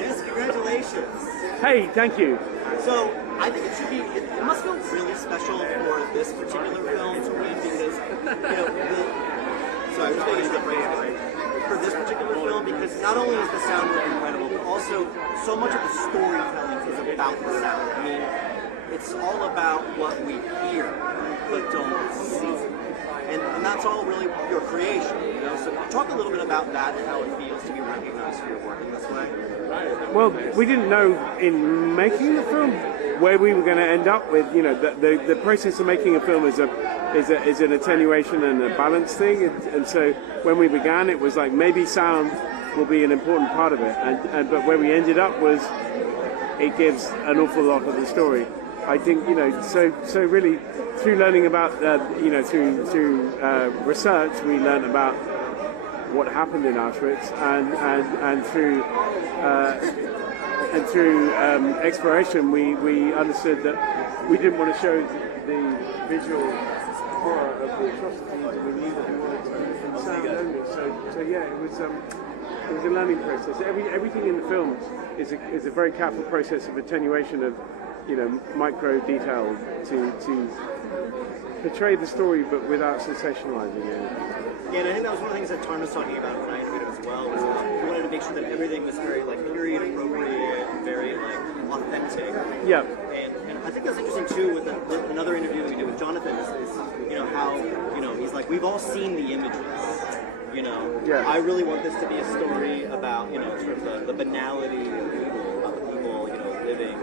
Yes, congratulations. Hey, thank you. So, I think it must feel really special for this particular film to read because, sorry, I'm just making sure the phrase is right. For this particular film, because not only is the sound work incredible, but also so much of the storytelling is about the sound. I mean, it's all about what we hear, but don't see. And that's all really your creation, So talk a little bit about that and how it feels to be recognized for your work in this way. Well, we didn't know in making the film where we were going to end up with. The process of making a film is an attenuation and a balance thing. And so when we began, it was like maybe sound will be an important part of it. But where we ended up was it gives an awful lot of the story. I think so really through learning about through research we learned about what happened in Auschwitz and through exploration we understood that we didn't want to show the visual horror of the atrocities, and we knew that we wanted to be sound only. So yeah, it was a learning process. Everything in the films is a very careful process of attenuation of micro detail to portray the story, but without sensationalizing it. Yeah, and I think that was one of the things that Tarn was talking about when I interviewed him as well, was he wanted to make sure that everything was very, period appropriate, very, authentic. Yeah. And I think that's interesting, too, with another interview that we did with Jonathan, is how, he's like, we've all seen the images. Yeah. I really want this to be a story about, sort of the banality of people, about the people, living,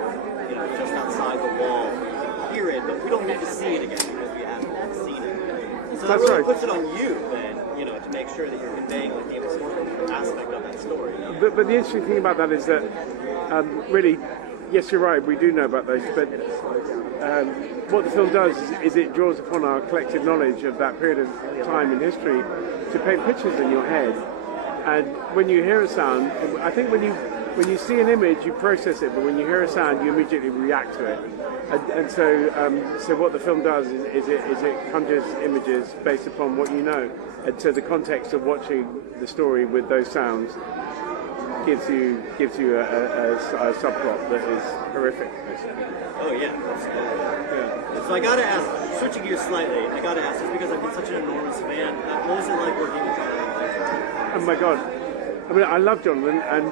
just outside the wall. You can hear it, but we don't need to see it again because we haven't seen it. So that really puts it on you, then, to make sure that you're conveying the important aspect of that story. But the interesting thing about that is that, really, yes, you're right, we do know about those, but what the film does is it draws upon our collective knowledge of that period of time in history to paint pictures in your head. And when you hear a sound, I think when you see an image, you process it, but when you hear a sound, you immediately react to it. And so what the film does is it conjures images based upon what you know. And so the context of watching the story with those sounds gives you a subplot that is horrific. Oh yeah, absolutely. Yeah. So I gotta ask, switching gears slightly, just because I've been such an enormous fan, what was it like working with Jonathan? Oh my God. I mean, I love Jonathan, and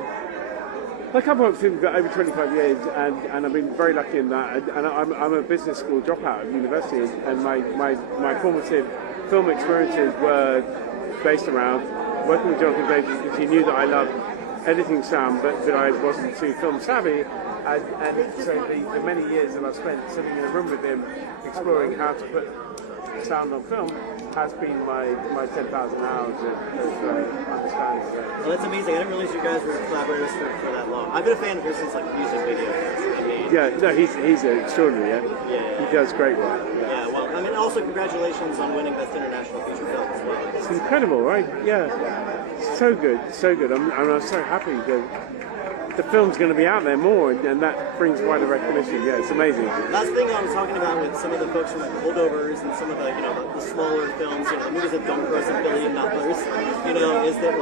I've worked with him for over 25 years, and I've been very lucky in that. And I'm a business school dropout at university, and my formative film experiences were based around working with Jonathan Glazer because he knew that I loved editing sound, but I wasn't too film savvy. And so the many years that I've spent sitting in a room with him, exploring how to put sound on film, has been my 10,000 hours of understanding it. Well, that's amazing. I didn't realize you guys were collaborators for that long. I've been a fan of yours since music videos. I mean, Yeah, no, he's extraordinary. Yeah, he does great work. Yeah, well, I mean, also congratulations on winning Best International Feature Film as well. It's incredible, right? Yeah, so good, so good. I'm so happy that the film's going to be out there more, and that brings wider recognition. Yeah, it's amazing. Last thing I was talking about with some of the folks from Holdovers and some of the, the smaller films, the movies that don't gross $1 billion, is that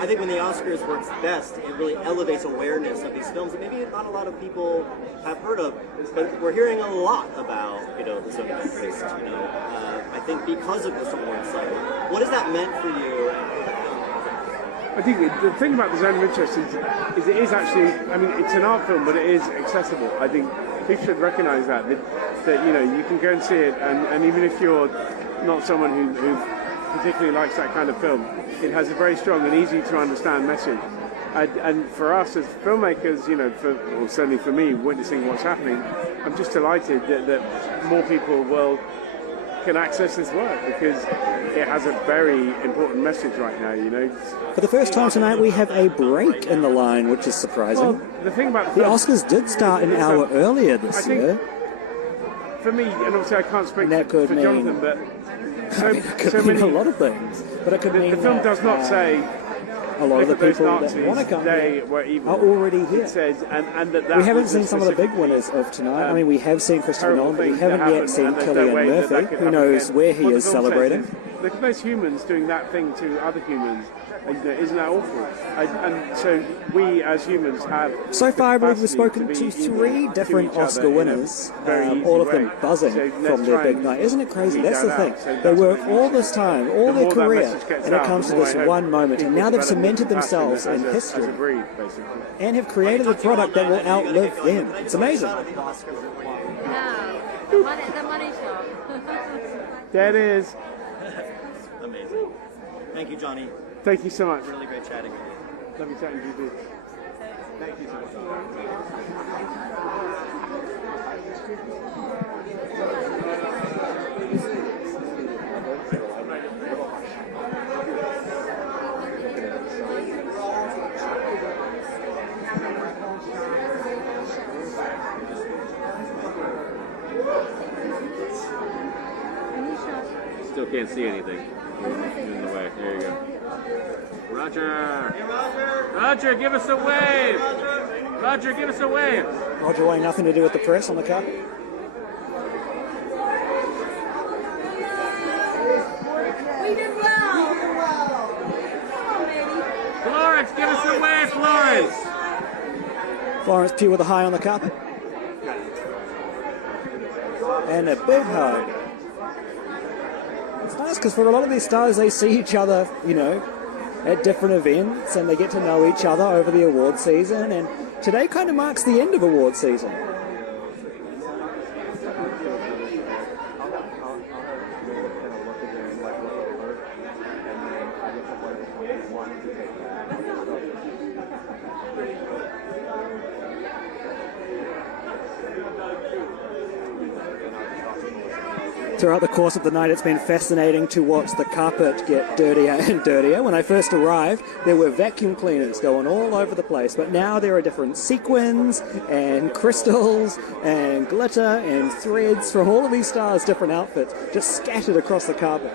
I think when the Oscars works best, it really elevates awareness of these films that maybe not a lot of people have heard of, but we're hearing a lot about, the Zone of Interest, I think because of this award cycle. What has that meant for you? I think the thing about the Zone of Interest is it is actually, I mean, it's an art film, but it is accessible. I think people should recognise that you can go and see it, and even if you're not someone who particularly likes that kind of film, it has a very strong and easy to understand message. And for us as filmmakers, or certainly for me, witnessing what's happening, I'm just delighted that more people can access this work, because it has a very important message right now, For the first time tonight, we have a break in the line, which is surprising. Well, the thing about the Oscars did start an hour earlier this year. For me, and obviously I can't speak for Jonathan, but so many, a lot of things. But it could mean the film does not say a lot of the people that want to come here are already here. It says, and that we haven't seen some of the big winners of tonight. I mean, we have seen Christopher Nolan, but we haven't yet seen Cillian Murphy. Who knows where he is celebrating? Look at those humans doing that thing to other humans. Isn't that awful? And so we as humans have... So far, I believe we've spoken to 3 different Oscar winners, all of them buzzing from their big night. Isn't it crazy? That's the thing. They work all this time, all their career, and it comes to this one moment, and now they've cemented themselves in history and have created a product that will outlive them. It's amazing. The money shot. There it is. Amazing. Thank you, Johnny. Thank you so much. Really great chatting with you. Lovely chatting to you too. Thank you so much. Still can't see anything. In the way. There you go. Roger! Roger, give us a wave! Roger, give us a wave! Roger wanting nothing to do with the press on the carpet. We did well! Come on, baby. Florence, give us a wave, Florence! Florence Pugh with a high on the carpet. And a big hug. It's nice because for a lot of these stars, they see each other, at different events, and they get to know each other over the award season, and today kind of marks the end of award season. Throughout the course of the night, it's been fascinating to watch the carpet get dirtier and dirtier. When I first arrived, there were vacuum cleaners going all over the place, but now there are different sequins and crystals and glitter and threads from all of these stars' different outfits just scattered across the carpet.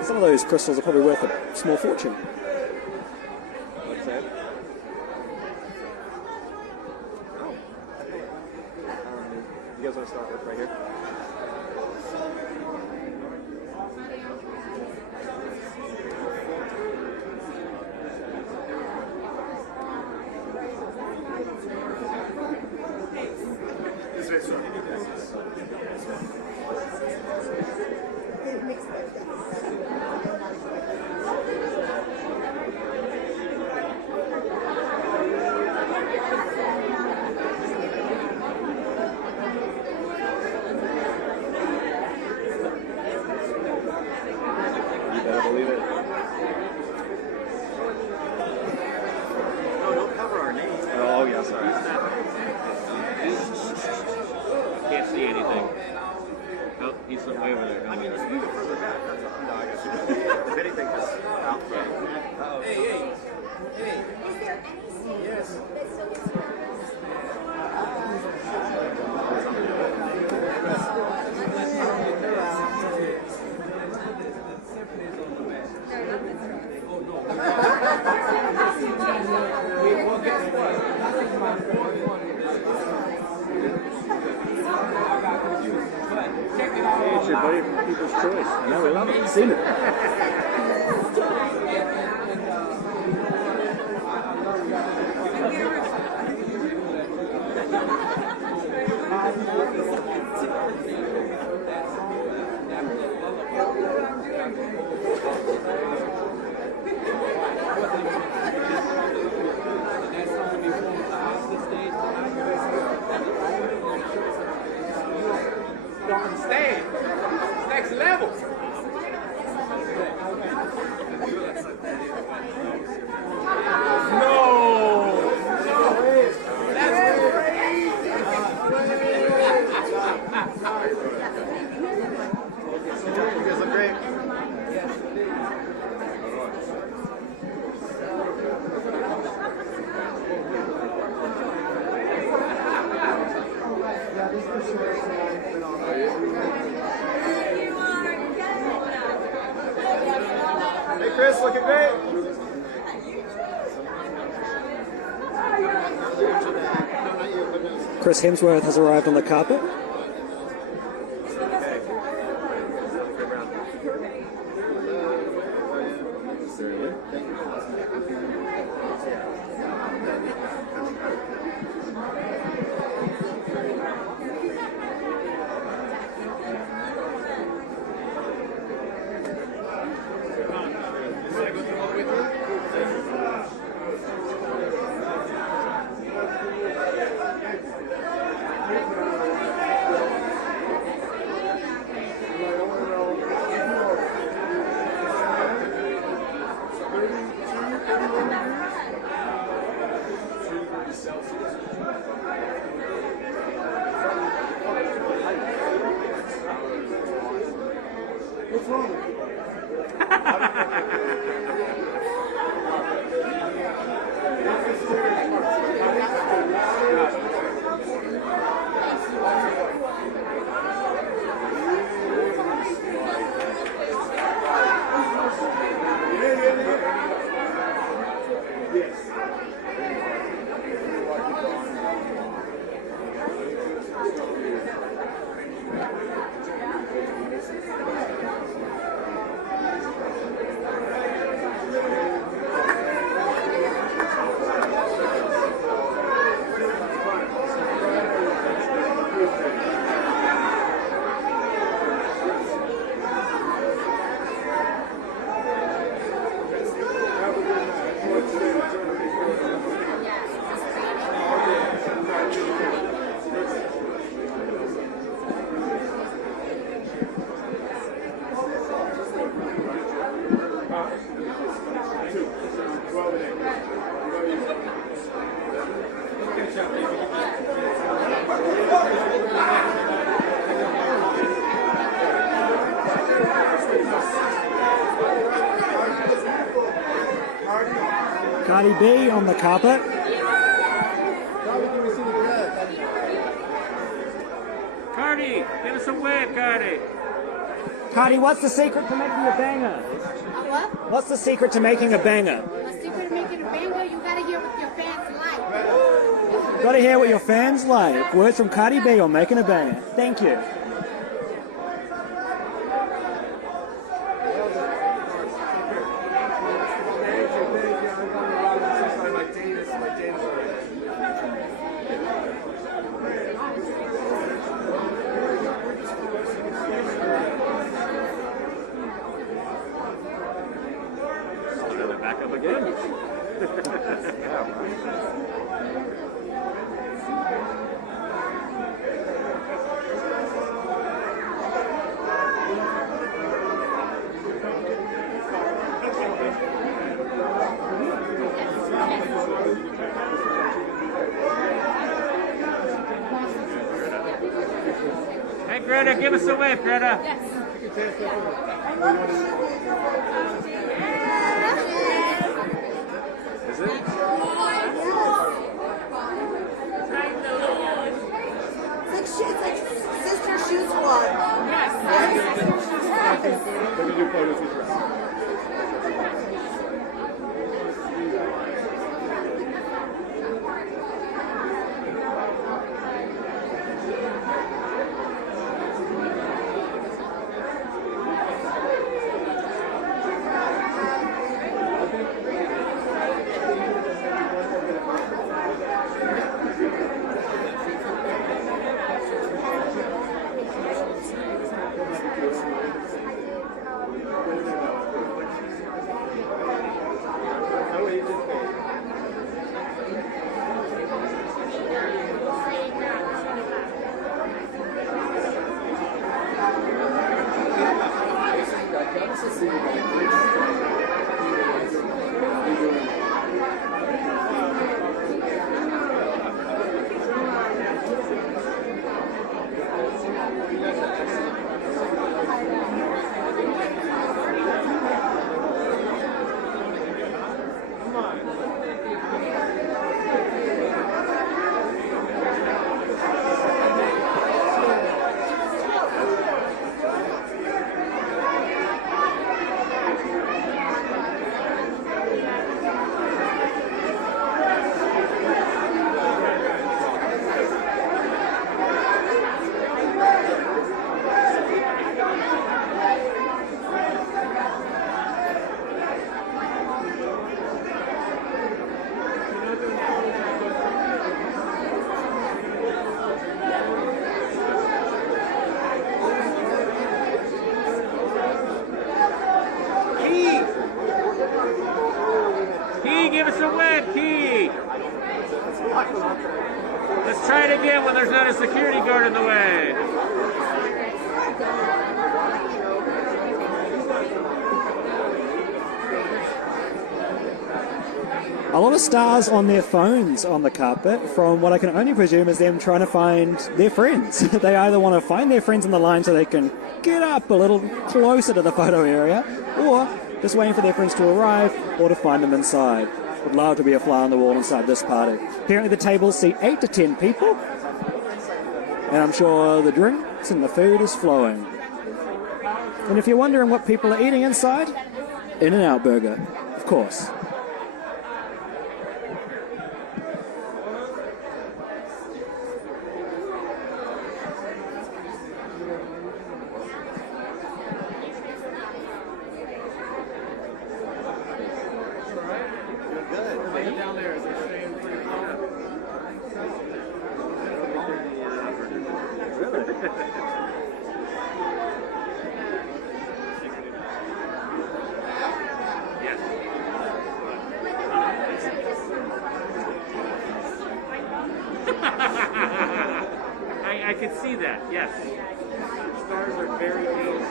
Some of those crystals are probably worth a small fortune. What's that? You guys want to start with right here? watch it, buddy. People's choice. I know, we love it. Seen it. On stage, next level. Hey Chris, looking great. Chris Hemsworth has arrived on the carpet. What's wrong with you? Cardi B on the carpet. Cardi, give us a wave, Cardi. Cardi, what's the secret to making a banger? What? What's the secret to making a banger? The secret to making a banger, you gotta hear what your fans like. Gotta hear what your fans like. Words from Cardi B on making a banger. Thank you. Back up again. Hey Greta, give us a wave, Greta. Is it? It's like Sister Shoe Squad. Let me do photos with you. Give us a win, Key! Let's try it again when there's not a security guard in the way. A lot of stars on their phones on the carpet, from what I can only presume is them trying to find their friends. They either want to find their friends in the line so they can get up a little closer to the photo area, or just waiting for their friends to arrive, or to find them inside. Would love to be a fly on the wall inside this party. Apparently the tables seat 8 to 10 people, and I'm sure the drinks and the food is flowing. And if you're wondering what people are eating inside, In-N-Out Burger, of course. I can see that, yes. Stars are very dangerous.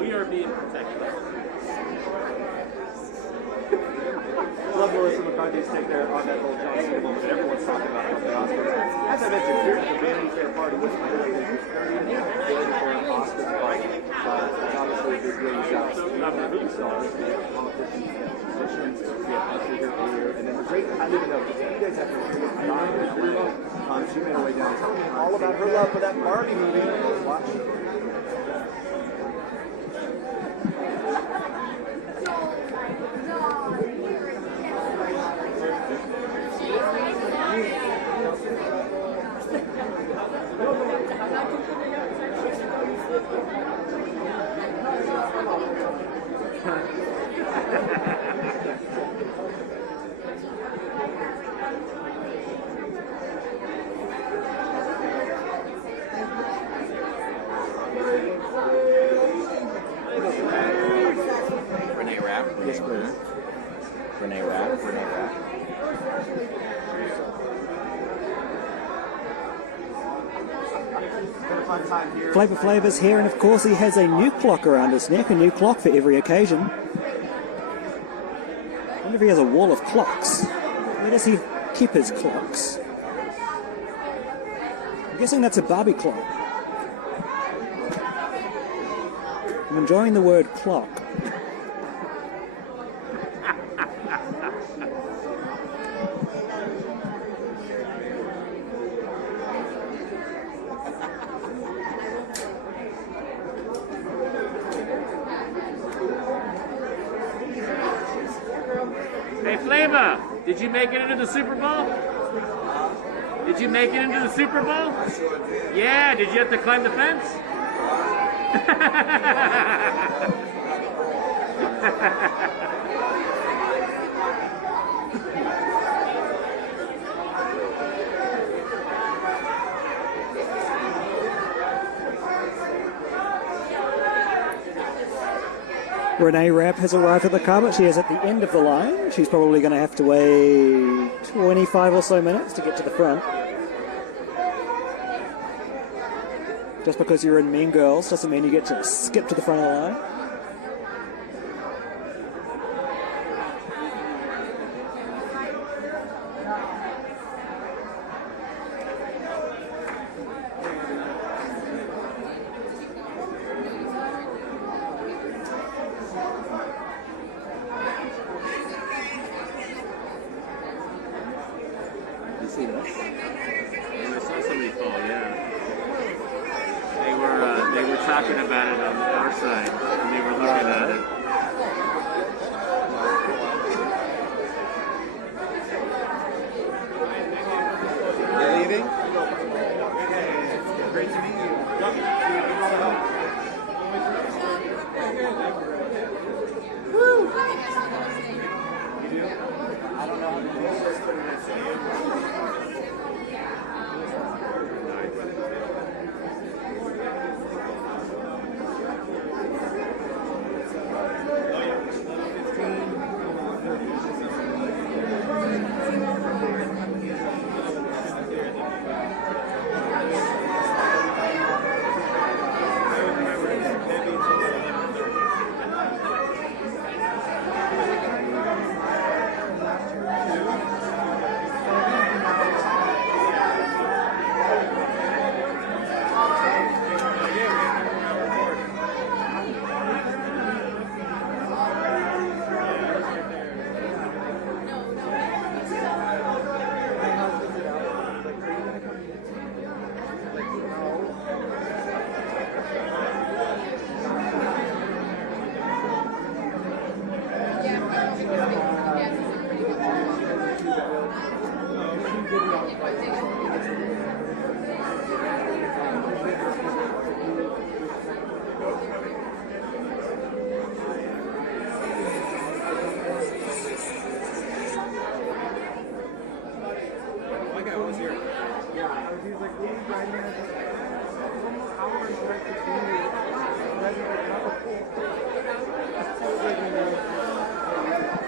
We are being protected. I love Melissa McCarthy's take there on that whole John Cena moment that everyone's talking about from the Oscars. As I mentioned, here at the Vanity Fair party, which by the way is the 30th Vanity Fair Oscars party. Obviously, there's really got movie stars, we have politicians, we have musicians, we have Usher here earlier, and then the great, I didn't know, because you guys have to hear what Diana's doing. She made her way down, all about her love for that Barbie movie. Watch. Flavor Flavor's here, and of course he has a new clock around his neck, a new clock for every occasion. I wonder if he has a wall of clocks. Where does he keep his clocks? I'm guessing that's a Barbie clock. I'm enjoying the word clock. Hey, Flava, did you make it into the Super Bowl? Did you make it into the Super Bowl? Yeah, did you have to climb the fence? Renee Rapp has arrived at the car, but she is at the end of the line. She's probably going to have to wait 25 or so minutes to get to the front. Just because you're in Mean Girls doesn't mean you get to skip to the front of the line. talking about it on our side, and they were looking at it. You're leaving? Great to meet you.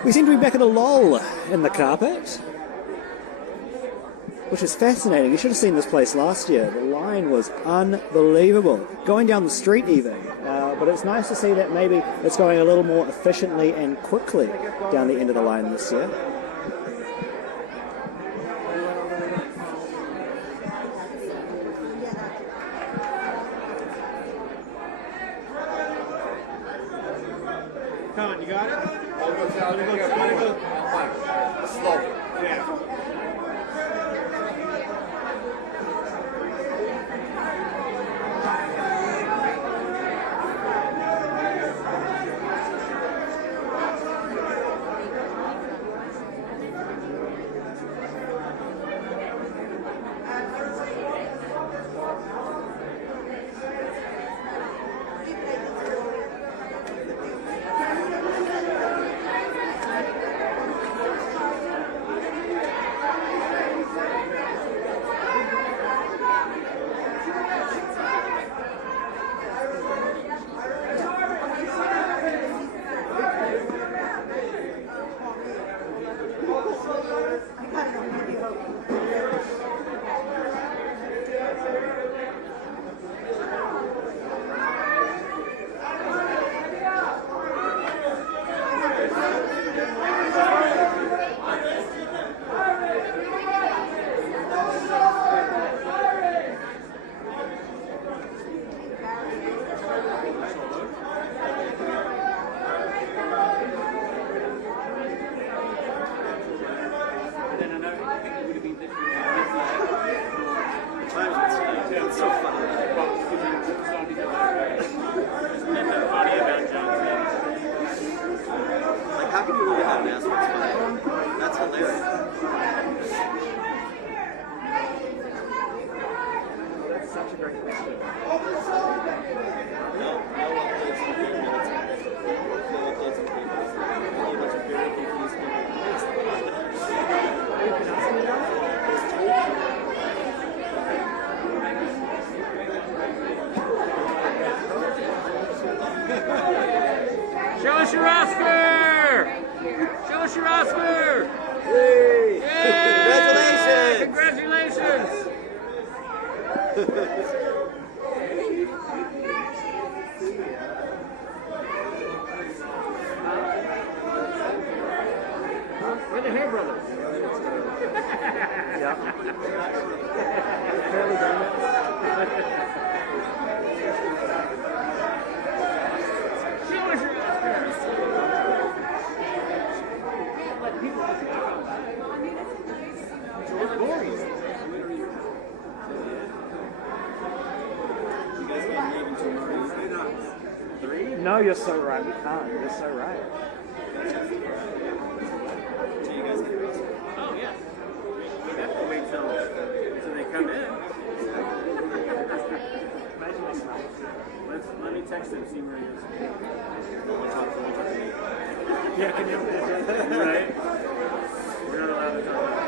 We seem to be back at a lull in the carpet, which is fascinating. You should have seen this place last year. The line was unbelievable, going down the street even. But it's nice to see that maybe it's going a little more efficiently and quickly down the end of the line this year. Come on, you got it? Slow. Yeah. Show us your Oscar! Show us your Oscar! Yay! Yay! Congratulations! We're the Hair Brothers. Yeah. Fairly done. Show us your Oscar! It's boring. You guys getting leaving too? No, you're so right. We can't. You're so right. Oh, yeah. We have to wait till they come in. Let me text him, see where he is. Yeah, can you imagine? Right? We're not allowed to talk about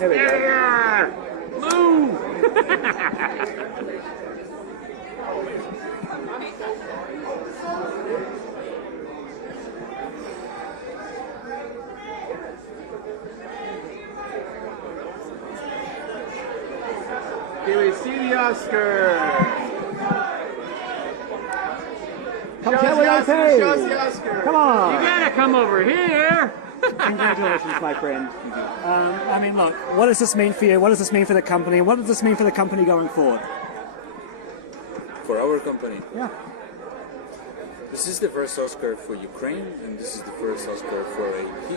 There we go. Move! Can we see the Oscar? Come on! You gotta come over here! Congratulations, my friend. I mean, look, what does this mean for you? What does this mean for the company? What does this mean for the company going forward? For our company? Yeah. This is the first Oscar for Ukraine, and this is the first Oscar for AP.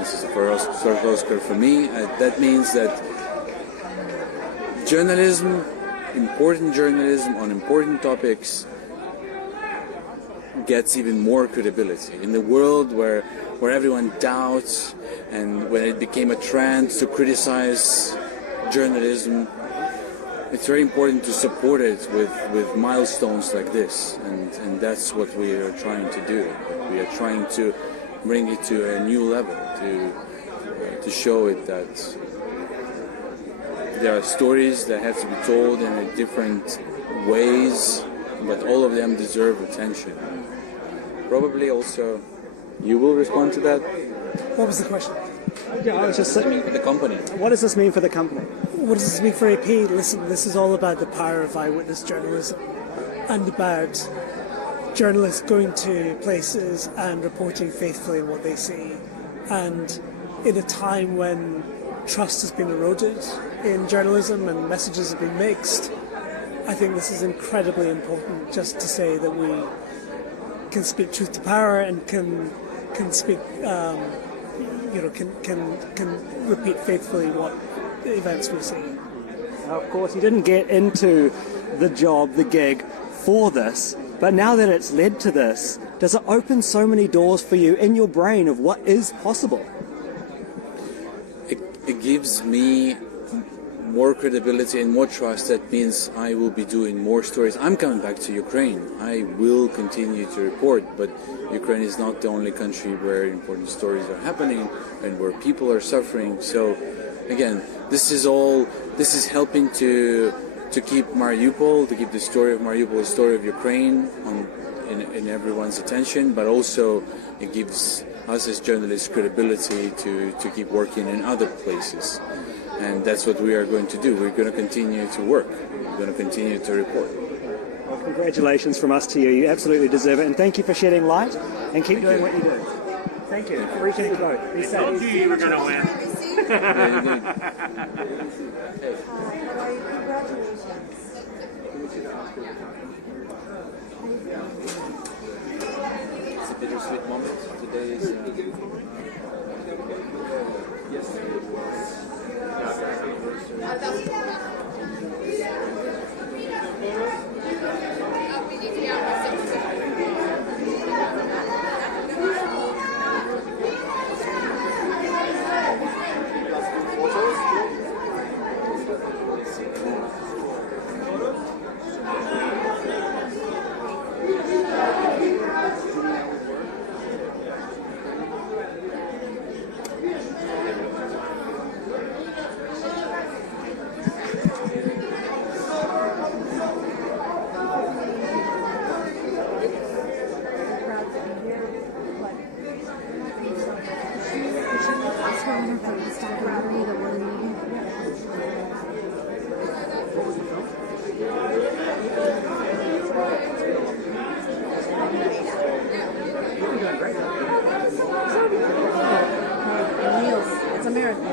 This is the first Oscar for me. That means that journalism, important journalism on important topics, gets even more credibility in the world where everyone doubts, and when it became a trend to criticize journalism, it's very important to support it with milestones like this, and that's what we are trying to do. We are trying to bring it to a new level, to show it that there are stories that have to be told in different ways, but all of them deserve attention. Probably also, you will respond to that? What was the question? Yeah, I was just saying. For the company. What does this mean for the company? What does this mean for AP? Listen, this is all about the power of eyewitness journalism and about journalists going to places and reporting faithfully on what they see. And in a time when trust has been eroded in journalism and messages have been mixed, I think this is incredibly important, just to say that we can speak truth to power and can speak, can repeat faithfully what events we see. Now, of course, you didn't get into the job, the gig, for this, but now that it's led to this, does it open so many doors for you in your brain of what is possible? It gives me more credibility and more trust. That means I will be doing more stories. I'm coming back to Ukraine. I will continue to report, but Ukraine is not the only country where important stories are happening and where people are suffering. So again, this is helping to keep Mariupol, to keep the story of Mariupol, the story of Ukraine in everyone's attention, but also it gives us as journalists credibility to keep working in other places. And that's what we are going to do. We're going to continue to work. We're going to continue to report. Well, congratulations from us to you. You absolutely deserve it. And thank you for shedding light and keep doing what you do. Thank you. Appreciate you both. Be safe. I told you were going to win. It's a bittersweet moment. Today is... Yes. It's a miracle.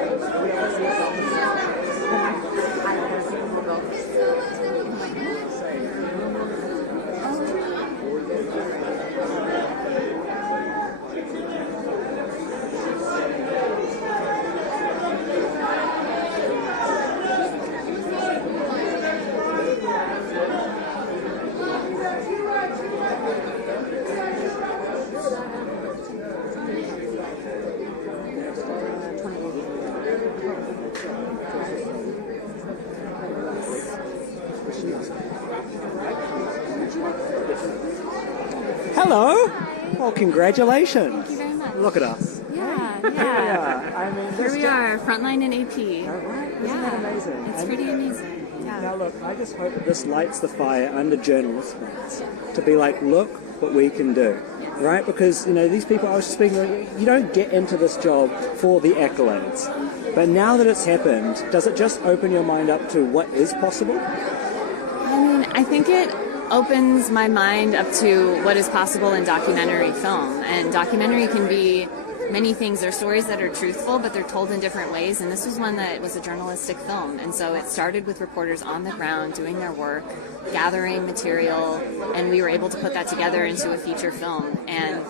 Hello. Well, congratulations. Thank you very much. Look at us. Yeah, Here we yeah. are. I mean, Here we are, frontline in AP. All right. Isn't Yeah, that amazing? it's And pretty amazing. Yeah. Now look, I just hope that this lights the fire under journalists' hearts to be like, look what we can do, right? Because, you know, these people I was speaking to, you don't get into this job for the accolades. But now that it's happened, does it just open your mind up to what is possible? I mean, I think it opens my mind up to what is possible in documentary film. And documentary can be many things. There are stories that are truthful, but they're told in different ways. And this was one that was a journalistic film. And so it started with reporters on the ground doing their work, gathering material, and we were able to put that together into a feature film. And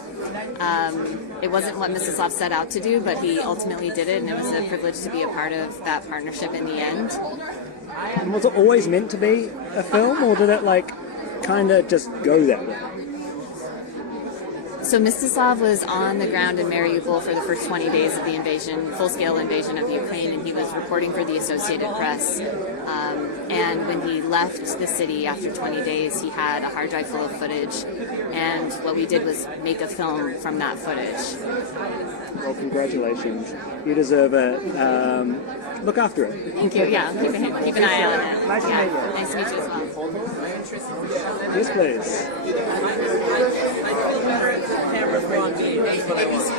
it wasn't what Mstislav set out to do, but he ultimately did it, and it was a privilege to be a part of that partnership in the end. And was it always meant to be a film, or did it like kind of just go that way? So Mstislav was on the ground in Mariupol for the first 20 days of the invasion, full-scale invasion of the Ukraine, and he was reporting for the Associated Press. And when he left the city after 20 days, he had a hard drive full of footage. And what we did was make a film from that footage. Well, congratulations. You deserve it. Look after it. Thank you. Yeah, keep an eye on it. Nice to meet you. Nice to meet you as well. Yes, please.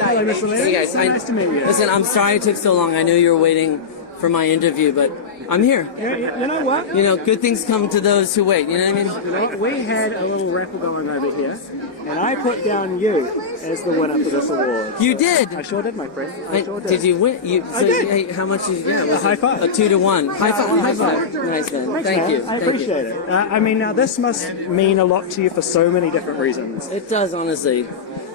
Hello, Mr. Lee. Hey guys, Nice to meet you. Listen, I'm sorry it took so long. I knew you were waiting for my interview, but I'm here. Yeah, you know what? You know, good things come to those who wait. You know what I mean? You know what? We had a little raffle going over here, and I put down you as the winner for this award. You did? I sure did, my friend. I sure did. Did you win? I did. Hey, how much did you get? A high five. A 2-1. High five. High five. Nice, man. Thanks, Thank man. you. I appreciate it. I mean, now this must mean a lot to you for so many different reasons. It does, honestly.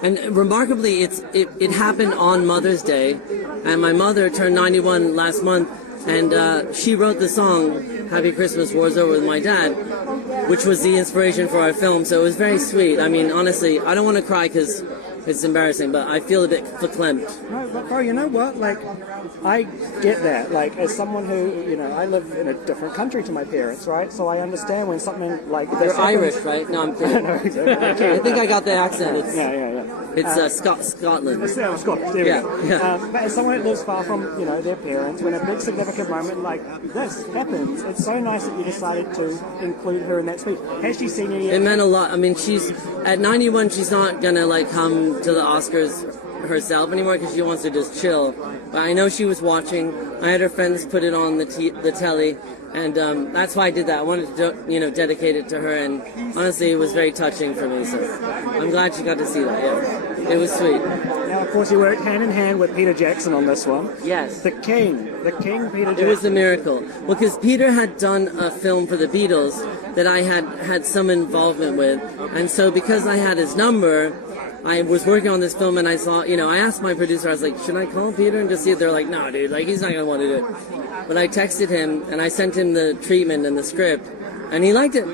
And remarkably, it happened on Mother's Day, and my mother turned 91 last month, and she wrote the song "Happy Christmas, War's Over" with my dad, which was the inspiration for our film. So it was very sweet. I mean, honestly, I don't want to cry because it's embarrassing, but I feel a bit verklempt. No, but bro, you know what? Like, I get that. Like, as someone who, you know, I live in a different country to my parents, right? So I understand when something like this You're happens. Irish, right? No, I'm kidding. No, exactly. I think I got the accent. It's, yeah. It's Scotland. It's Scotland. There we go. Yeah. But as someone that lives far from, you know, their parents, when a big significant moment like this happens, it's so nice that you decided to include her in that speech. Has she seen you yet? It meant a lot. I mean, she's at 91. She's not gonna like come to the Oscars herself anymore because she wants to just chill. But I know she was watching. I had her friends put it on the telly, and that's why I did that. I wanted to, dedicate it to her, and honestly, it was very touching for me. So I'm glad she got to see that. Yeah, it was sweet. Now, of course, you worked hand in hand with Peter Jackson on this one. Yes. The King Peter Jackson. It was a miracle. Well, because Peter had done a film for the Beatles that I had some involvement with, and so because I had his number, I was working on this film, and I saw, I asked my producer, I was like, should I call Peter and just see if they're like, no, dude, like, he's not going to want to do it. But I texted him, and I sent him the treatment and the script, and he liked it.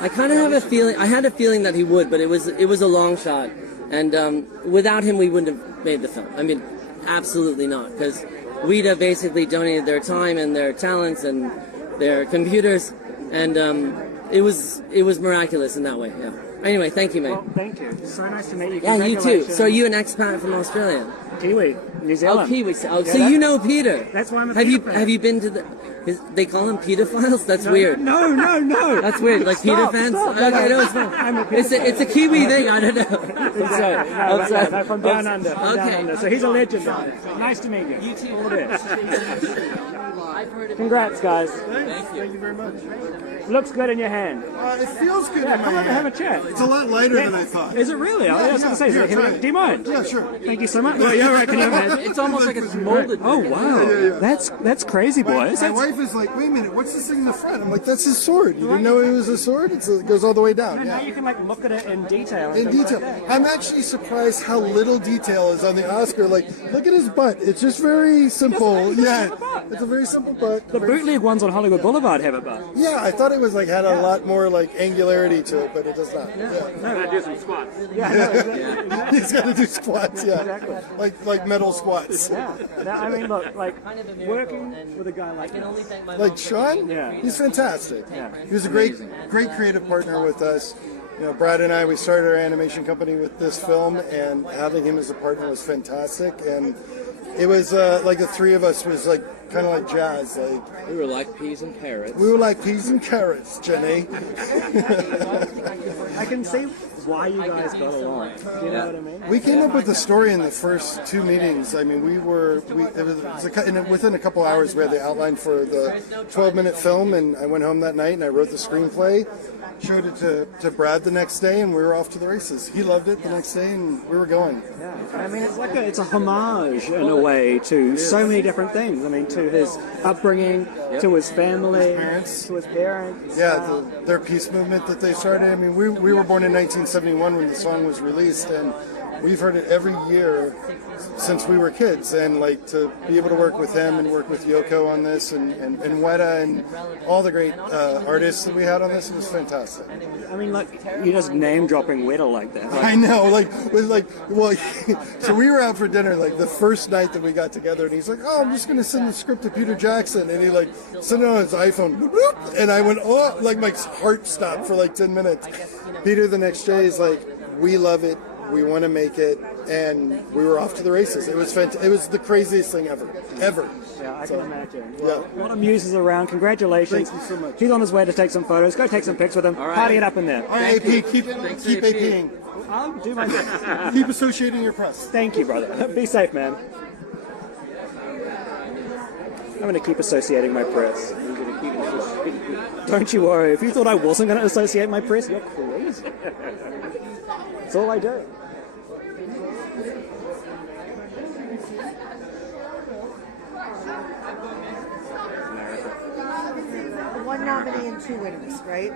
I kind of have a feeling, I had a feeling that he would, but it was a long shot. And without him, we wouldn't have made the film. I mean, absolutely not, because WIDA basically donated their time and their talents and their computers, and it was miraculous in that way, yeah. Anyway, thank you, mate. Well, thank you. So nice to meet you. Yeah, you too. So are you an expat from Australia? Kiwi, New Zealand. Oh, Kiwi. Oh, so you know Peter. That's why I'm a Have Peter fan. Have you been to the... They call them pedophiles? That's weird. No. That's weird. Like Peter fans? Stop. Okay, no, it's fine. It's a Kiwi thing. I don't know. I'm sorry. No, from down under. From down under. So he's a legend. Nice to meet you. You too. All the best. Congrats, guys. Thank you very much. Looks good in your hand. It feels good Yeah, in my come on, hand. have a chat. It's a lot lighter than I thought. Is it really? Yeah, I was going to say, yeah, do try it. you mind? Yeah, sure. Thank you so much. Well, yeah, right, can you have it? It's almost like it's molded. Oh, wow. Yeah. That's crazy, boys. My wife is like, wait a minute, what's this thing in the front? I'm like, that's his sword. You didn't know it was a sword? It goes all the way down. No, now you can like look at it in detail. In detail. I'm actually surprised how little detail is on the Oscar. Like, look at his butt. It's just very simple. Yeah, it's a very simple butt. The bootleg ones on Hollywood Boulevard have a butt. Yeah, I thought it was like had a lot more like angularity to it, but it does not. Yeah. Gotta do some squats. Yeah, He's got to do squats. Yeah, Exactly. like metal squats. Yeah. Now, I mean, look, like working with a guy like this. Like Sean, Yeah. he's fantastic. Yeah. He was a great creative partner with us. Brad and I, we started our animation company with this film, and having him as a partner was fantastic. And it was like the three of us was like kind of like jazz. Like we were like peas and carrots. We were like peas and carrots, Jenny. I can see why you guys got along. Do you know what I mean? We came up with the story in the first two meetings. I mean, within a couple hours we had the outline for the 12-minute film, and I went home that night and I wrote the screenplay, showed it to Brad the next day, and we were off to the races. He loved it the next day, and we were going. Yeah, I mean, it's a homage in a way to so many different things. I mean, to his upbringing, to his family, to his parents. Yeah, their peace movement that they started. I mean, we were born in 1971 when the song was released, and we've heard it every year since we were kids, and like to be able to work with him and work with Yoko on this, and Weta and all the great artists that we had on this, it was fantastic. I mean, like, you're just name dropping Weta like that. Like, I know, well, so we were out for dinner like the first night that we got together, and he's like, oh, I'm just going to send the script to Peter Jackson, and he like sent it on his iPhone, and I went, oh, like my heart stopped for like 10 minutes. Peter the next day is like, we love it, we want to make it, and we were off to the races. It was it was the craziest thing ever. Yeah, I can imagine. Well, a lot of muses around. Congratulations. Thank you so much. He's on his way to take some photos. Go take some pics with him. All right. Party it up in there. All right, AP, keep APing. I'll do my best. Keep associating your press. Thank you, brother. Be safe, man. I'm going to keep associating my press. Don't you worry. If you thought I wasn't going to associate my press, you're crazy. That's all I do. One nominee and 2 winners, right?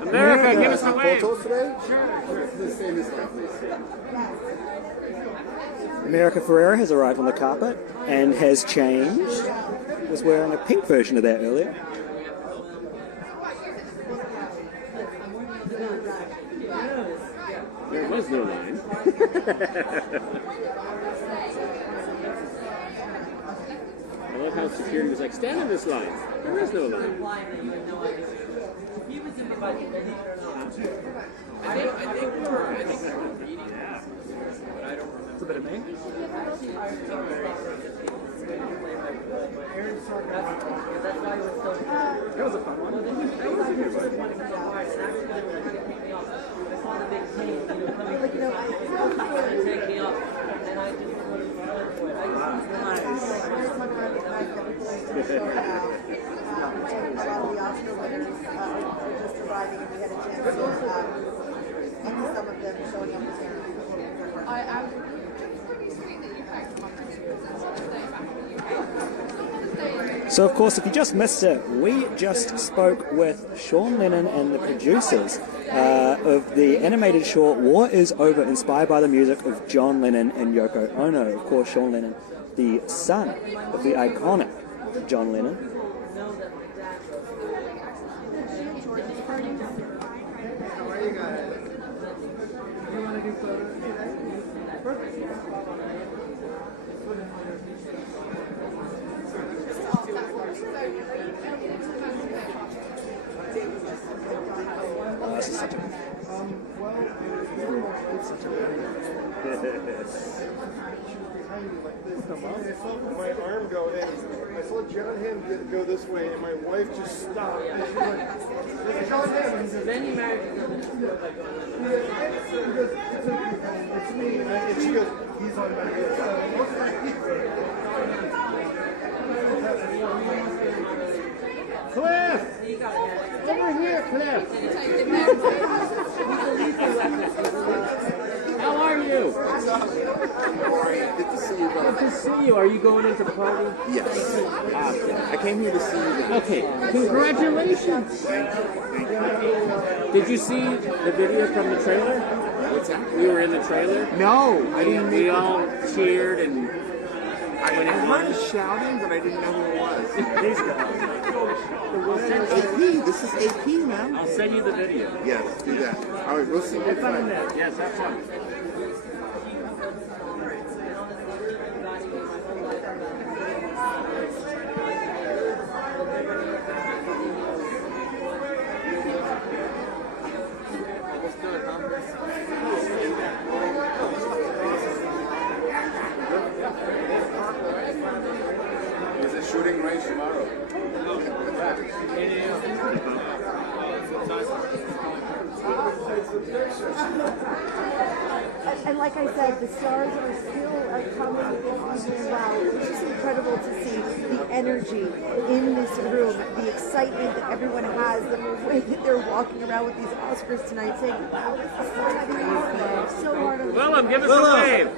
America, give us a wave. America Ferrera has arrived on the carpet and has changed. Was wearing a pink version of that earlier. There was no line. I love how security was like, stand in this line. There is no line. It's a bit of me. That was a fun one. So, of course, if you just missed it, we just spoke with Sean Lennon and the producers of the animated short War Is Over, inspired by the music of John Lennon and Yoko Ono. Of course, Sean Lennon, the son of the iconic John Lennon. Oh, this is such a I felt my arm go in. I saw John Hamm go this way, and my wife just stopped. And she went, John Hamm. Then you married. It's me. And she goes, he's on my Cliff! Over here, Cliff! How are you? Good to see you, brother. Good to see you. Are you going into the party? Yes. I came here to see you. Okay. Congratulations. Did you see the video from the trailer? What's that? We were in the trailer. No, I didn't. We all cheered and. I heard shouting, but I didn't know who it was. These guys. AP, this is AP, man. I'll send you the video. Yes, do that. All right, we'll see you. Have fun in there. Yes, have fun. There's a shooting range tomorrow. And like I said, the stars are still coming in well. It's just incredible to see the energy in this room, the excitement that everyone has, the way that they're walking around with these Oscars tonight saying, wow, this is so happy, so hard on Willem, give us a wave.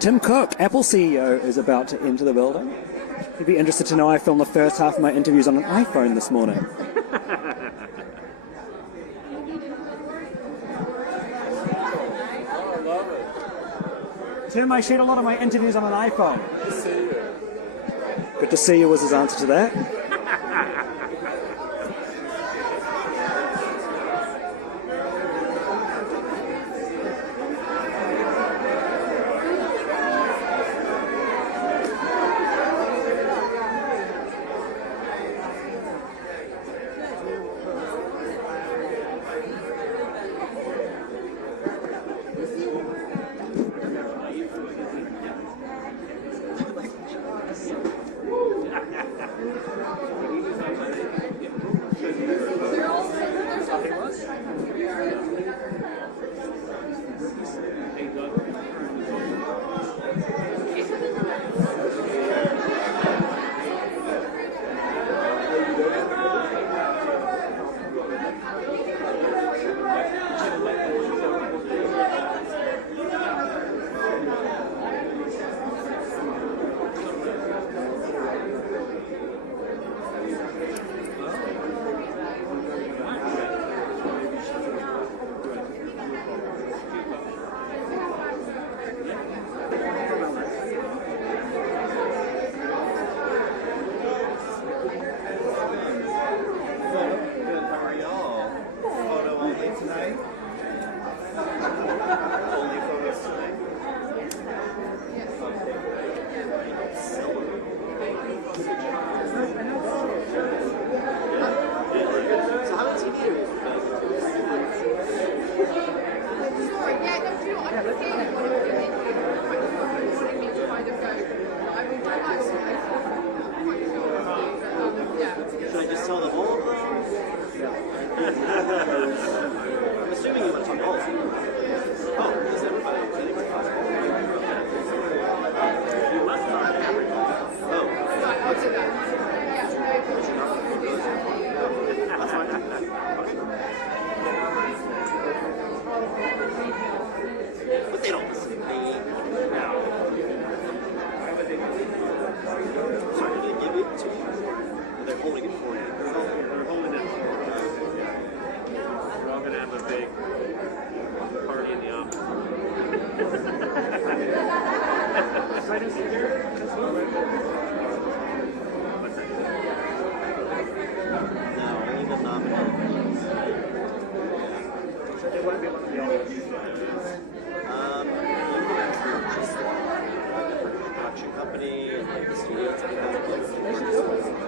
Tim Cook, Apple CEO, is about to enter the building. You'd be interested to know I filmed the first half of my interviews on an iPhone this morning. Tim, I shoot a lot of my interviews on an iPhone. Good to see you. Good to see you was his answer to that.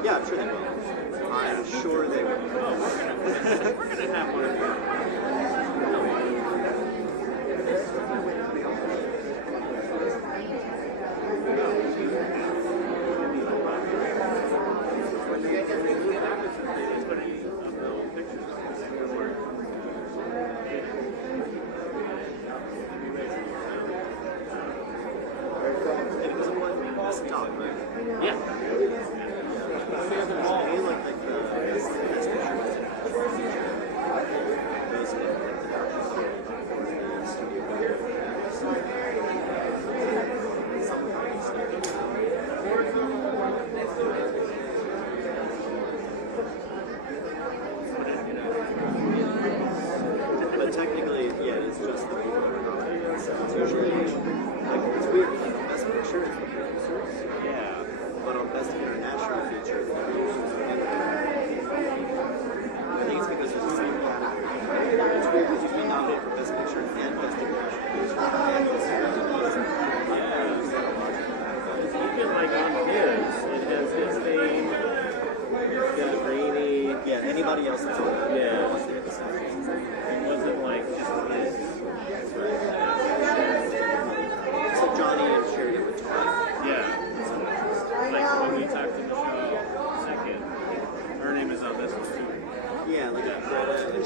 Yeah, I'm sure they will. I'm sure they will. We're gonna have one of them. Yeah. But technically, yeah, it's just the people that are nominated. So it's usually, like, it's weird, like, on Best Picture, it's the producers. Yeah. But on Best International Feature, it's the producers. I think it's because it's the same category. It's weird because you can be nominated for Best Picture and Best International Feature and Best International. Even like on his, it has his name. It's got Rainy. Yeah, anybody else that's on that. Yeah. Wants to get the same. It wasn't like just his. So Johnny and Sherry were Yeah. Like when we talked to Michelle second, her name is on this one too. Yeah, like Greta and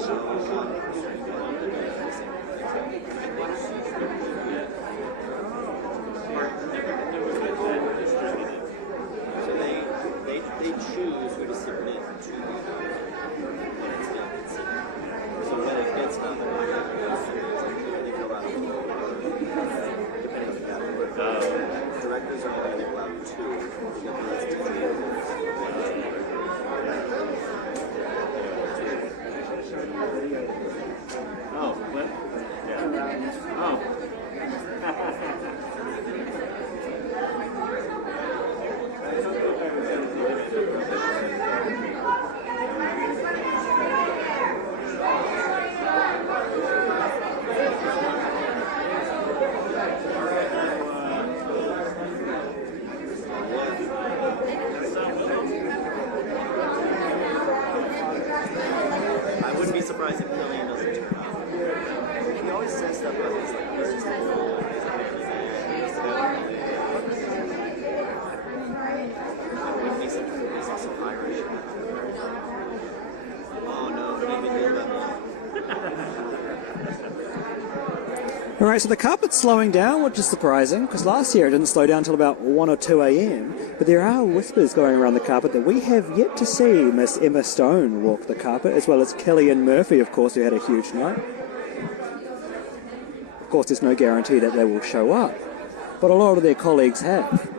All right, so the carpet's slowing down, which is surprising, because last year it didn't slow down until about 1 or 2 a.m. But there are whispers going around the carpet that we have yet to see Miss Emma Stone walk the carpet, as well as Cillian Murphy, of course, who had a huge night. Of course, there's no guarantee that they will show up, but a lot of their colleagues have.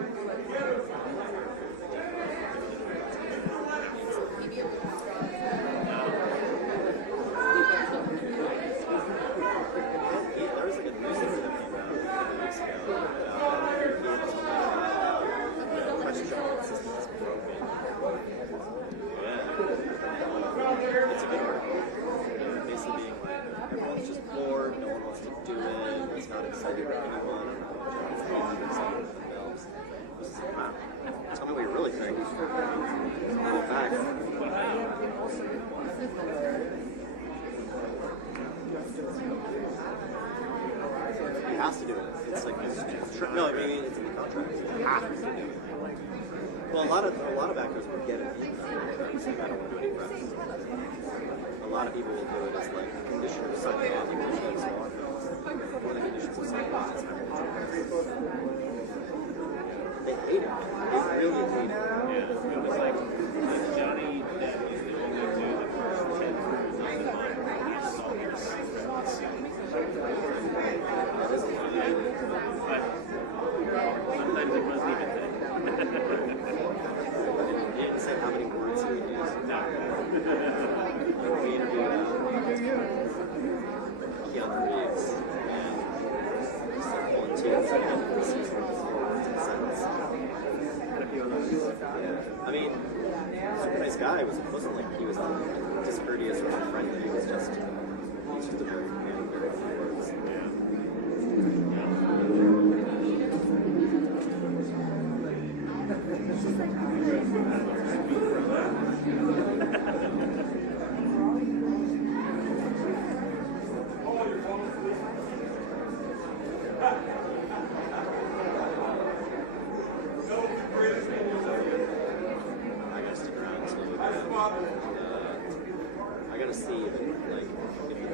Tell me what you really think. Go back. He has to do it. It's like no, I mean it's in the contract. You have to do it. Well, a lot of actors would get it. Like, I don't want to do any press. A lot of people will do it as like a condition of signing on. Like there's like smaller films. One of the conditions of signing on is having they hate it. They really hate it. Yeah, it was like Johnny Depp was the only dude the first 10 years of the month. He saw your credits. That is a lot. But sometimes it wasn't even that. He didn't say how many words he would use. No. We interviewed Keanu Reeves and just like volunteers and this is words and sentence. Yeah. I mean, super nice guy. It wasn't like he was discourteous or unfriendly. He was just a very few words. I gotta see if the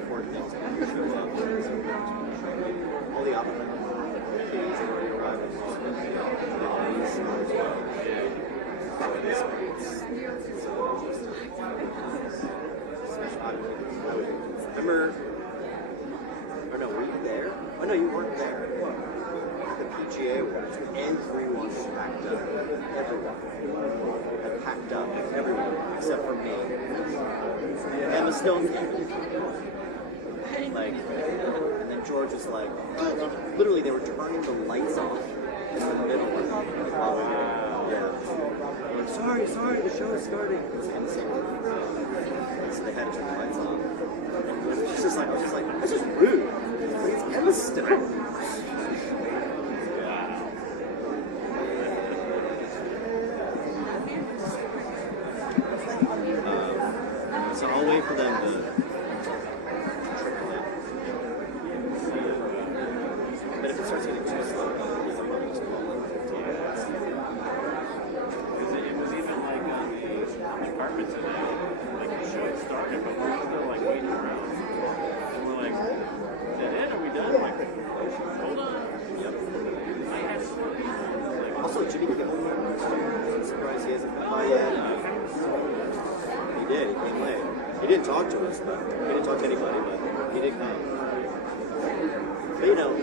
court things can show up. All the opportunities have already arrived at remember, or no, were you there? Oh no, you weren't there. The PGA Awards, everyone was packed up. Everyone had packed up. Everyone, except for me. Emma Stone came. Like, and then George was like, literally they were turning the lights off in the middle of it. Yeah. Like, sorry, the show is starting. It was in the same room. So they had to turn the lights off. And it was just like, I was just like, that's just rude. Like, it's Emma Stone. So I'll wait for them to trickle in. But if it starts getting too slow, then I'll probably just call it 15 minutes. Because it was even like on the carpet today, like the show had started, but we're still like waiting around. And we're like, is that it? Are we done? Like, hold on. Yep. I had to Also, Jimmy Kimmel, I'm surprised he hasn't come by yet. He did, he came late. He didn't talk to us, but he didn't talk to anybody, but he did come. But you know,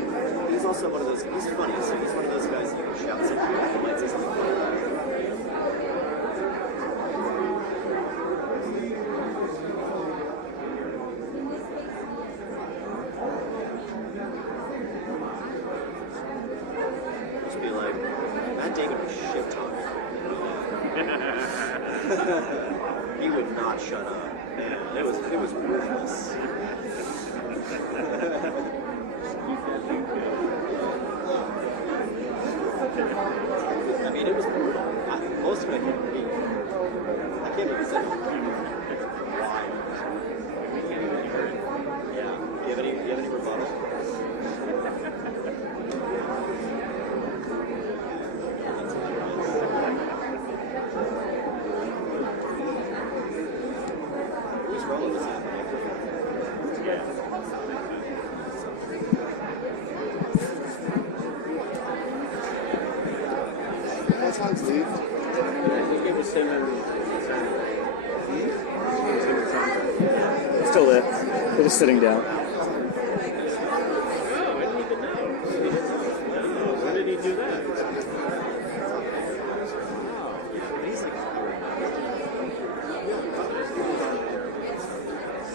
he's also one of those, he's funny, so he's one of those guys you can shout something out, he might say something funny. Just be like, Matt Damon was shit talking. He would not shut up. Man, it was ruthless. I mean, it was brutal. Most of it I can't repeat. I can't even say why. Yeah. Do you have any rebuttal? Whose role is that? Steve? Who gave us him and Still there. They're just sitting down. Oh, I didn't even know. When did he do that?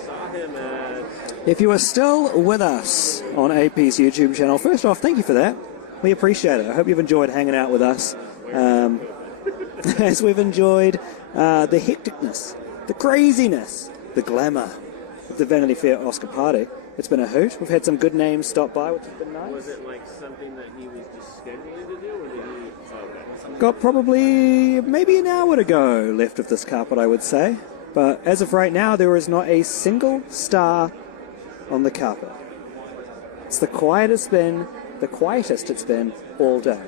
Saw him at... If you are still with us on AP's YouTube channel, first off, thank you for that. We appreciate it. I hope you've enjoyed hanging out with us. As we've enjoyed the hecticness, the craziness, the glamour of the Vanity Fair Oscar party. It's been a hoot. We've had some good names stop by, which has been nice. Was it like something that he was just scheduling to do, or did he... Oh, okay. Got probably maybe an hour to go left of this carpet, I would say. But as of right now, there is not a single star on the carpet. It's the quietest it's been all day.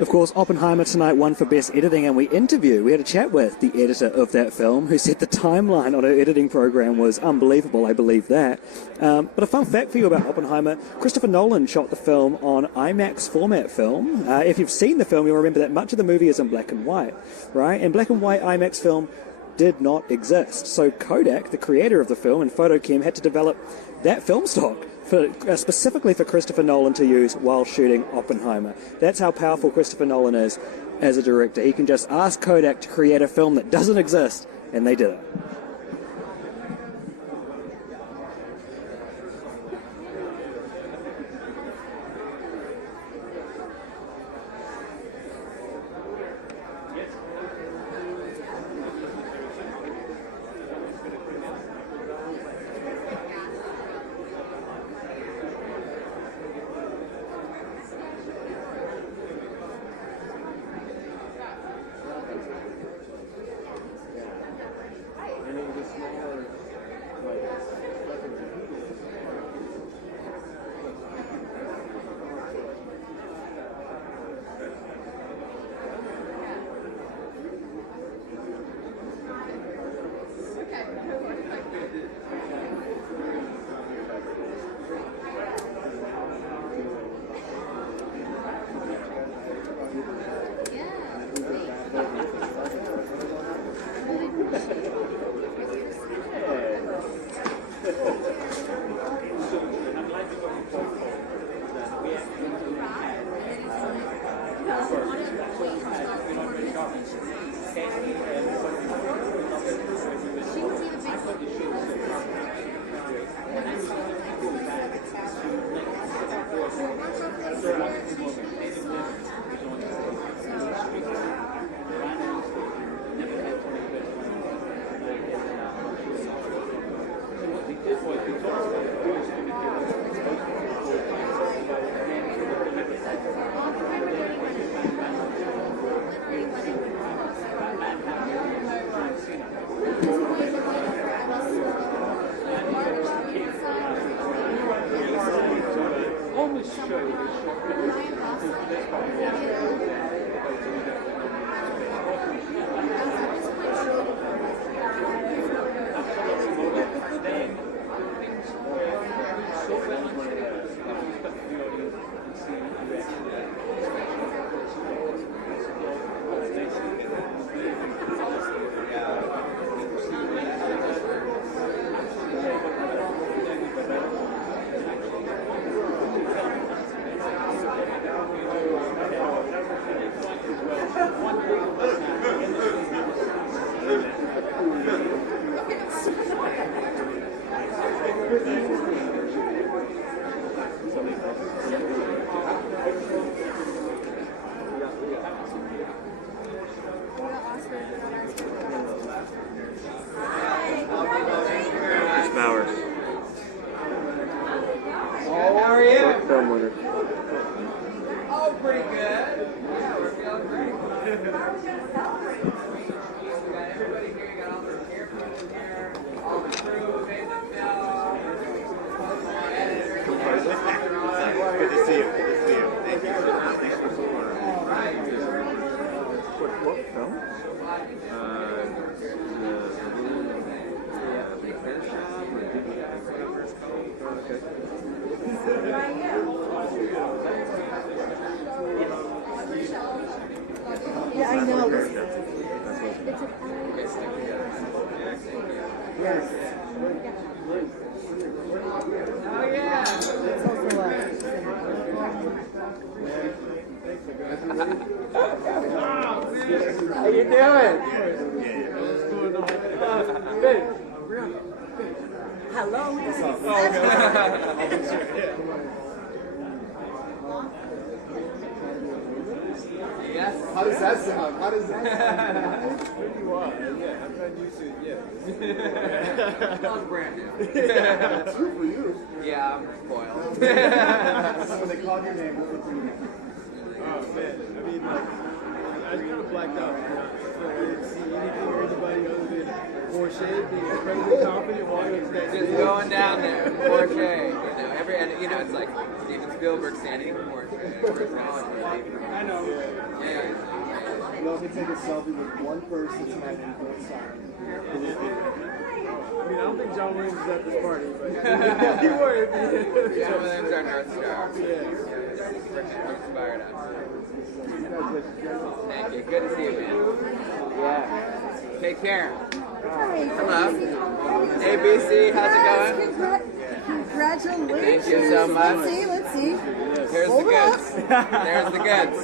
Of course, Oppenheimer tonight won for Best Editing, and we had a chat with the editor of that film, who said the timeline on her editing program was unbelievable. I believe that. But a fun fact for you about Oppenheimer, Christopher Nolan shot the film on IMAX format film. If you've seen the film, you'll remember that much of the movie is in black and white, right? And black and white IMAX film did not exist. So Kodak, the creator of the film, and Photochem had to develop that film stock specifically for Christopher Nolan to use while shooting Oppenheimer. That's how powerful Christopher Nolan is as a director. He can just ask Kodak to create a film that doesn't exist, and they did it. Good to see you. Good to see you. Thank you. repair shop. Okay. Yeah, I know. Yes. Oh yeah. It's also How you doing? Good. Hello. Yes. How does that sound? How does that sound? Pretty wild. Yeah, I'm not used to it yet. That was brand new. True for you. Yeah, I'm spoiled. When they called your name, what did you do? Oh man, I mean, like, I was kind of blacked out. So I didn't see anything or anybody other than Porsche being incredibly confident walking up stage. Just going down there, Porsche. It's like Steven Spielberg standing in Porsche. I know. Yeah. You also take a selfie with one person tonight in both sides. I mean, I don't think John Williams is at this party, but he would. John Williams is our North Star. Yeah. Inspired us. Thank you. Good to see you, man. Yeah. Take care. Hello. ABC, how's it going? Congratulations. Thank you so much. Let's see. There's the goods. There's the goods.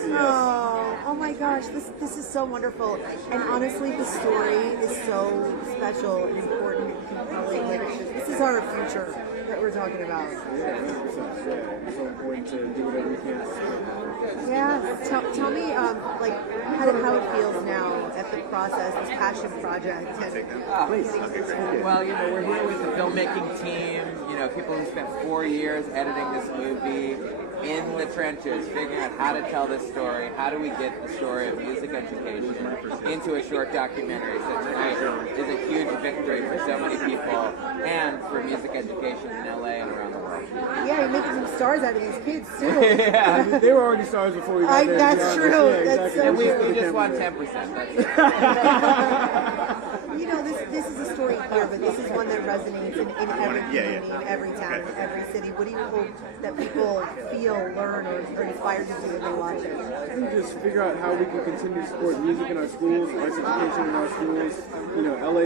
Oh my gosh, this is so wonderful. And honestly, the story is so special and important and compelling. Like, this is our future that we're talking about. It's so important to do whatever we can. Yeah. Tell me, like, how it feels now at the process, this passion project. Please. Well, we're here with the filmmaking team. People who spent 4 years editing this movie in the trenches, figuring out how to tell this story. How do we get the story of music education into a short documentary? So tonight is a huge victory for so many people and for music education in LA and around the world. Yeah, you're making some stars out of these kids too. Yeah, they were already stars before we got there. That's true. Yeah, That's so and we true. just want 10%. That's it. This is a story here, but this is one that resonates in every community, in every town, in every city. What do you hope that people feel, learn, or are inspired to do when they watch it? I think just figure out how we can continue to support music in our schools, arts education in our schools. LA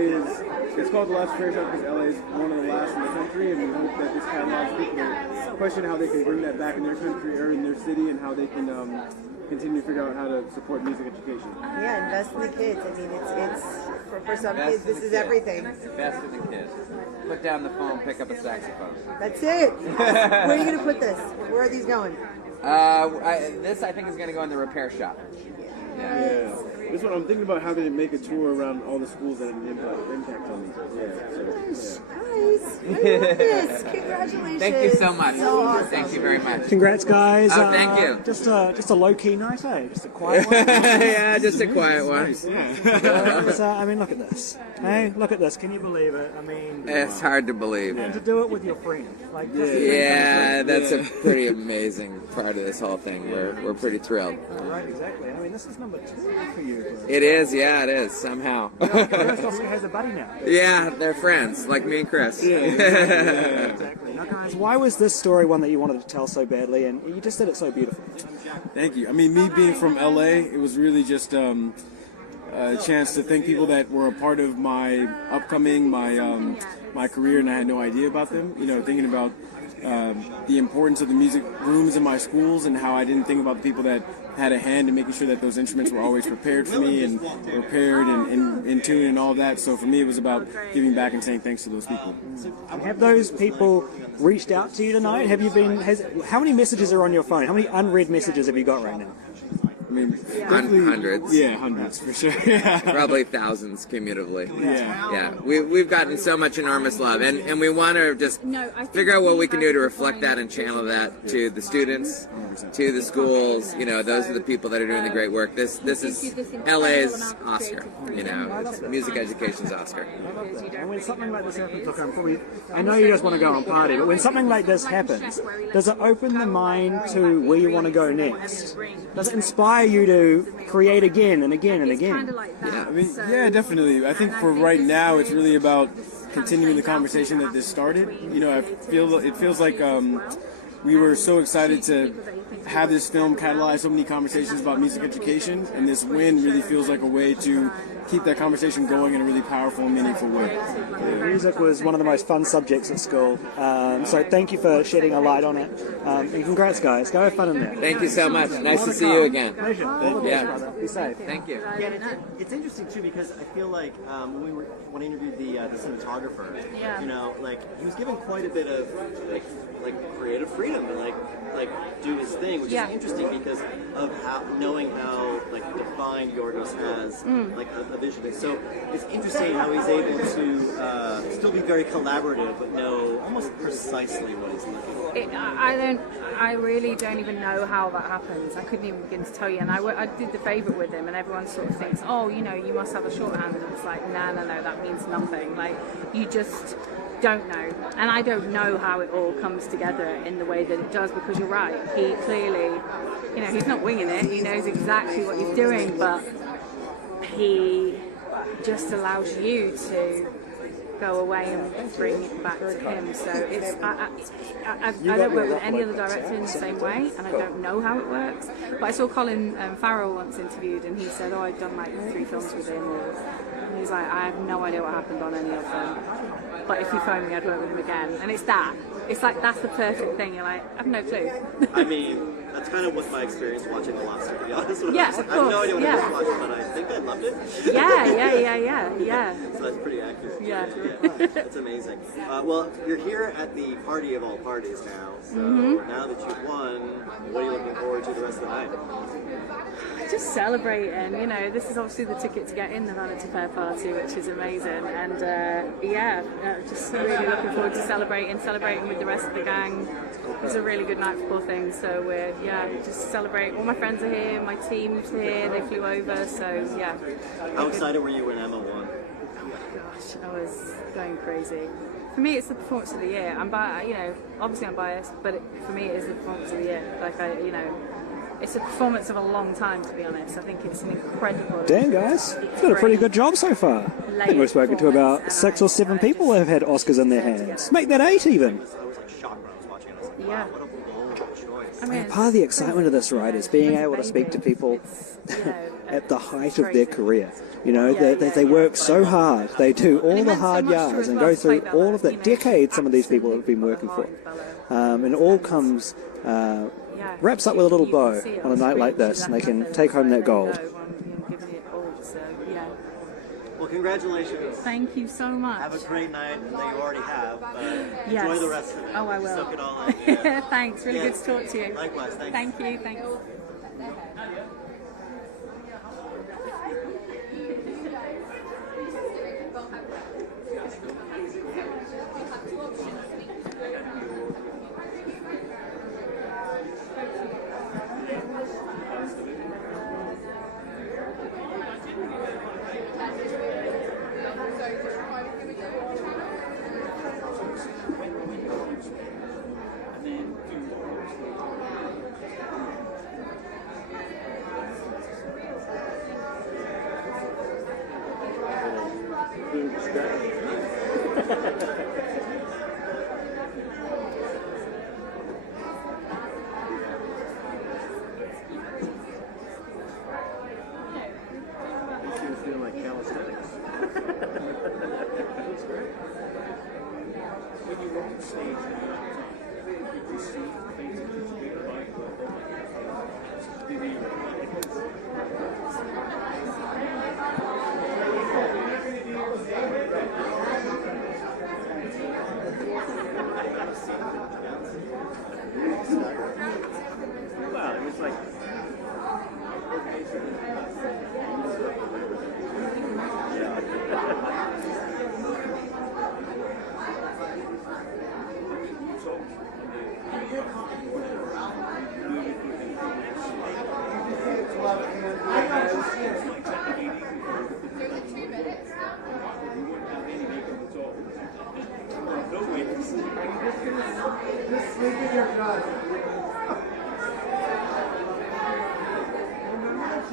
it's called the last fair shop because LA is one of the last in the country, and we hope that this catalogs people to question how they can bring that back in their country or in their city, and how they can continue to figure out how to support music education. Yeah, invest in the kids. I mean, it's for some kids, this is everything. Invest in the kids. Put down the phone, pick up a saxophone. That's it. Where are you going to put this? Where are these going? This I think is going to go in the repair shop. Yeah. This one, I'm thinking about how to make a tour around all the schools that had an impact on me. Guys, I love this. Congratulations. Thank you so much. So awesome. Thank you very much. Congrats, guys. Oh, thank you. Just a low-key night, eh? Just a quiet one. Yeah, just a quiet one. I mean, look at this. Hey, look at this. Can you believe it? I mean, It's hard to believe. and to do it with your friend. Like, Yeah, that's a pretty amazing part of this whole thing. We're pretty thrilled. Right, exactly. I mean, this is number 2 for you. It is, yeah, it is, somehow. Chris also has a buddy now. Yeah, they're friends, like me and Chris. Exactly. Now, guys, why was this story one that you wanted to tell so badly, and you just did it so beautifully? Thank you. I mean, me being from LA, it was really just a chance to thank people that were a part of my upcoming, my career, and I had no idea about them. Thinking about the importance of the music rooms in my schools and how I didn't think about the people that had a hand in making sure that those instruments were always prepared for me and prepared and in tune and all that. So for me, it was about giving back and saying thanks to those people. Have those people reached out to you tonight? How many messages are on your phone? How many unread messages have you got right now? I mean, Hundreds. Yeah, hundreds for sure. Probably thousands cumulatively. Yeah. We've gotten so much enormous love, and we want to just figure out what we can do to reflect that and channel that to the students, to the schools. Those are the people that are doing the great work. This is LA's Oscar. It's music education's Oscar. And when something like this happens, look, I know you just want to go and party, but when something like this happens, does it open the mind to where you want to go next? Does it inspire you to create again and again and again. Kind of like that. Yeah, definitely. I think for right now, it's really about continuing the conversation that this started. You know, it feels like we were so excited to have this film catalyze so many conversations about music education, and this win really feels like a way to keep that conversation going in a really powerful and meaningful way. Music was one of the most fun subjects at school, so thank you for shedding a light on it. And congrats, guys. Go have fun in there. Thank you so much. Nice to see you again. Pleasure. Yeah. Be safe. Thank you. Yeah, it's interesting too because I feel like when I interviewed the cinematographer, you know, like he was given quite a bit of like creative freedom to like do his thing, which is interesting because of knowing how like defined Yorgos has like a vision. So it's interesting how he's able to still be very collaborative, but know almost precisely what he's looking for. I really don't even know how that happens. I couldn't even begin to tell you. And I did the favourite with him, and everyone sort of thinks, oh, you know, you must have a shorthand. And it's like, no, that means nothing. Like, you just don't know. And I don't know how it all comes together in the way that it does, because you're right. He clearly, you know, he's not winging it. He knows exactly what he's doing, but he just allows you to go away and bring it back to him. So it's I don't work with any other director in the same way, and I don't know how it works. But I saw Colin Farrell once interviewed, and he said, "Oh, I've done like 3 films with him," and he's like, "I have no idea what happened on any of them. But if you phone me, I'd work with him again." And it's that. It's like that's the perfect thing. You're like, I have no clue. I mean, that's kind of what my experience watching The Lobster, to be honest. Yeah, of course. I have no idea what I was watching, but I think I loved it. Yeah. So that's pretty accurate. Yeah. That's amazing. Well, you're here at the party of all parties now. So now that you've won, what are you looking forward to the rest of the night? Just celebrating, you know, this is obviously the ticket to get in the Vanity Fair party, which is amazing, and just really looking forward to celebrating with the rest of the gang. It was a really good night for Poor Things, so we're just celebrate. All my friends are here, my team's here, they flew over, so yeah. How excited were you when Emma won? Oh my gosh, I was going crazy. For me, it's the performance of the year. Obviously I'm biased, but for me it is the performance of the year. It's a performance of a long time, to be honest. I think it's an incredible... Damn, guys. You've done a pretty good job so far. I think we've spoken to about 6 or 7 people that have had Oscars in their hands. Make that 8 even. I was like shocked when I was watching it. I was like, Yeah. wow, what a bold choice. I mean, Part of the excitement of this, right, is being able to speak to people at the height of their career. You know, they work so hard. They do all the hard yards and go through all of that decades some of these people have been working for. And it all comes... wraps up with a little bow on a night like this, and they can take home that gold. Well, congratulations. Thank you so much. Have a great night that you already have. Enjoy the rest of it. Oh, I will. Soak it all up. Thanks. Really good to talk to you. Likewise. Thanks. Thank you. Thanks.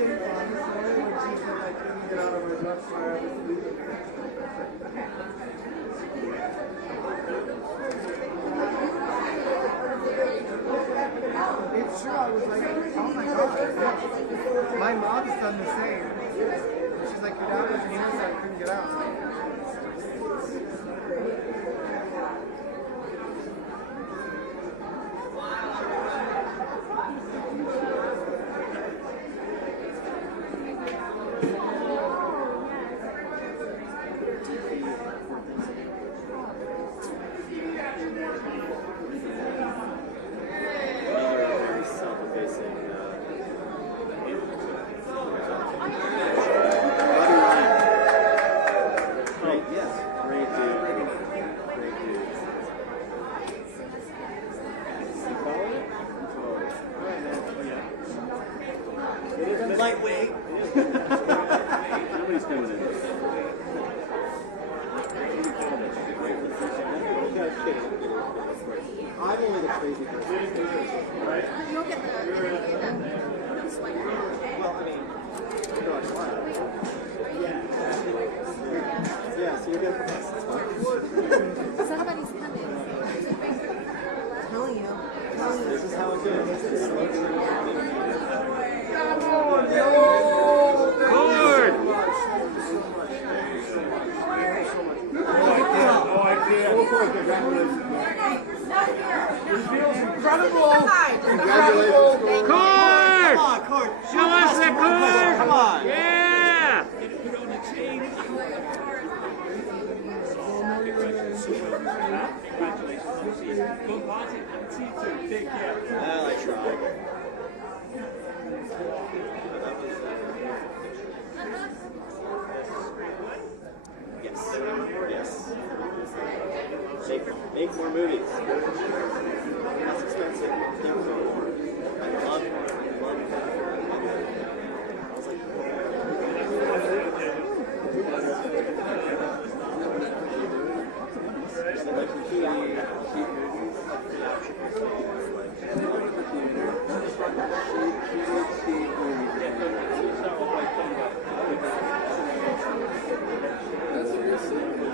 came on this morning when she said I couldn't get out of my bus while I was sleeping. It's true, I was like, oh my god. My mom's done the same. She's like, your dad was here, so I couldn't get out. Lightweight. Somebody's coming in. I'm only the crazy person. Right? You'll get the Well, I mean, gosh, why? Yeah, so you're going to Somebody's coming. Telling you. This is how it goes. Cord! Come on, Cord. Show us the cord! Come on. Yeah! Well, I tried. Yes. Yes. Make more movies. That's expensive. Never go more. I love it.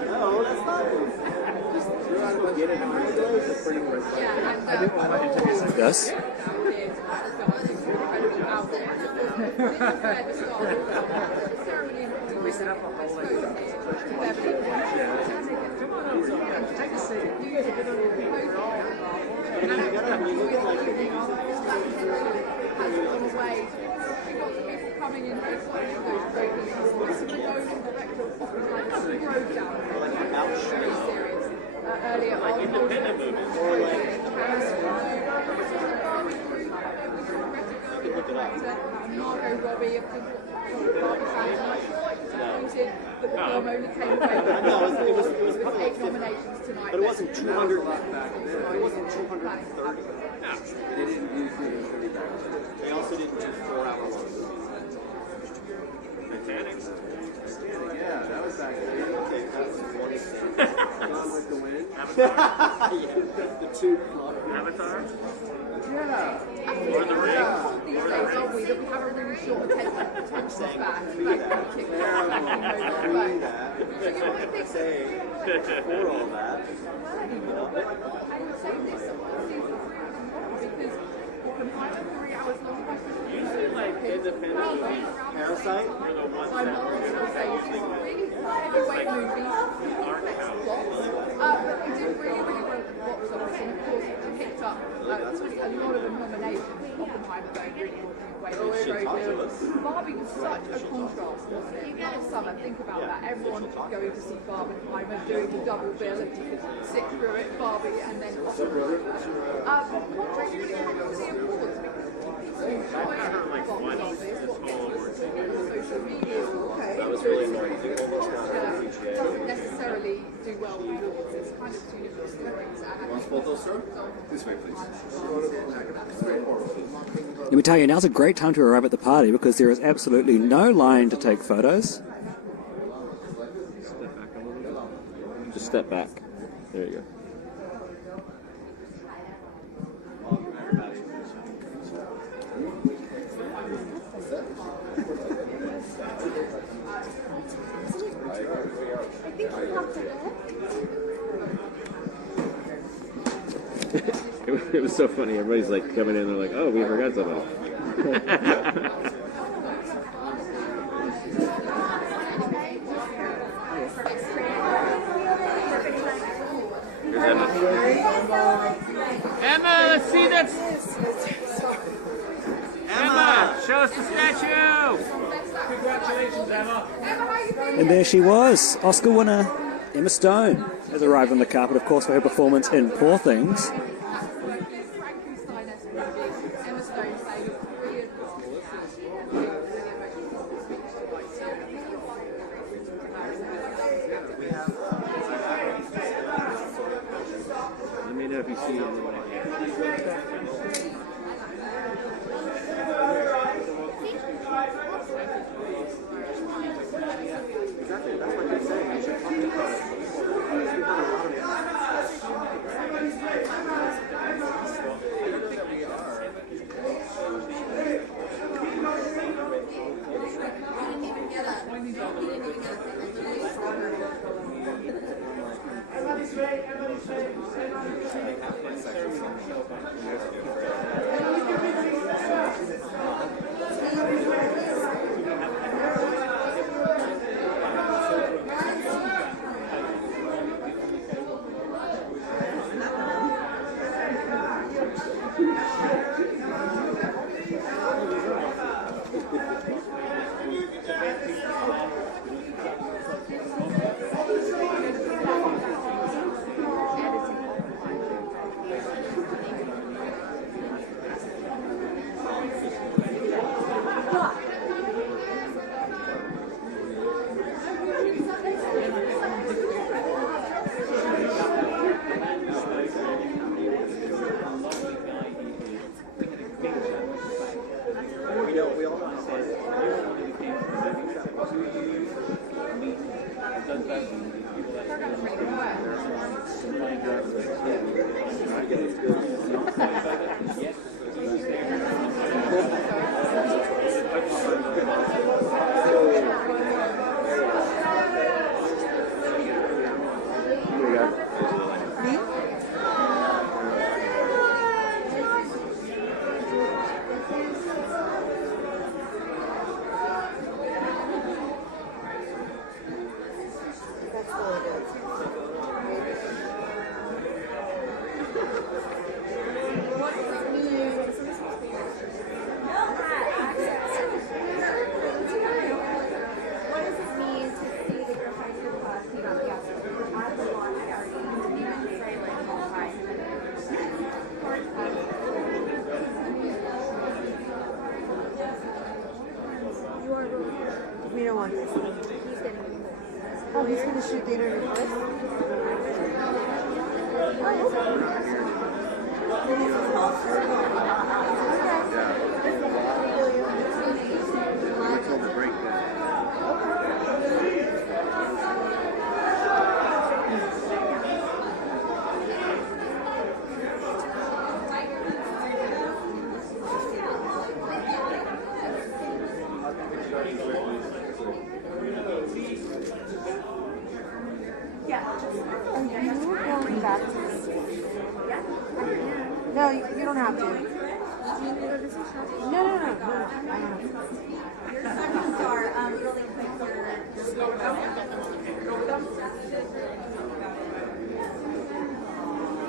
No, that's not it. Just get it on the pretty much. Yes? We set up a whole take a seat. Coming in those great earlier like independent movies. Or like look it up. Margot Robbie of the Barbie fans, but the film only came away. No, it was probably like 8 nominations tonight. but it wasn't 200. It wasn't 230. They didn't use it. They also didn't do 4-hour ones. Titanic? Yeah, that was back then. Okay, that was one example. Gone with the Wind? Yeah, the two. Avatar? Yeah. Lord of the Rings? These days, aren't we? That we have a really short attention span. Say for all that. Usually, like, independent movies. Parasite? Are the ones that really heavyweight movies. But it did really well at the box office, and of course it picked up a lot of the nominations. Oppenheimer going really well. Barbie was such a contrast, wasn't it? Last summer, think about that. Everyone going to see Barbenheimer, doing the double bill, and you could sit through it, Barbie, and then Oppenheimer. Contrary to the awards, That was really annoying. You almost got it. Doesn't necessarily do well with awards. It's kind of two different stories. Want to both those, sir? This way, please. Let me tell you, now's a great time to arrive at the party because there is absolutely no line to take photos. Just step back. There you go. it was so funny. Everybody's like coming in, they're like, "Oh, we forgot something." Emma, let's see that. Emma, show us the statue. Congratulations, Emma. And there she was, Oscar winner Emma Stone has arrived on the carpet, of course, for her performance in Poor Things. Let me know if you see it. We don't want this. Oh, he's going to shoot the interview first? No, you don't have to. No.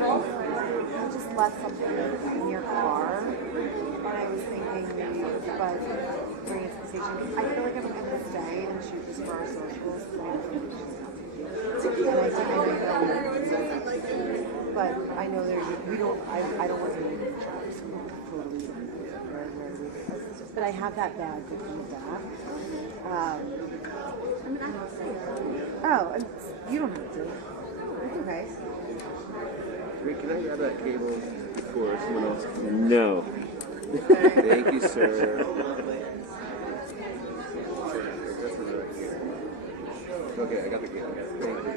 I just left something in your car, and I was thinking maybe but bring it to the station. I feel like I'm going to stay and shoot this for our socials. But I know we don't. I don't want to make it totally. But I have that bag to come back. You don't have to. It's okay. Wait, can I grab that cable before someone else? No. Thank you, sir. Okay, I got the cable. Thank you.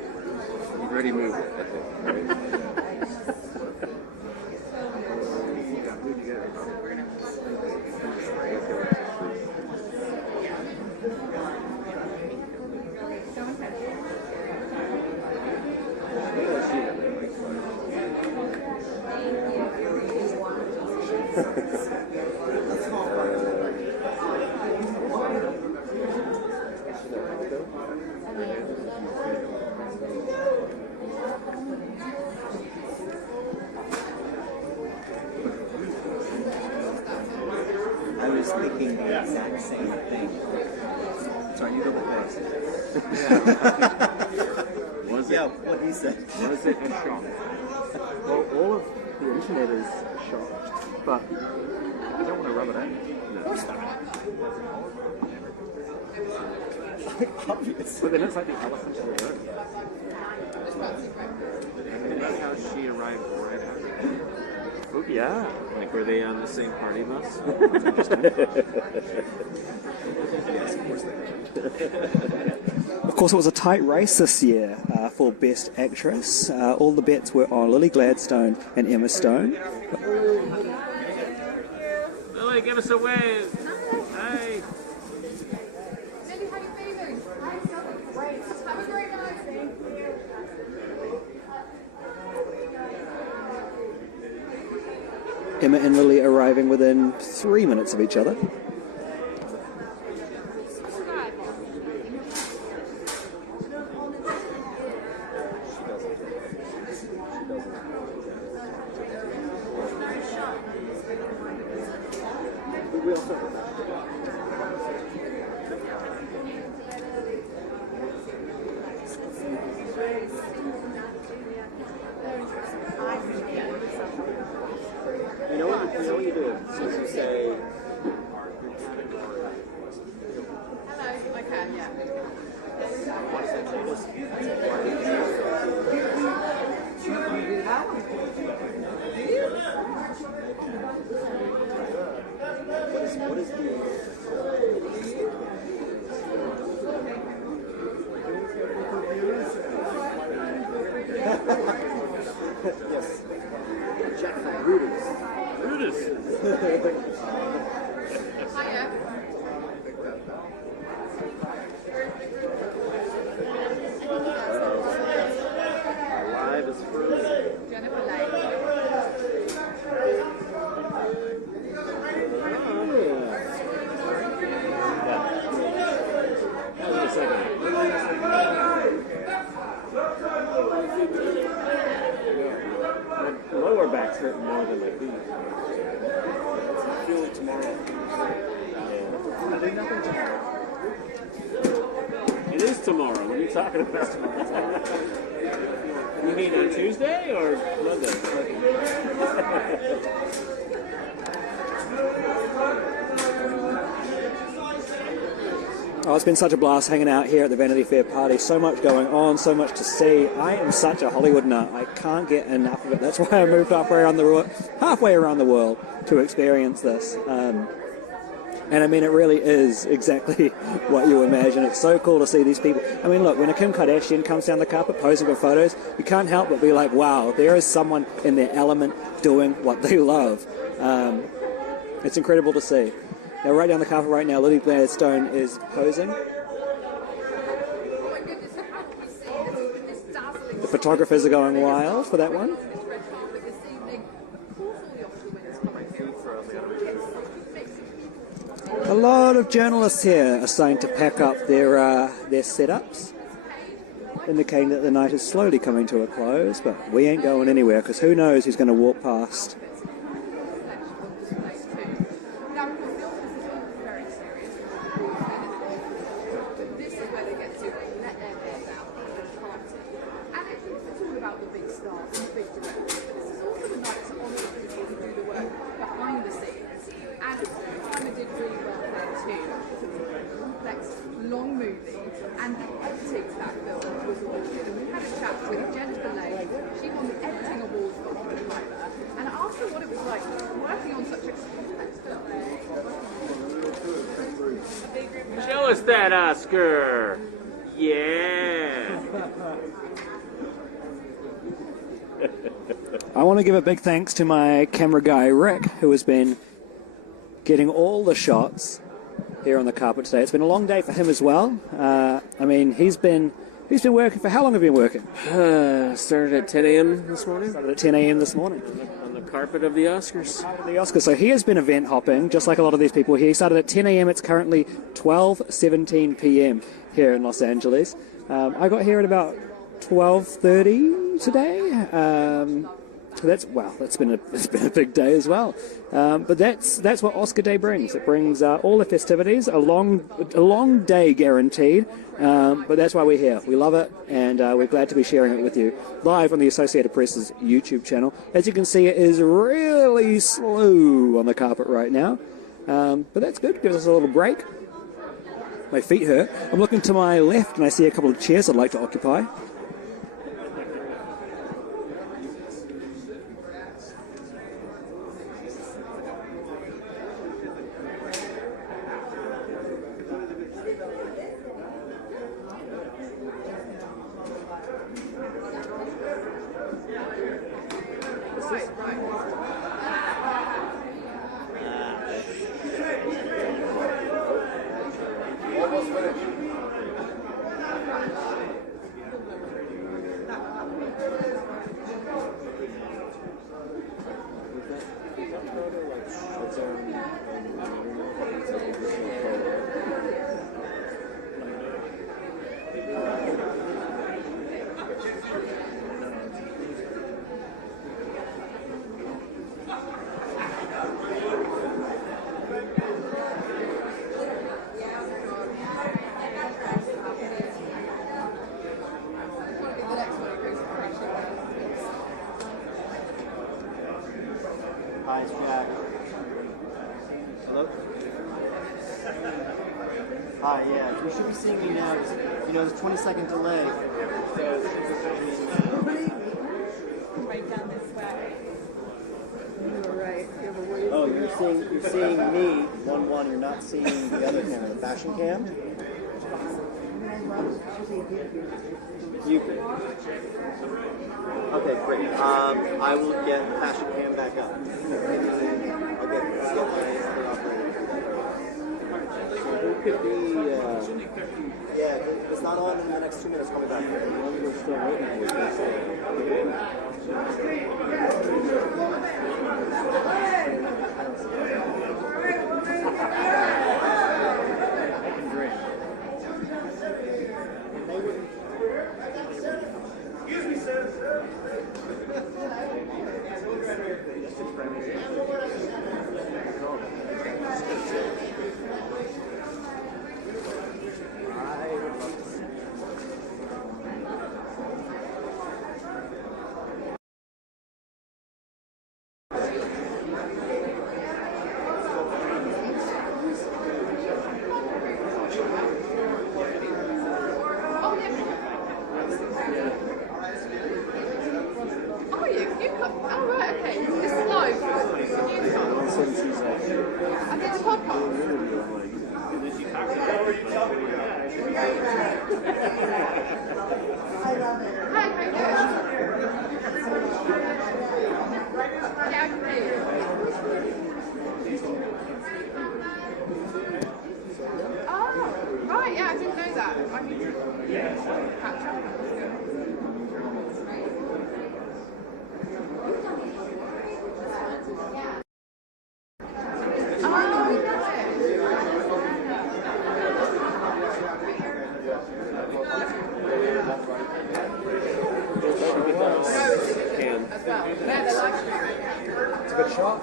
You've already moved it, I think. I was thinking the exact same thing. Sorry, you go first. Was it? Yeah, what he said. Was it a shock? Well, all of the internet is shocked, but I don't want to rub it in. No. Of course not. Obvious. But then it's like the elephant in the room. That's how she arrived right after. Oh, yeah. Like, were they on the same party bus? Yes, of course they were. Of course, it was a tight race this year for Best Actress. All the bets were on Lily Gladstone and Emma Stone. Lily, give us a wave. Hey. Cindy, how you feeling? I'm feeling great. Have a great night. Thank you. Emma and Lily arriving within 3 minutes of each other. You know what you do? Since you say Hello, I can, yeah. what is the yes. Jack from Brutus. Brutus. Hiya. Live is first. Jennifer Lane. My lower back's hurting more than my feet. I feel it tomorrow. I do nothing tomorrow. It is tomorrow. What are you talking about? You mean on Tuesday or Monday? Oh, it's been such a blast hanging out here at the Vanity Fair party. So much going on, so much to see. I am such a Hollywood nut. I can't get enough of it. That's why I moved halfway around the world to experience this. And I mean, it really is exactly what you imagine. It's so cool to see these people. I mean, look, when a Kim Kardashian comes down the carpet posing for photos, you can't help but be like, wow, there is someone in their element doing what they love. It's incredible to see. Now, right down the carpet right now, Lily Gladstone is posing. The photographers are going wild for that one. A lot of journalists here are starting to pack up their setups, indicating that the night is slowly coming to a close, but we ain't going anywhere, because who knows who's going to walk past. Long movie, and the editing to that film was awesome. And we had a chat with Jennifer Lane. She won the editing award for Oppenheimer, and I asked her what it was like working on such a complex film. Show us that Oscar. Yeah. I want to give a big thanks to my camera guy Rick, who has been getting all the shots here on the carpet today. It's been a long day for him as well. I mean, he's been working for, how long have you been working? Started at 10 a.m. this morning. Started at 10 a.m. this morning. On the carpet of the Oscars. The Oscars. So he has been event hopping, just like a lot of these people here. He started at 10 a.m. It's currently 12:17 p.m. here in Los Angeles. I got here at about 12:30 today. That's been a big day as well. But that's what Oscar Day brings. It brings all the festivities, a long day guaranteed. But that's why we're here. We love it, and we're glad to be sharing it with you live on the Associated Press's YouTube channel. As you can see, it is really slow on the carpet right now, but that's good. Gives us a little break. My feet hurt. I'm looking to my left, and I see a couple of chairs I'd like to occupy. Hi, it's Jack. Hello? Hi, yeah. You should be seeing me now. You know, there's a 20-second delay. Right down this way. You're right. Oh, you're seeing me, 1-1. You're not seeing the other camera, the fashion cam. You can. Okay, great. I will get the fashion cam back up. Okay, let's go. It could be, yeah, if it's not on in the next 2 minutes, call me back. We're still waiting Excuse me, sir. It's a good shot.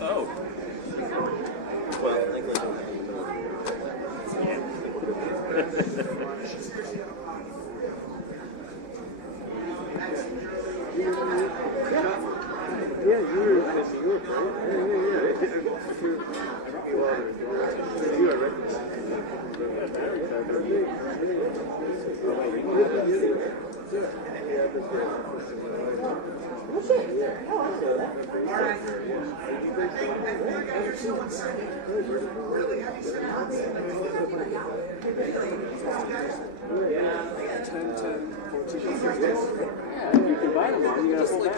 Oh. Well, English. Yeah, you were right. You were right. You can buy them all. You gotta hold out.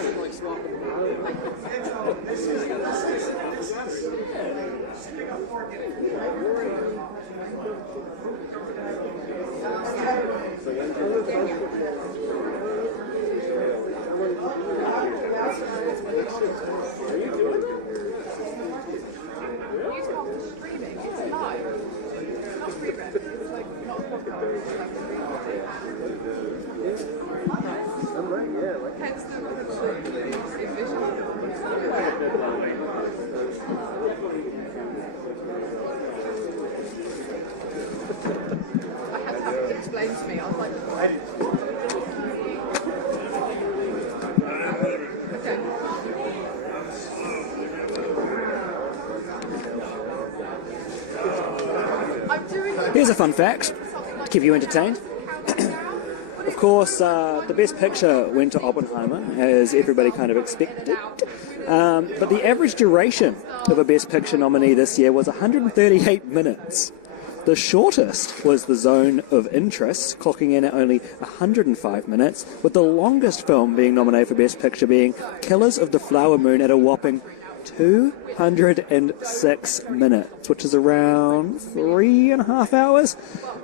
Explain to me. I was like, okay. Here's a fun fact to keep you entertained. Of course, the Best Picture went to Oppenheimer, as everybody kind of expected. But the average duration of a Best Picture nominee this year was 138 minutes. The shortest was The Zone of Interest, clocking in at only 105 minutes, with the longest film being nominated for Best Picture being Killers of the Flower Moon at a whopping 206 minutes, which is around 3.5 hours,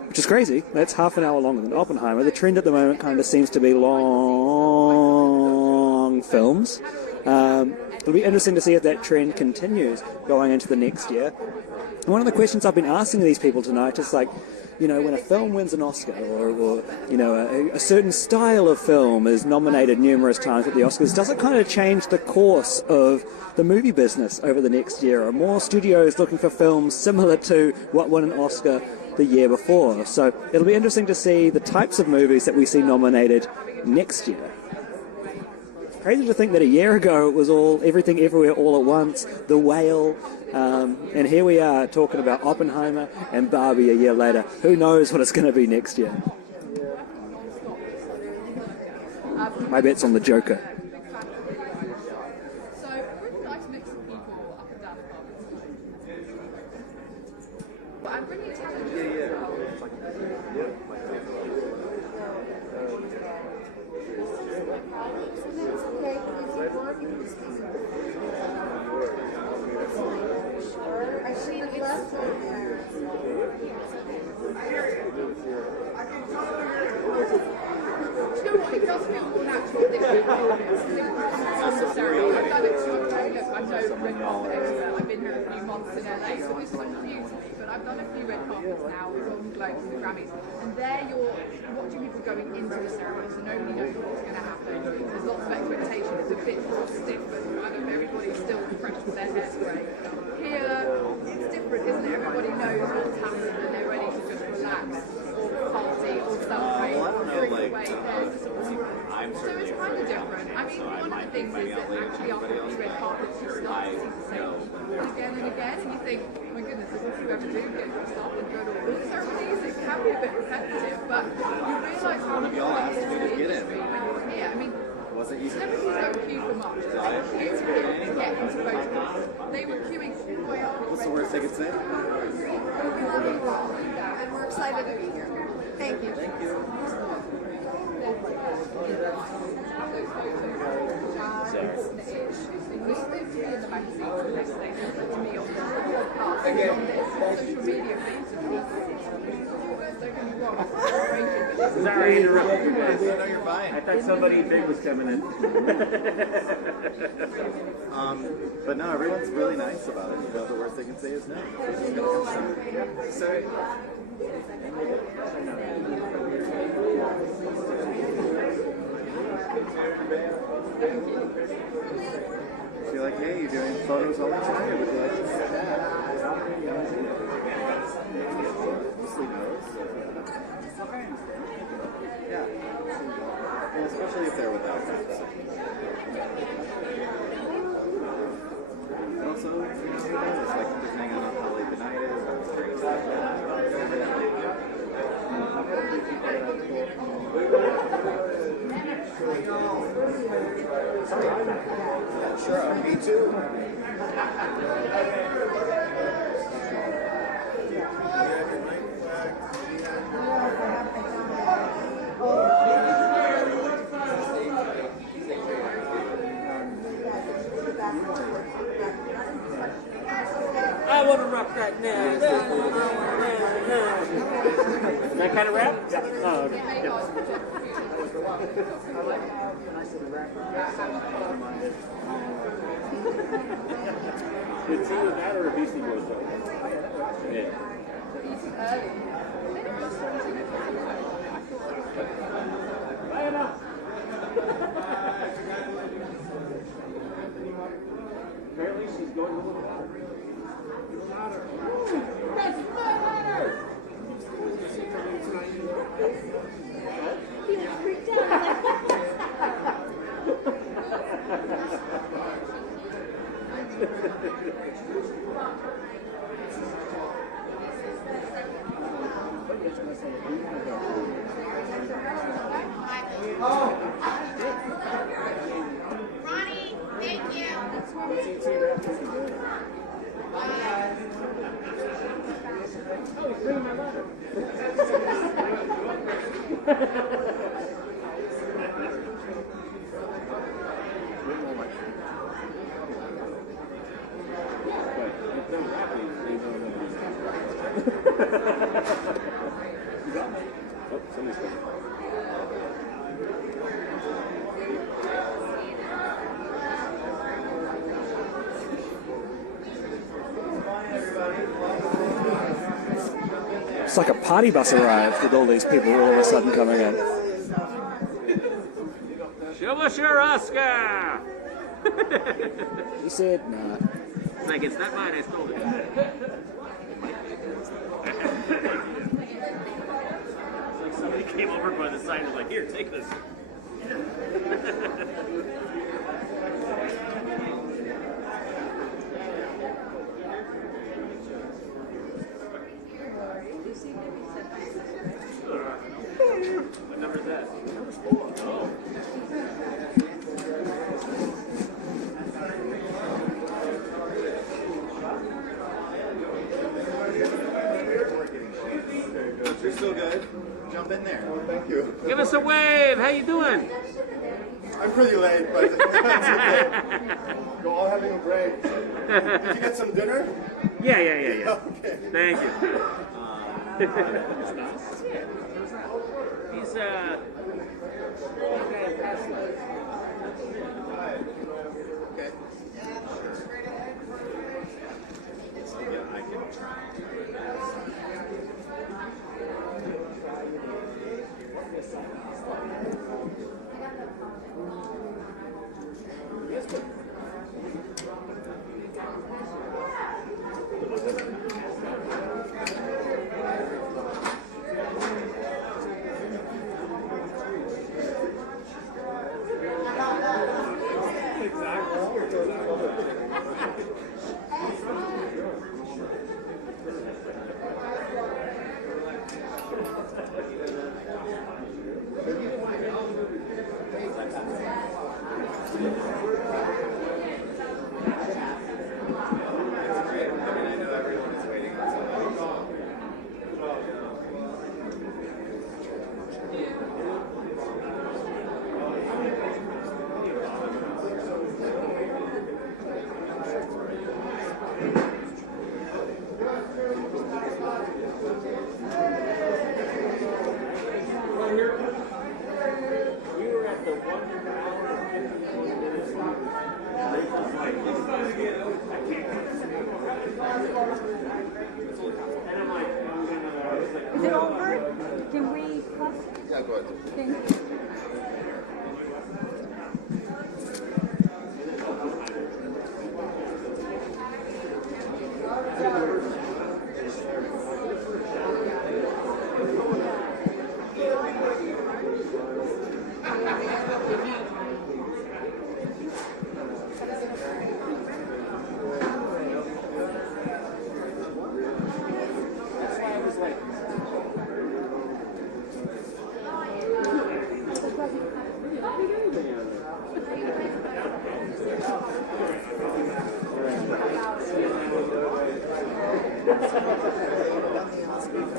which is crazy. That's half an hour longer than Oppenheimer. The trend at the moment kind of seems to be long films. It'll be interesting to see if that trend continues going into the next year. And one of the questions I've been asking these people tonight is like, you know, when a film wins an Oscar or you know, a certain style of film is nominated numerous times at the Oscars, does it kind of change the course of the movie business over the next year? Are more studios looking for films similar to what won an Oscar the year before? So it'll be interesting to see the types of movies that we see nominated next year. Crazy to think that a year ago it was all Everything Everywhere All at Once, The Whale, and here we are talking about Oppenheimer and Barbie a year later. Who knows what it's going to be next year? My bet's on the Joker. So, really nice mix of people up and down the carpet. And really talented. I should have left one there. Do you know what? It does feel more natural this year. Unnecessarily. I've done it so much. Look, I know red carpet expert. I've been here a few months in LA, so this is new to me. But I've done a few red carpets now, the Golden Globes and the Grammys, and there you're watching people going into the ceremony, so nobody knows what's going to happen. There's lots of expectation. It's a bit more stiff, and kind of everybody's still fresh with their hairspray. Here, it's different, isn't it? Everybody knows what's happening, and they're ready to just relax or party or celebrate. So it's kind of different. I mean, one of the things is that actually after the red carpets, you start to see the same again and again, and you think, oh my goodness, this is what you ever do, get dressed up and go to all the ceremonies. It can be a bit repetitive, but you realise how much fun it is in the industry when you're here. I mean, celebrities don't queue for much. They were queuing to get into photographs. They were queuing all the way up. What's the worst they could say? We love you all, and we're excited to be here. Thank you. Thank you. Sorry, I interrupted you guys. No, you're fine. I thought somebody big was coming in. But no, everyone's really nice about it. You know, the worst they can say is no. So, you're like, hey, you're doing photos all the time. Would you like to sit down? Mostly knows. Yeah. Well, especially if they're without that. And also, you know, who knows? Like, depending on how late the night is, or during stuff. too. I want to rock right now. That kind of rap? Oh, okay. Did see with that or a Beastie Boys song? Yeah. Bye enough. Apparently she's going a little louder. Ronnie, thank you. Oh, he's bringing my ladder. Oh, somebody's coming. It's like a party bus arrived with all these people all of a sudden coming in. Show us your Oscar! He said, nah. It's like, it's not mine, I stole it. It's like somebody came over by the side and was like, here, take this. What number is that? Oh. You're still good. Jump in there. Oh, thank you. Give us a wave. How you doing? I'm pretty late, but that's okay. You're all having a break. Did you get some dinner? Yeah. Okay. Thank you. He's okay. Yeah, I can try. Is it over? Can we plus? Yeah, go ahead. Thank you.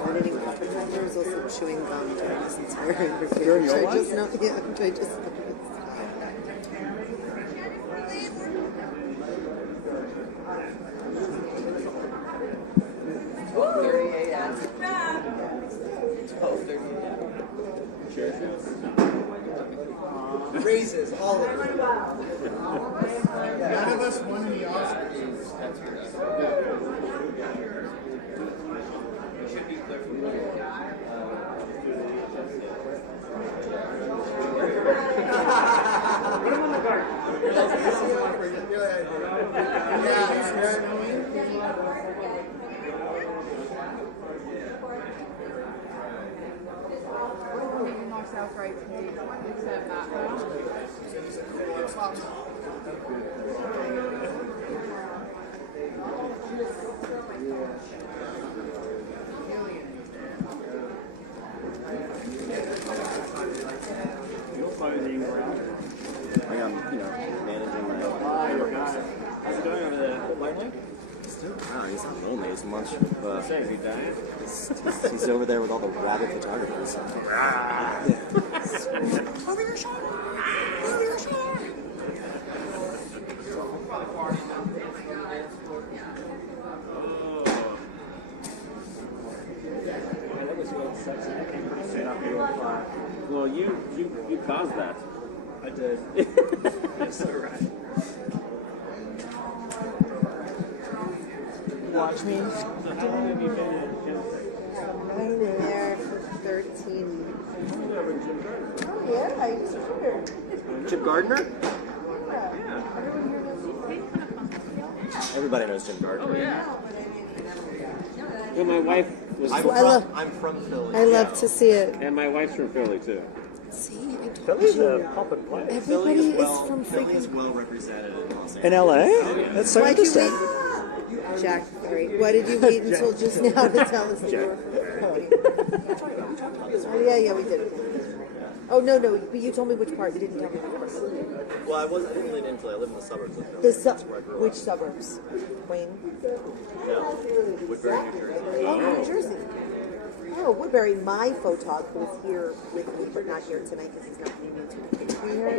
Editing appetizers, also chewing gum during this entire interview. During your I life? just know, yeah, I just Raises, all of them. None of us won the Oscars. Closing around. Like I'm, managing my. Your guy. How's it going over there? Lonely? Wow, he's not lonely as much. Say, he died. He's over there with all the rabid photographers. Over your shoulder! Over your shoulder! That was really sexy. I came pretty soon after you were fire. Well, you caused that. I did. You're so right. Watch me. How long have you been in? I've been there for 13. Oh yeah, I used to here. Chip Gardner? Yeah. Everyone here knows. Everybody knows Jim Gardner. Oh, yeah. Well, my wife was I'm from Philly. I love to see it. and my wife's from Philly, too. See, I told Philly's you. a pop and play. Everybody is from Philly is freaking. well represented in Los Angeles. In LA? That's so Why'd you interesting. wait? Jack, sorry. Why did you wait until just now to tell us that you were from Philly? Oh, yeah, we did. Oh, no, but you told me which part. You didn't tell me which part. Well, I didn't live in Philly. I live in the suburbs of Philly. The which suburbs? Wayne? No, Woodbury, New Jersey. Oh, New Jersey. Oh, Woodbury, my photog, who is here with me, but not here tonight because he's not being to be here.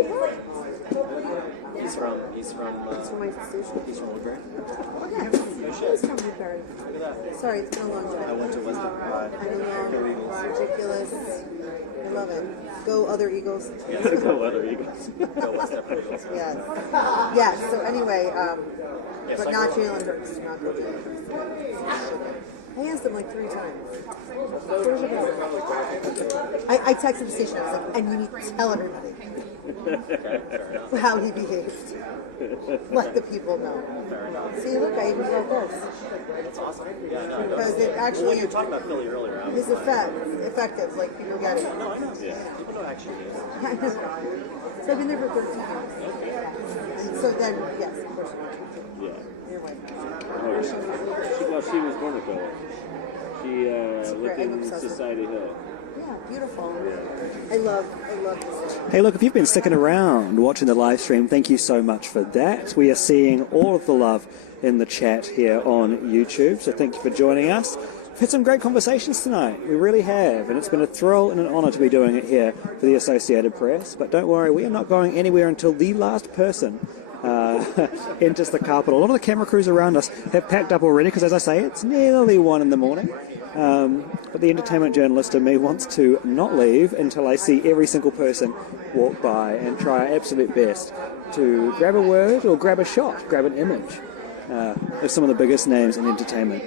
He's from He's from my station. He's from Woodbury. He's from Woodbury. Look at that. Sorry, it's been a long time. I went to West I know, ridiculous. I love it. Go other Eagles. Go other Eagles. Go West Eagles. Yes. Yes. So anyway, but not Jalen Hurts. Not go Jalen Hurts. I asked him like 3 times. I texted the station. I was like, and you need to tell everybody how he behaved. Let the people know. See, look, I even wrote this. That's awesome. Yeah, no, Because it actually. Well, you were talking about Philly earlier. It's effective, like people get it. No, I know. Yeah. People know action is. I know. So I've been there for 13 years. And so then, yes, of course. Yeah. You're right. Oh, she was born in Philly. She lived in Society Hill. Yeah, beautiful. I love this. Hey, look, if you've been sticking around watching the live stream, thank you so much for that. We are seeing all of the love in the chat here on YouTube, so thank you for joining us. We've had some great conversations tonight. We really have, and it's been a thrill and an honor to be doing it here for the Associated Press. But don't worry, we are not going anywhere until the last person enters the carpet. A lot of the camera crews around us have packed up already because, as I say, it's nearly 1 in the morning. But the entertainment journalist in me wants to not leave until I see every single person walk by and try our absolute best to grab a word or grab a shot, grab an image of some of the biggest names in entertainment.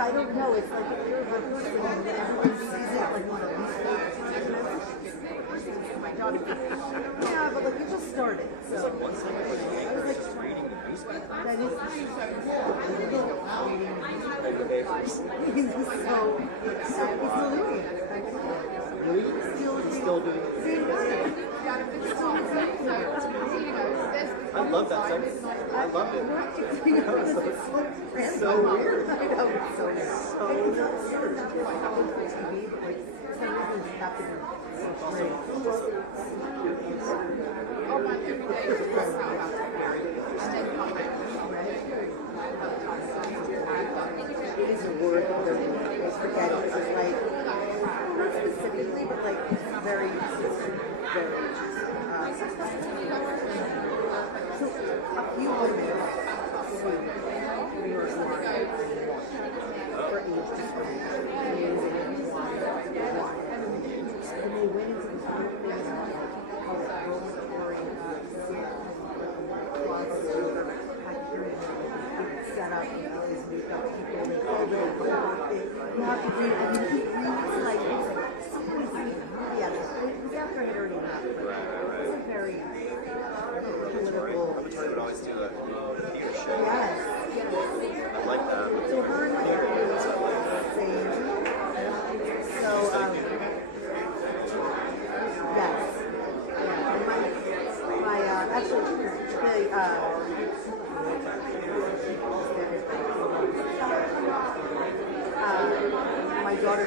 I don't know. It's like Still doing it. I love that song. I loved it. So weird. I know. So it is a word that I forget. It's like, not specifically, but like very, very. So a few women for each and they went into this whole thing called role story set up these makeup people and all the you have to read, I mean, he was like, yeah, it was after I had already left, but it was a very political. Avatar would always do a theater show. Yes. I like that. So her and my daughter were saying, so, yes. Yeah. And my actually, my daughter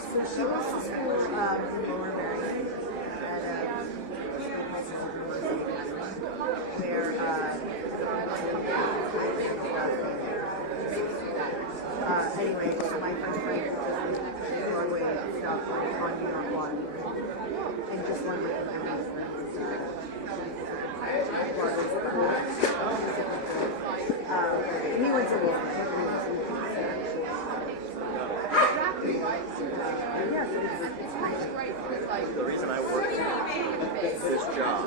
so she goes to school in Lower Merion at where anyway, so my friend Broadway stuff on New York One and just one of my friends he went to Walmart. The reason I work this job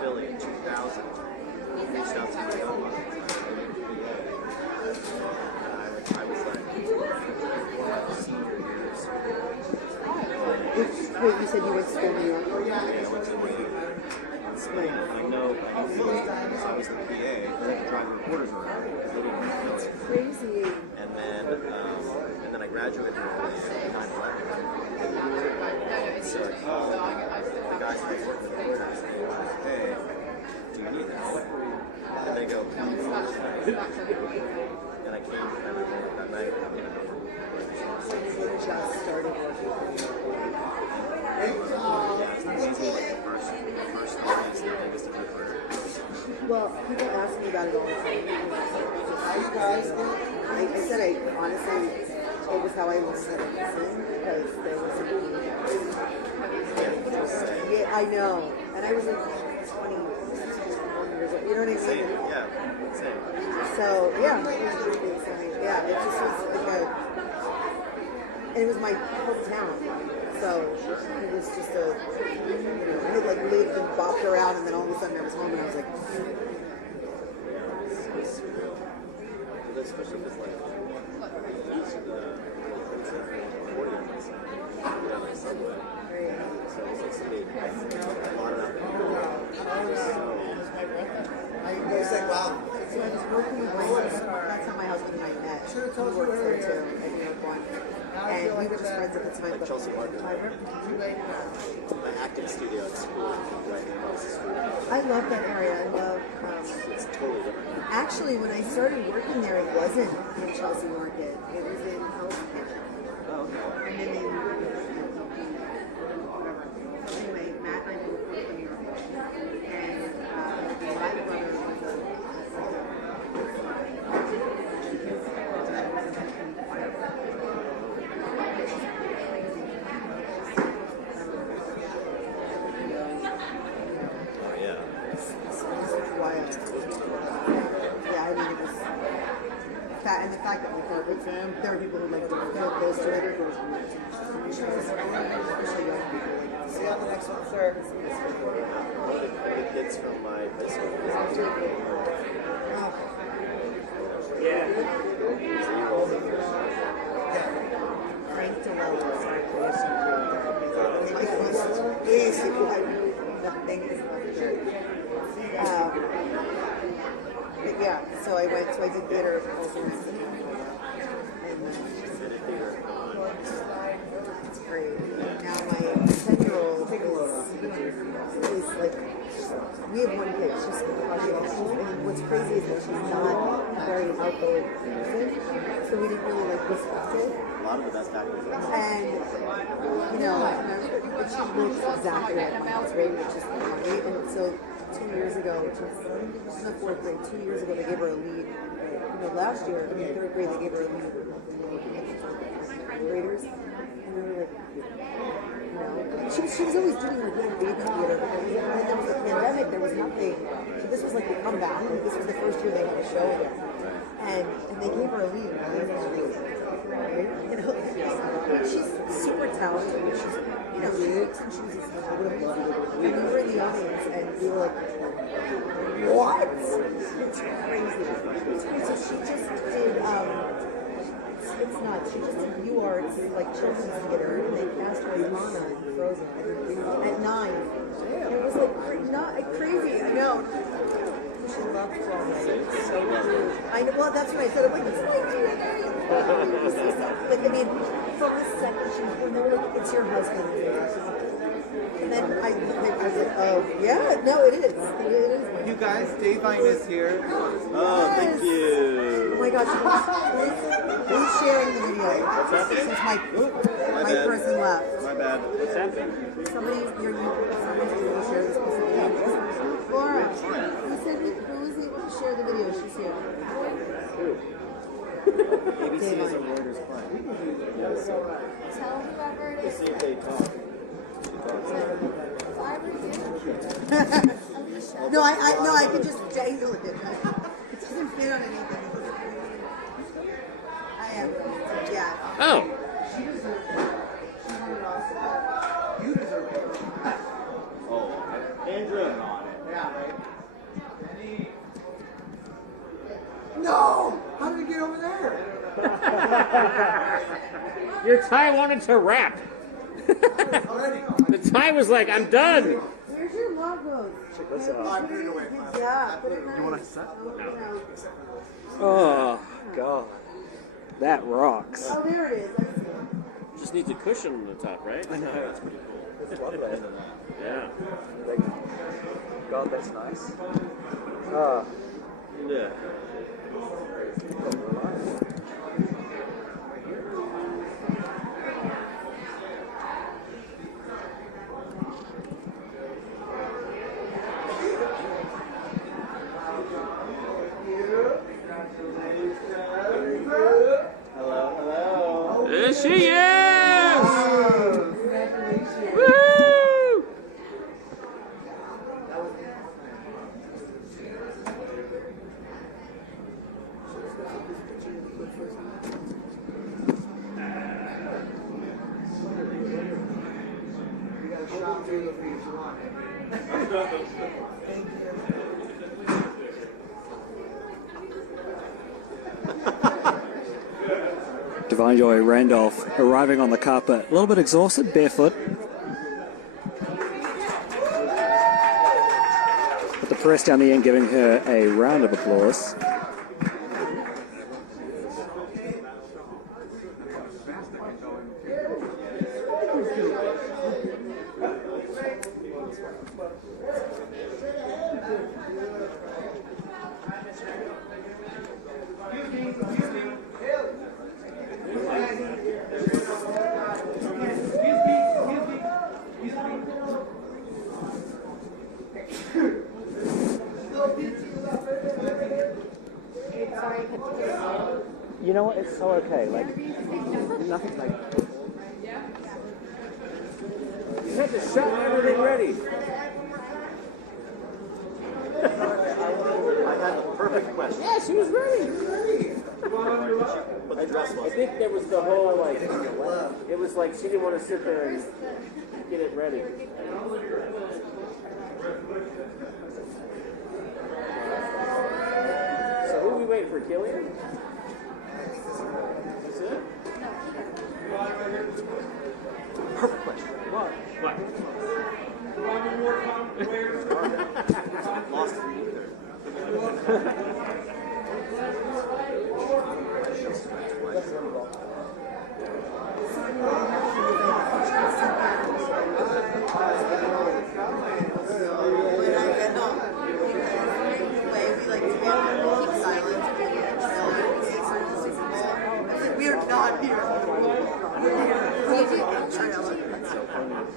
Philly in 2000 reached out to my godmother. I was like, senior years. Wait, you said you went to school in New York? Yeah, I went to New York. I know Philly because I was the PA. I drive reporters around. That's crazy. And then I graduated in 9/11. So I called the guys that I worked with, and they were like, hey, do you need this? And they go, and I came that night. Just started working. Well, people ask me about it all the time. I said I honestly, it was how I was in because there was a yeah, I know. And I was like 20, years old. You know what I mean? Same, yeah, same. So, yeah, it was really exciting. Yeah, it just was like and it was my hometown. So it was just a, I had like lived and bopped around and then all of a sudden I was home and I was like, especially with like I was like, wow. So I was working with my husband. That's how my husband and I met. He worked there too at New York One. And we were just friends at the time. Like Chelsea Market. My acting studio at school, right across the street. I love that area. I love. It's totally different. Actually, when I started working there, it wasn't in Chelsea Market. It was in Healthcare. Oh, okay. And then they moved it to whatever. So anyway, Matt and I moved to New York. And my brother was fact that we were with them, there were people who like didn't feel close to it. See you on the next one, sir. The kids from my high school. Yeah. Frank DeLow was our creation. Like, basically, nothing is but yeah, so I did theater also. It's great. Now my 10-year-old is like, we have one kid, she's and what's crazy is that she's not a very outgoing person, so we didn't really like discuss it. A lot of the best actors. And, you know, but she looks exactly like my husband, which is funny. And so 2 years ago, she's in the 4th grade, 2 years ago they gave her a lead. You know, last year, in the 3rd grade, they gave her a lead. Graders. And they were like, you know, she was always doing like little baby theater. And then there was a pandemic, there was nothing. So this was like the comeback. Like, this was the first year they had a show again. And they gave her a lead. Right? You know, she's super talented. She's, you know, looks and she's just like, and we were in the audience and we were like, what? It's crazy. So she just did, it's nuts. She just did UArts, like children's theater, and they cast her as Lana in Frozen at 9. And it was like not crazy, I know. She loved Frozen. So I know. Well, that's what I said. I'm like, it's like DNA. Like, I mean, from the second she was born, they were like, it's your husband. And then I was like, oh, yeah, no, it is. It is. You guys, Davine is here. Oh, Yes. thank you. Oh my gosh, who's sharing the video? Since my person left. My bad. Someone's going to share this piece of video. Laura, who is able to share the video? She's here. ABC is a Reuters client. Yes. Tell whoever it is. See if they talk. No, I could just dangle it. It doesn't fit on anything. I am. Yeah. Oh. Oh, Andrew. No! How did you get over there? Your tie wanted to rap. The tie was like, I'm done. Where's your logo? Check this out. Yeah. You want to set? Oh, God. That rocks. Oh, there it is. Just needs a cushion on the top, right? I know, that's pretty cool. Love that. Yeah. God, that's nice. Yeah. Hello. There she is! Woo! Divine Joy Randolph arriving on the carpet, a little bit exhausted, barefoot. But the press down the end giving her a round of applause. You know what? It's so okay. Like, nothing like. You had the shot and everything ready. I had the perfect question. Yeah, she was ready. But the dress I was. think there was the whole like, it was like she didn't want to sit there and get it ready. So who are we waiting for, Killian? That's it? Perfect question. What? Lost We're not here.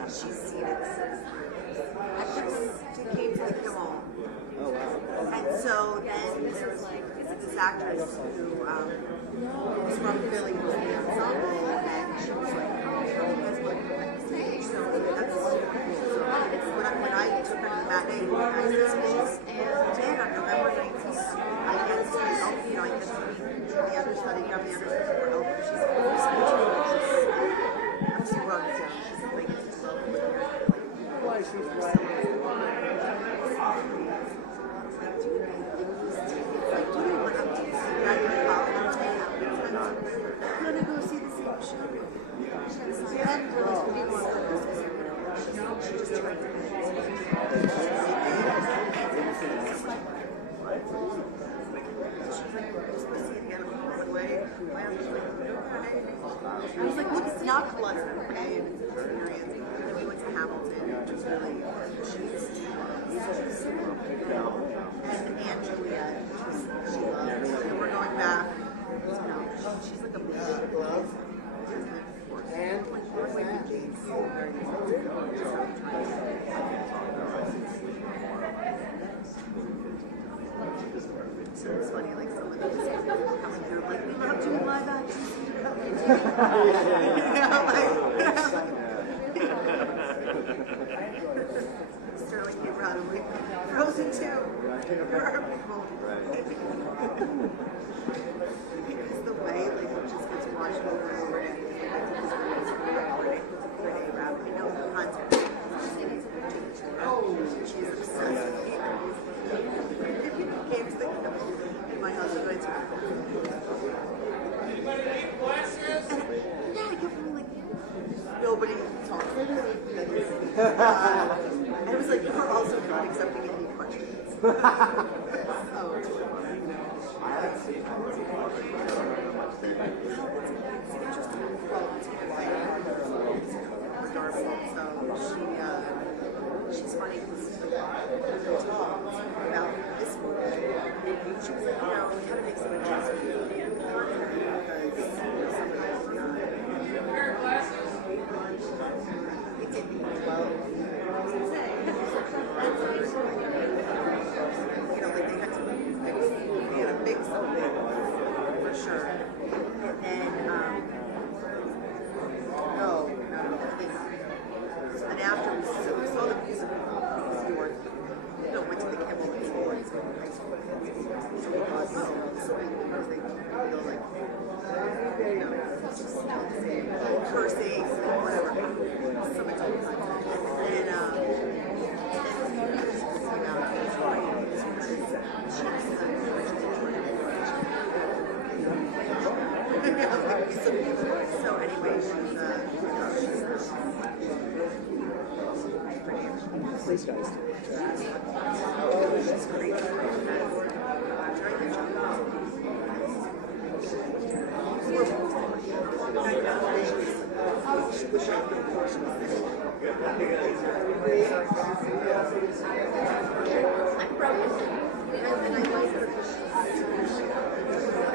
She's seated. She came to the Kimmel. Oh wow. And so then there's this actress who was from Philly, who was in the ensemble, and she was like, oh, you guys want to stage? So that's super cool. So when I took her to the matinee, I said, and on November 19th, I get to meet the understudy, the understudy for Elvis. She's she runs down. She's like, it's so why she's right. Gonna go see the same show. She just tried to I was like, look, it's not clutter, okay? It's an experience. And then we went to Hamilton, which was really, she's and Juliet, she loves. And we're going back. She's like a big glove. And so it's funny, like some of those coming through, like, we love doing live action. Sterling came around and like, Frozen 2. There are people. It's the way, like, it just gets watched over and over again. I know the content. She's obsessed. Came to the Kimmel, and my husband went to her. Yeah, I kept feeling like nobody talked. And it was like, we're also not accepting any questions. She's funny because we talked about this movie. She was like, we had to make some adjustments. It did well. Like they had to fix something for sure. And then, and after we saw the musical, went to the Kimmel and saw it. So this will be because they feel like, cursing, whatever. Some adult time. And so anyway, she's These guys. She's great.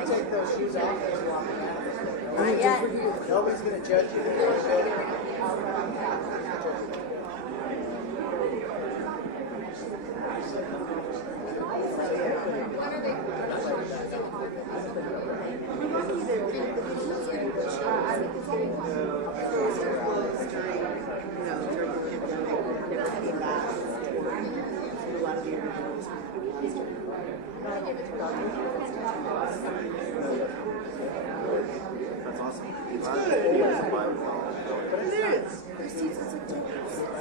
Take those shoes off and walk out. Nobody's going to judge you. awesome. It's Glad good. that it was alive and well. But it is. There's seats, it's like two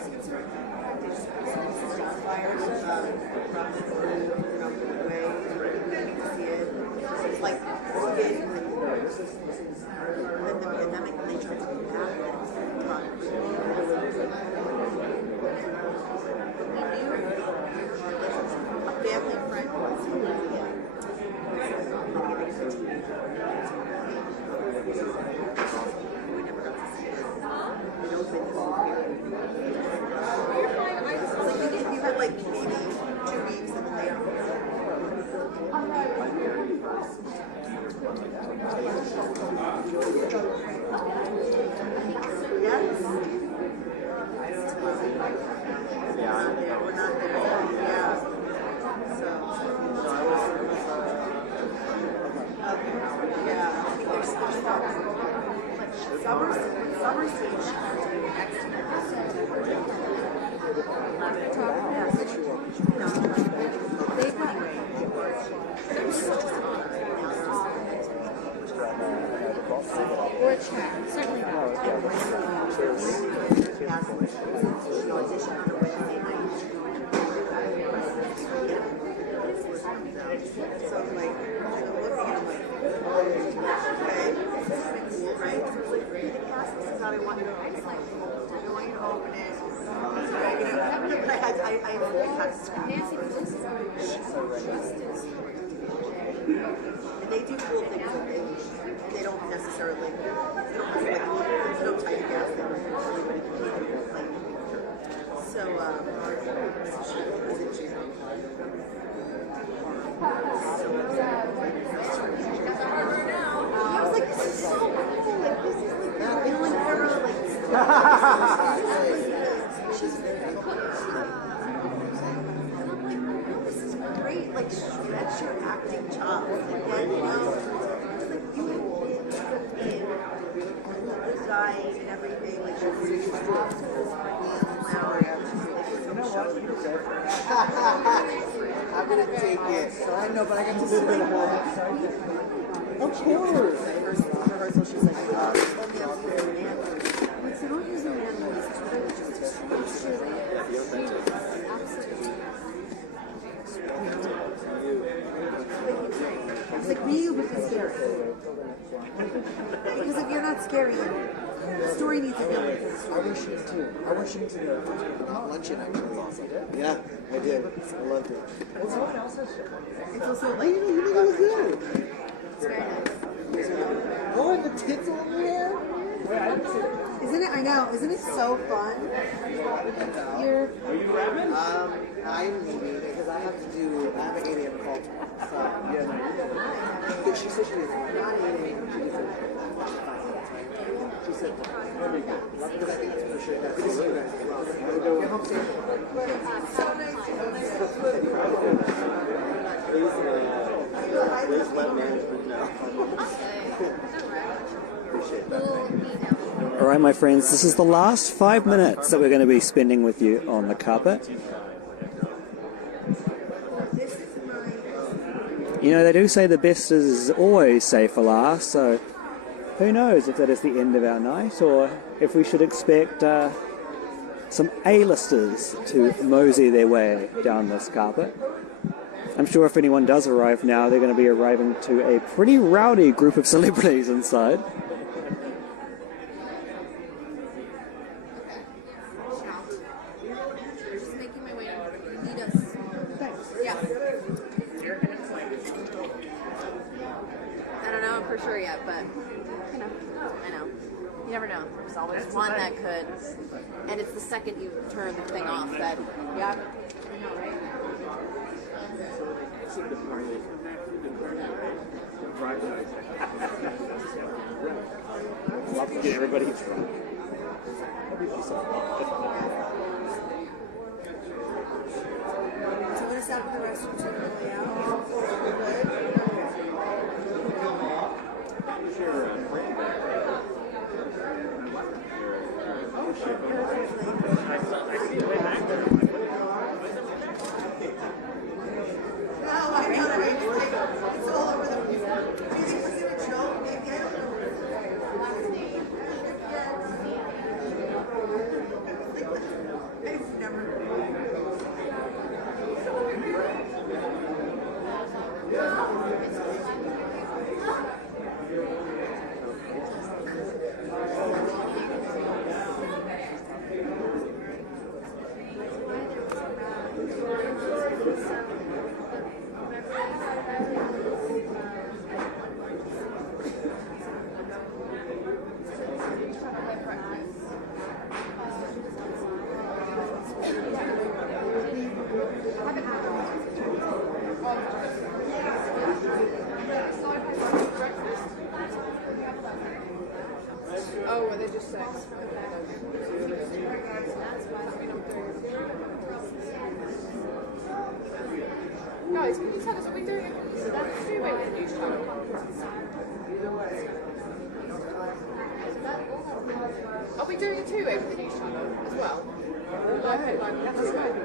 seats are practice. It's just fires across the way. You can see it. It's like big. Then the pandemic, they tried to do that. A family friend was you had like maybe 2 weeks and then they are. Yes. Yeah, we're not there. Yeah. So. Yeah, I think there's stuff. Summer siege next year. They've got or a chat, certainly not. Audition on a Wednesday night. So I'm like, I'm looking at it, okay, this is cool, right? So it's like, the cast, this is how they want to go. It's like, I want you to open it. But I had to scrap. And they do cool things with it. They don't necessarily, there's no tight gas there. Everybody can keep it like. So, I was like, this is so cool. Like, this is like the villain era. Like, she's very cool. And I'm like, no, this is great. Like, stretch your acting chops. And then, it's like, you have been the dying and everything. Like, she's I'm gonna take it. So I know, but I got to do it. Of course. Rehearsal, she's like, oh, let me have to do an I said, don't use an animal. It's like, be you, but be scary. Because if you're not scary, the story needs to be. I wish you too. I wish you to luncheon actually. Yeah, I did. I loved it. It's also like, you think it was good? It's very nice. Oh, and the tits on there? Isn't it? I know. Isn't it so fun? Are you rapping? I'm meeting because I have an 8 a.m. call tomorrow. So, yeah. She said she was not 8 a.m. She said, because I think it's for sure. Good to see you guys. Get home safe. Please let management know. Appreciate that. All right, my friends, this is the last 5 minutes that we're going to be spending with you on the carpet. You know, they do say the best is always saved for last, so who knows if that is the end of our night or if we should expect some A-listers to mosey their way down this carpet. I'm sure if anyone does arrive now, they're going to be arriving to a pretty rowdy group of celebrities inside. I don't know for sure yet, but you know, I know. You never know. There's always one that could, and it's the second you turn the thing off that, yeah, I know, right? Love to get everybody drunk. So I'm going to stop at the restaurant on the way out. Oh, well, they're just saying. Guys, can you tell us, are we doing two way with the news channel? Are we doing a two-way with the news channel as well? Live headline, that's right.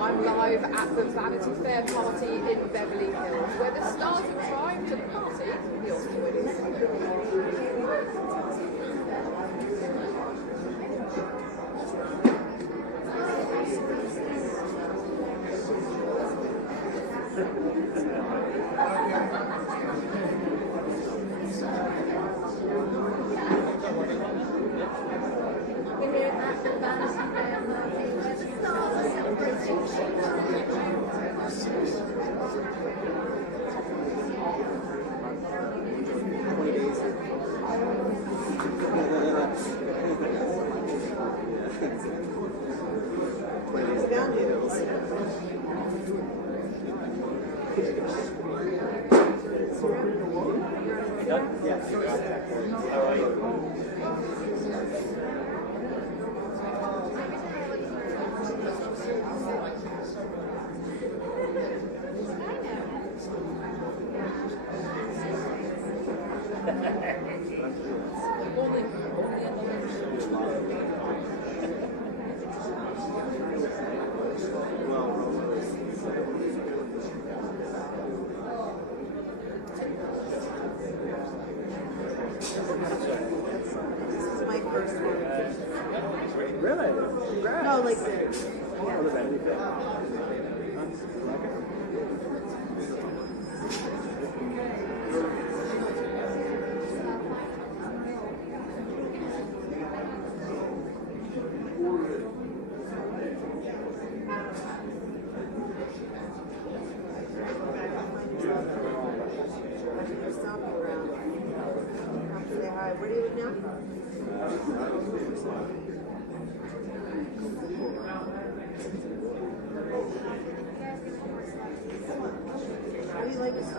I'm live at the Vanity Fair party in Beverly Hills, where the stars of crime to the party, the Oscar winners. Really? No, like, where do you live now? How do you like this?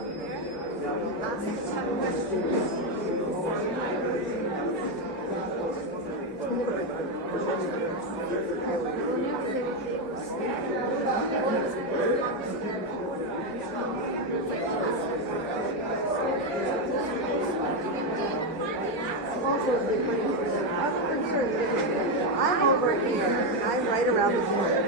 over here. I'm over here. I'm right around the corner.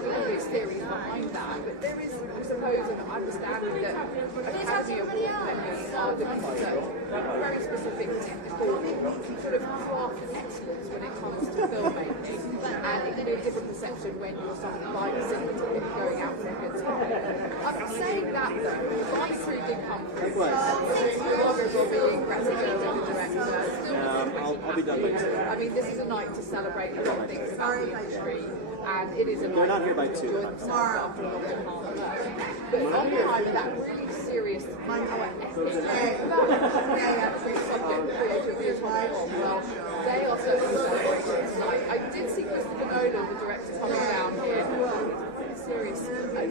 There's theories behind that, but there is, I suppose, an understanding that Academy Award members are looking for very specific technical sort of craft excellence when it comes to filmmaking, and it can be a different perception when you're something like a cinema ticket going out for a good time. I'm saying that though, my three did come through. Others are being recognized as a director. I'll be done by 2. I mean, this is a night to celebrate a lot of things about the industry. And it is a They're not here by 2. after a long and hard work. But on behind that really serious subject, creativity as well, they are certainly celebrating tonight. I did see Christopher Nolan, the director, coming down here. He's a serious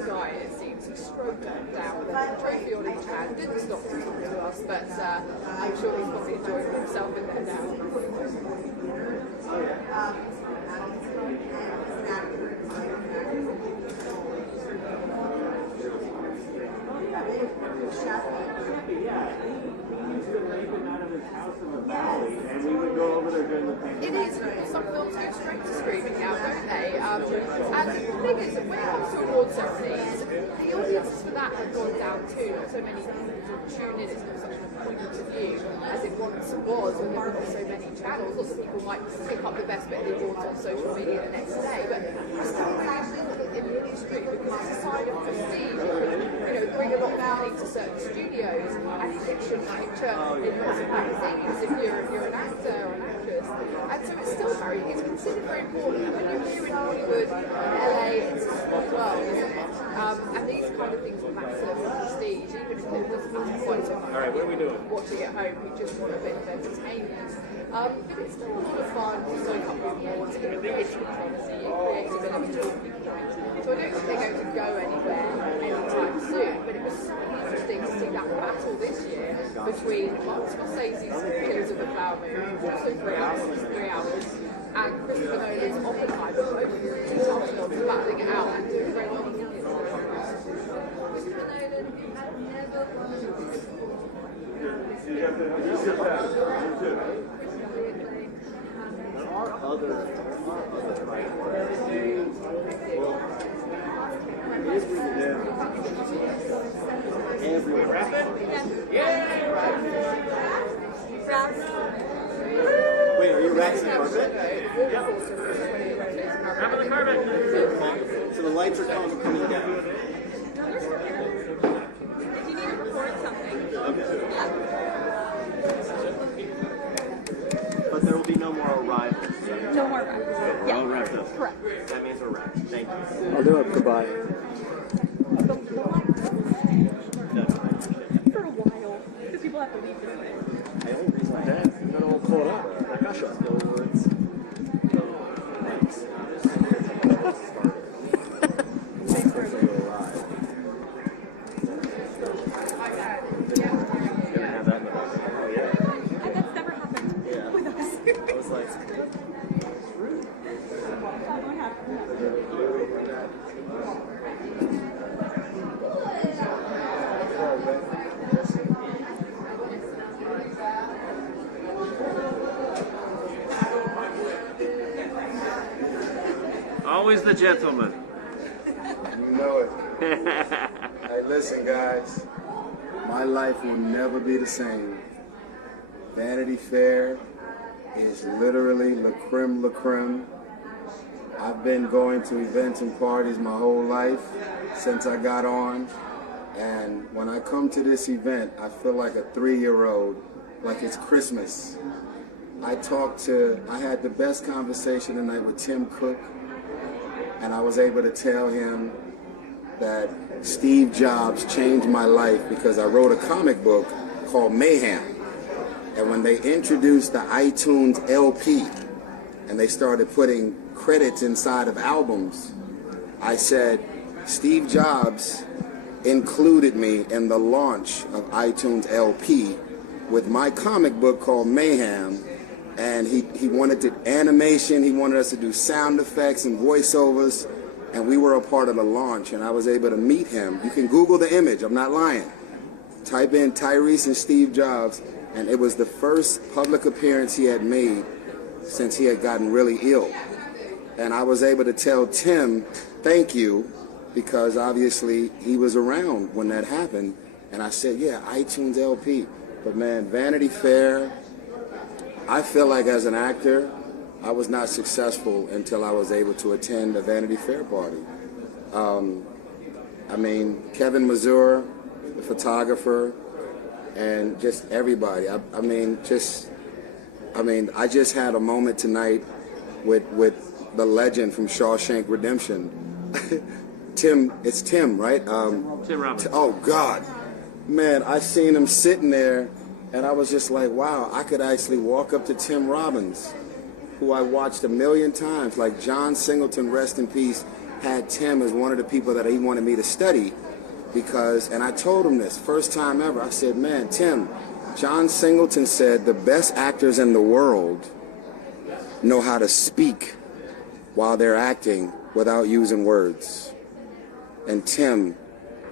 guy, it seems. He stroked down with a trophy on his hand. Didn't stop to talk to us, but I'm sure he's probably enjoying himself in there now. It is. Some films go straight to streaming now, don't they? And the thing is, when it comes to award ceremonies, the audiences for that have gone down too. Not so many people tune in. It's not such an appointment to view as it once was when there were not so many channels. Lots of people might pick up the best bit of the awards on social media the next day, but it's still really in the industry because it's a sign of prestige. Bring a lot of money to certain studios and it gets your picture in lots of magazines if you're an actor or an actress. And so it's still it's considered very important. And when you're here in Hollywood, LA, it's a small world, isn't it? And these kind of things matter for prestige, even if it doesn't quite so much. All right, what are we doing? Watching at home, you just want a bit of entertainment. But it's still a lot of fun to see a couple of awards in creative controversy, creative innovation. So I don't think they're going to go anywhere anytime soon, but it was so interesting to see that battle this year between Martin Scorsese's Killers of the Flower Moon, also 3 hours, and Christopher Nolan's Oppenheimer, both two top films battling it out and doing very well. Christopher Nolan There are other everyone. Wait, are you wrapping the carpet? Wrapping the carpet. So the lights are coming down. If you need to record something. Okay. But there will be no more arrivals. No more arrivals. We're all wrapped up. Correct. That means we're wrapped. Thank you. I'll do it. Goodbye. For a while, because people have to leave this way. The only reason I got all caught up. Like, gosh, no words. That's never happened with us. I was like, Always the gentleman. You know it. Hey, listen, guys. My life will never be the same. Vanity Fair is literally la creme la creme. I've been going to events and parties my whole life since I got on. And when I come to this event, I feel like a 3-year-old, like it's Christmas. I had the best conversation tonight with Tim Cook, and I was able to tell him that Steve Jobs changed my life because I wrote a comic book called Mayhem. And when they introduced the iTunes LP and they started putting credits inside of albums, I said, Steve Jobs included me in the launch of iTunes LP with my comic book called Mayhem. And he wanted to animation, he wanted us to do sound effects and voiceovers, and we were a part of the launch, and I was able to meet him. You can Google the image, I'm not lying. Type in Tyrese and Steve Jobs, and it was the first public appearance he had made since he had gotten really ill. And I was able to tell Tim, thank you, because obviously he was around when that happened. And I said, yeah, iTunes LP. But man, Vanity Fair, I feel like as an actor, I was not successful until I was able to attend a Vanity Fair party. I mean, Kevin Mazur, the photographer, and just everybody. I just had a moment tonight with the legend from Shawshank Redemption. It's Tim, right? Tim Robbins. Oh, God. Man, I seen him sitting there, and I was just like, wow, I could actually walk up to Tim Robbins, who I watched a million times. Like John Singleton, rest in peace, had Tim as one of the people that he wanted me to study because, and I told him this, first time ever, I said, man, Tim, John Singleton said the best actors in the world know how to speak while they're acting without using words. And Tim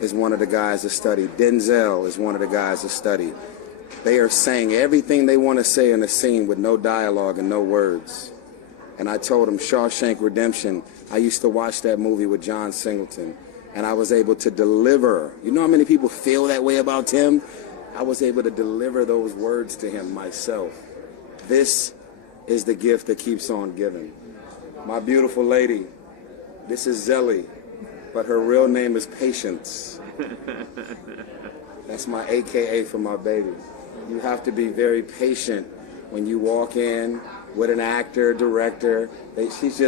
is one of the guys to study. Denzel is one of the guys to study. They are saying everything they want to say in a scene with no dialogue and no words. And I told him Shawshank Redemption, I used to watch that movie with John Singleton, and I was able to deliver. You know how many people feel that way about Tim? I was able to deliver those words to him myself. This is the gift that keeps on giving. My beautiful lady, this is Zelly, but her real name is Patience. That's my AKA for my baby. You have to be very patient when you walk in with an actor, director. She's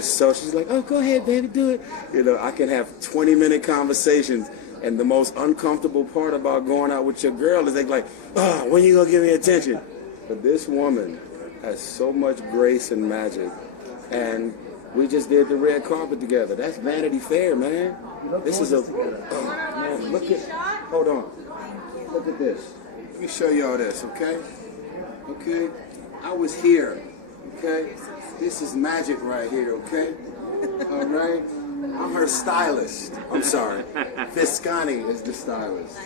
like, oh, go ahead, baby, do it. You know, I can have 20-minute conversations, and the most uncomfortable part about going out with your girl is like, oh, when you gonna give me attention? But this woman has so much grace and magic, and we just did the red carpet together. That's Vanity Fair, man. This is man, look at, hold on. Look at this. Let me show y'all this, okay? Okay? I was here, okay? This is magic right here, okay? All right? I'm her stylist. I'm sorry. Viscani is the stylist.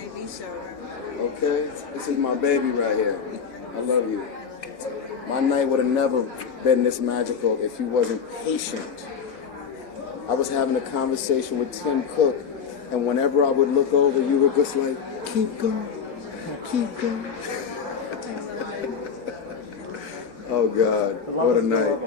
Okay? This is my baby right here. I love you. My night would have never been this magical if you wasn't patient. I was having a conversation with Tim Cook, And whenever I would look over, you were just like, keep going, keep going. Oh God, what a night.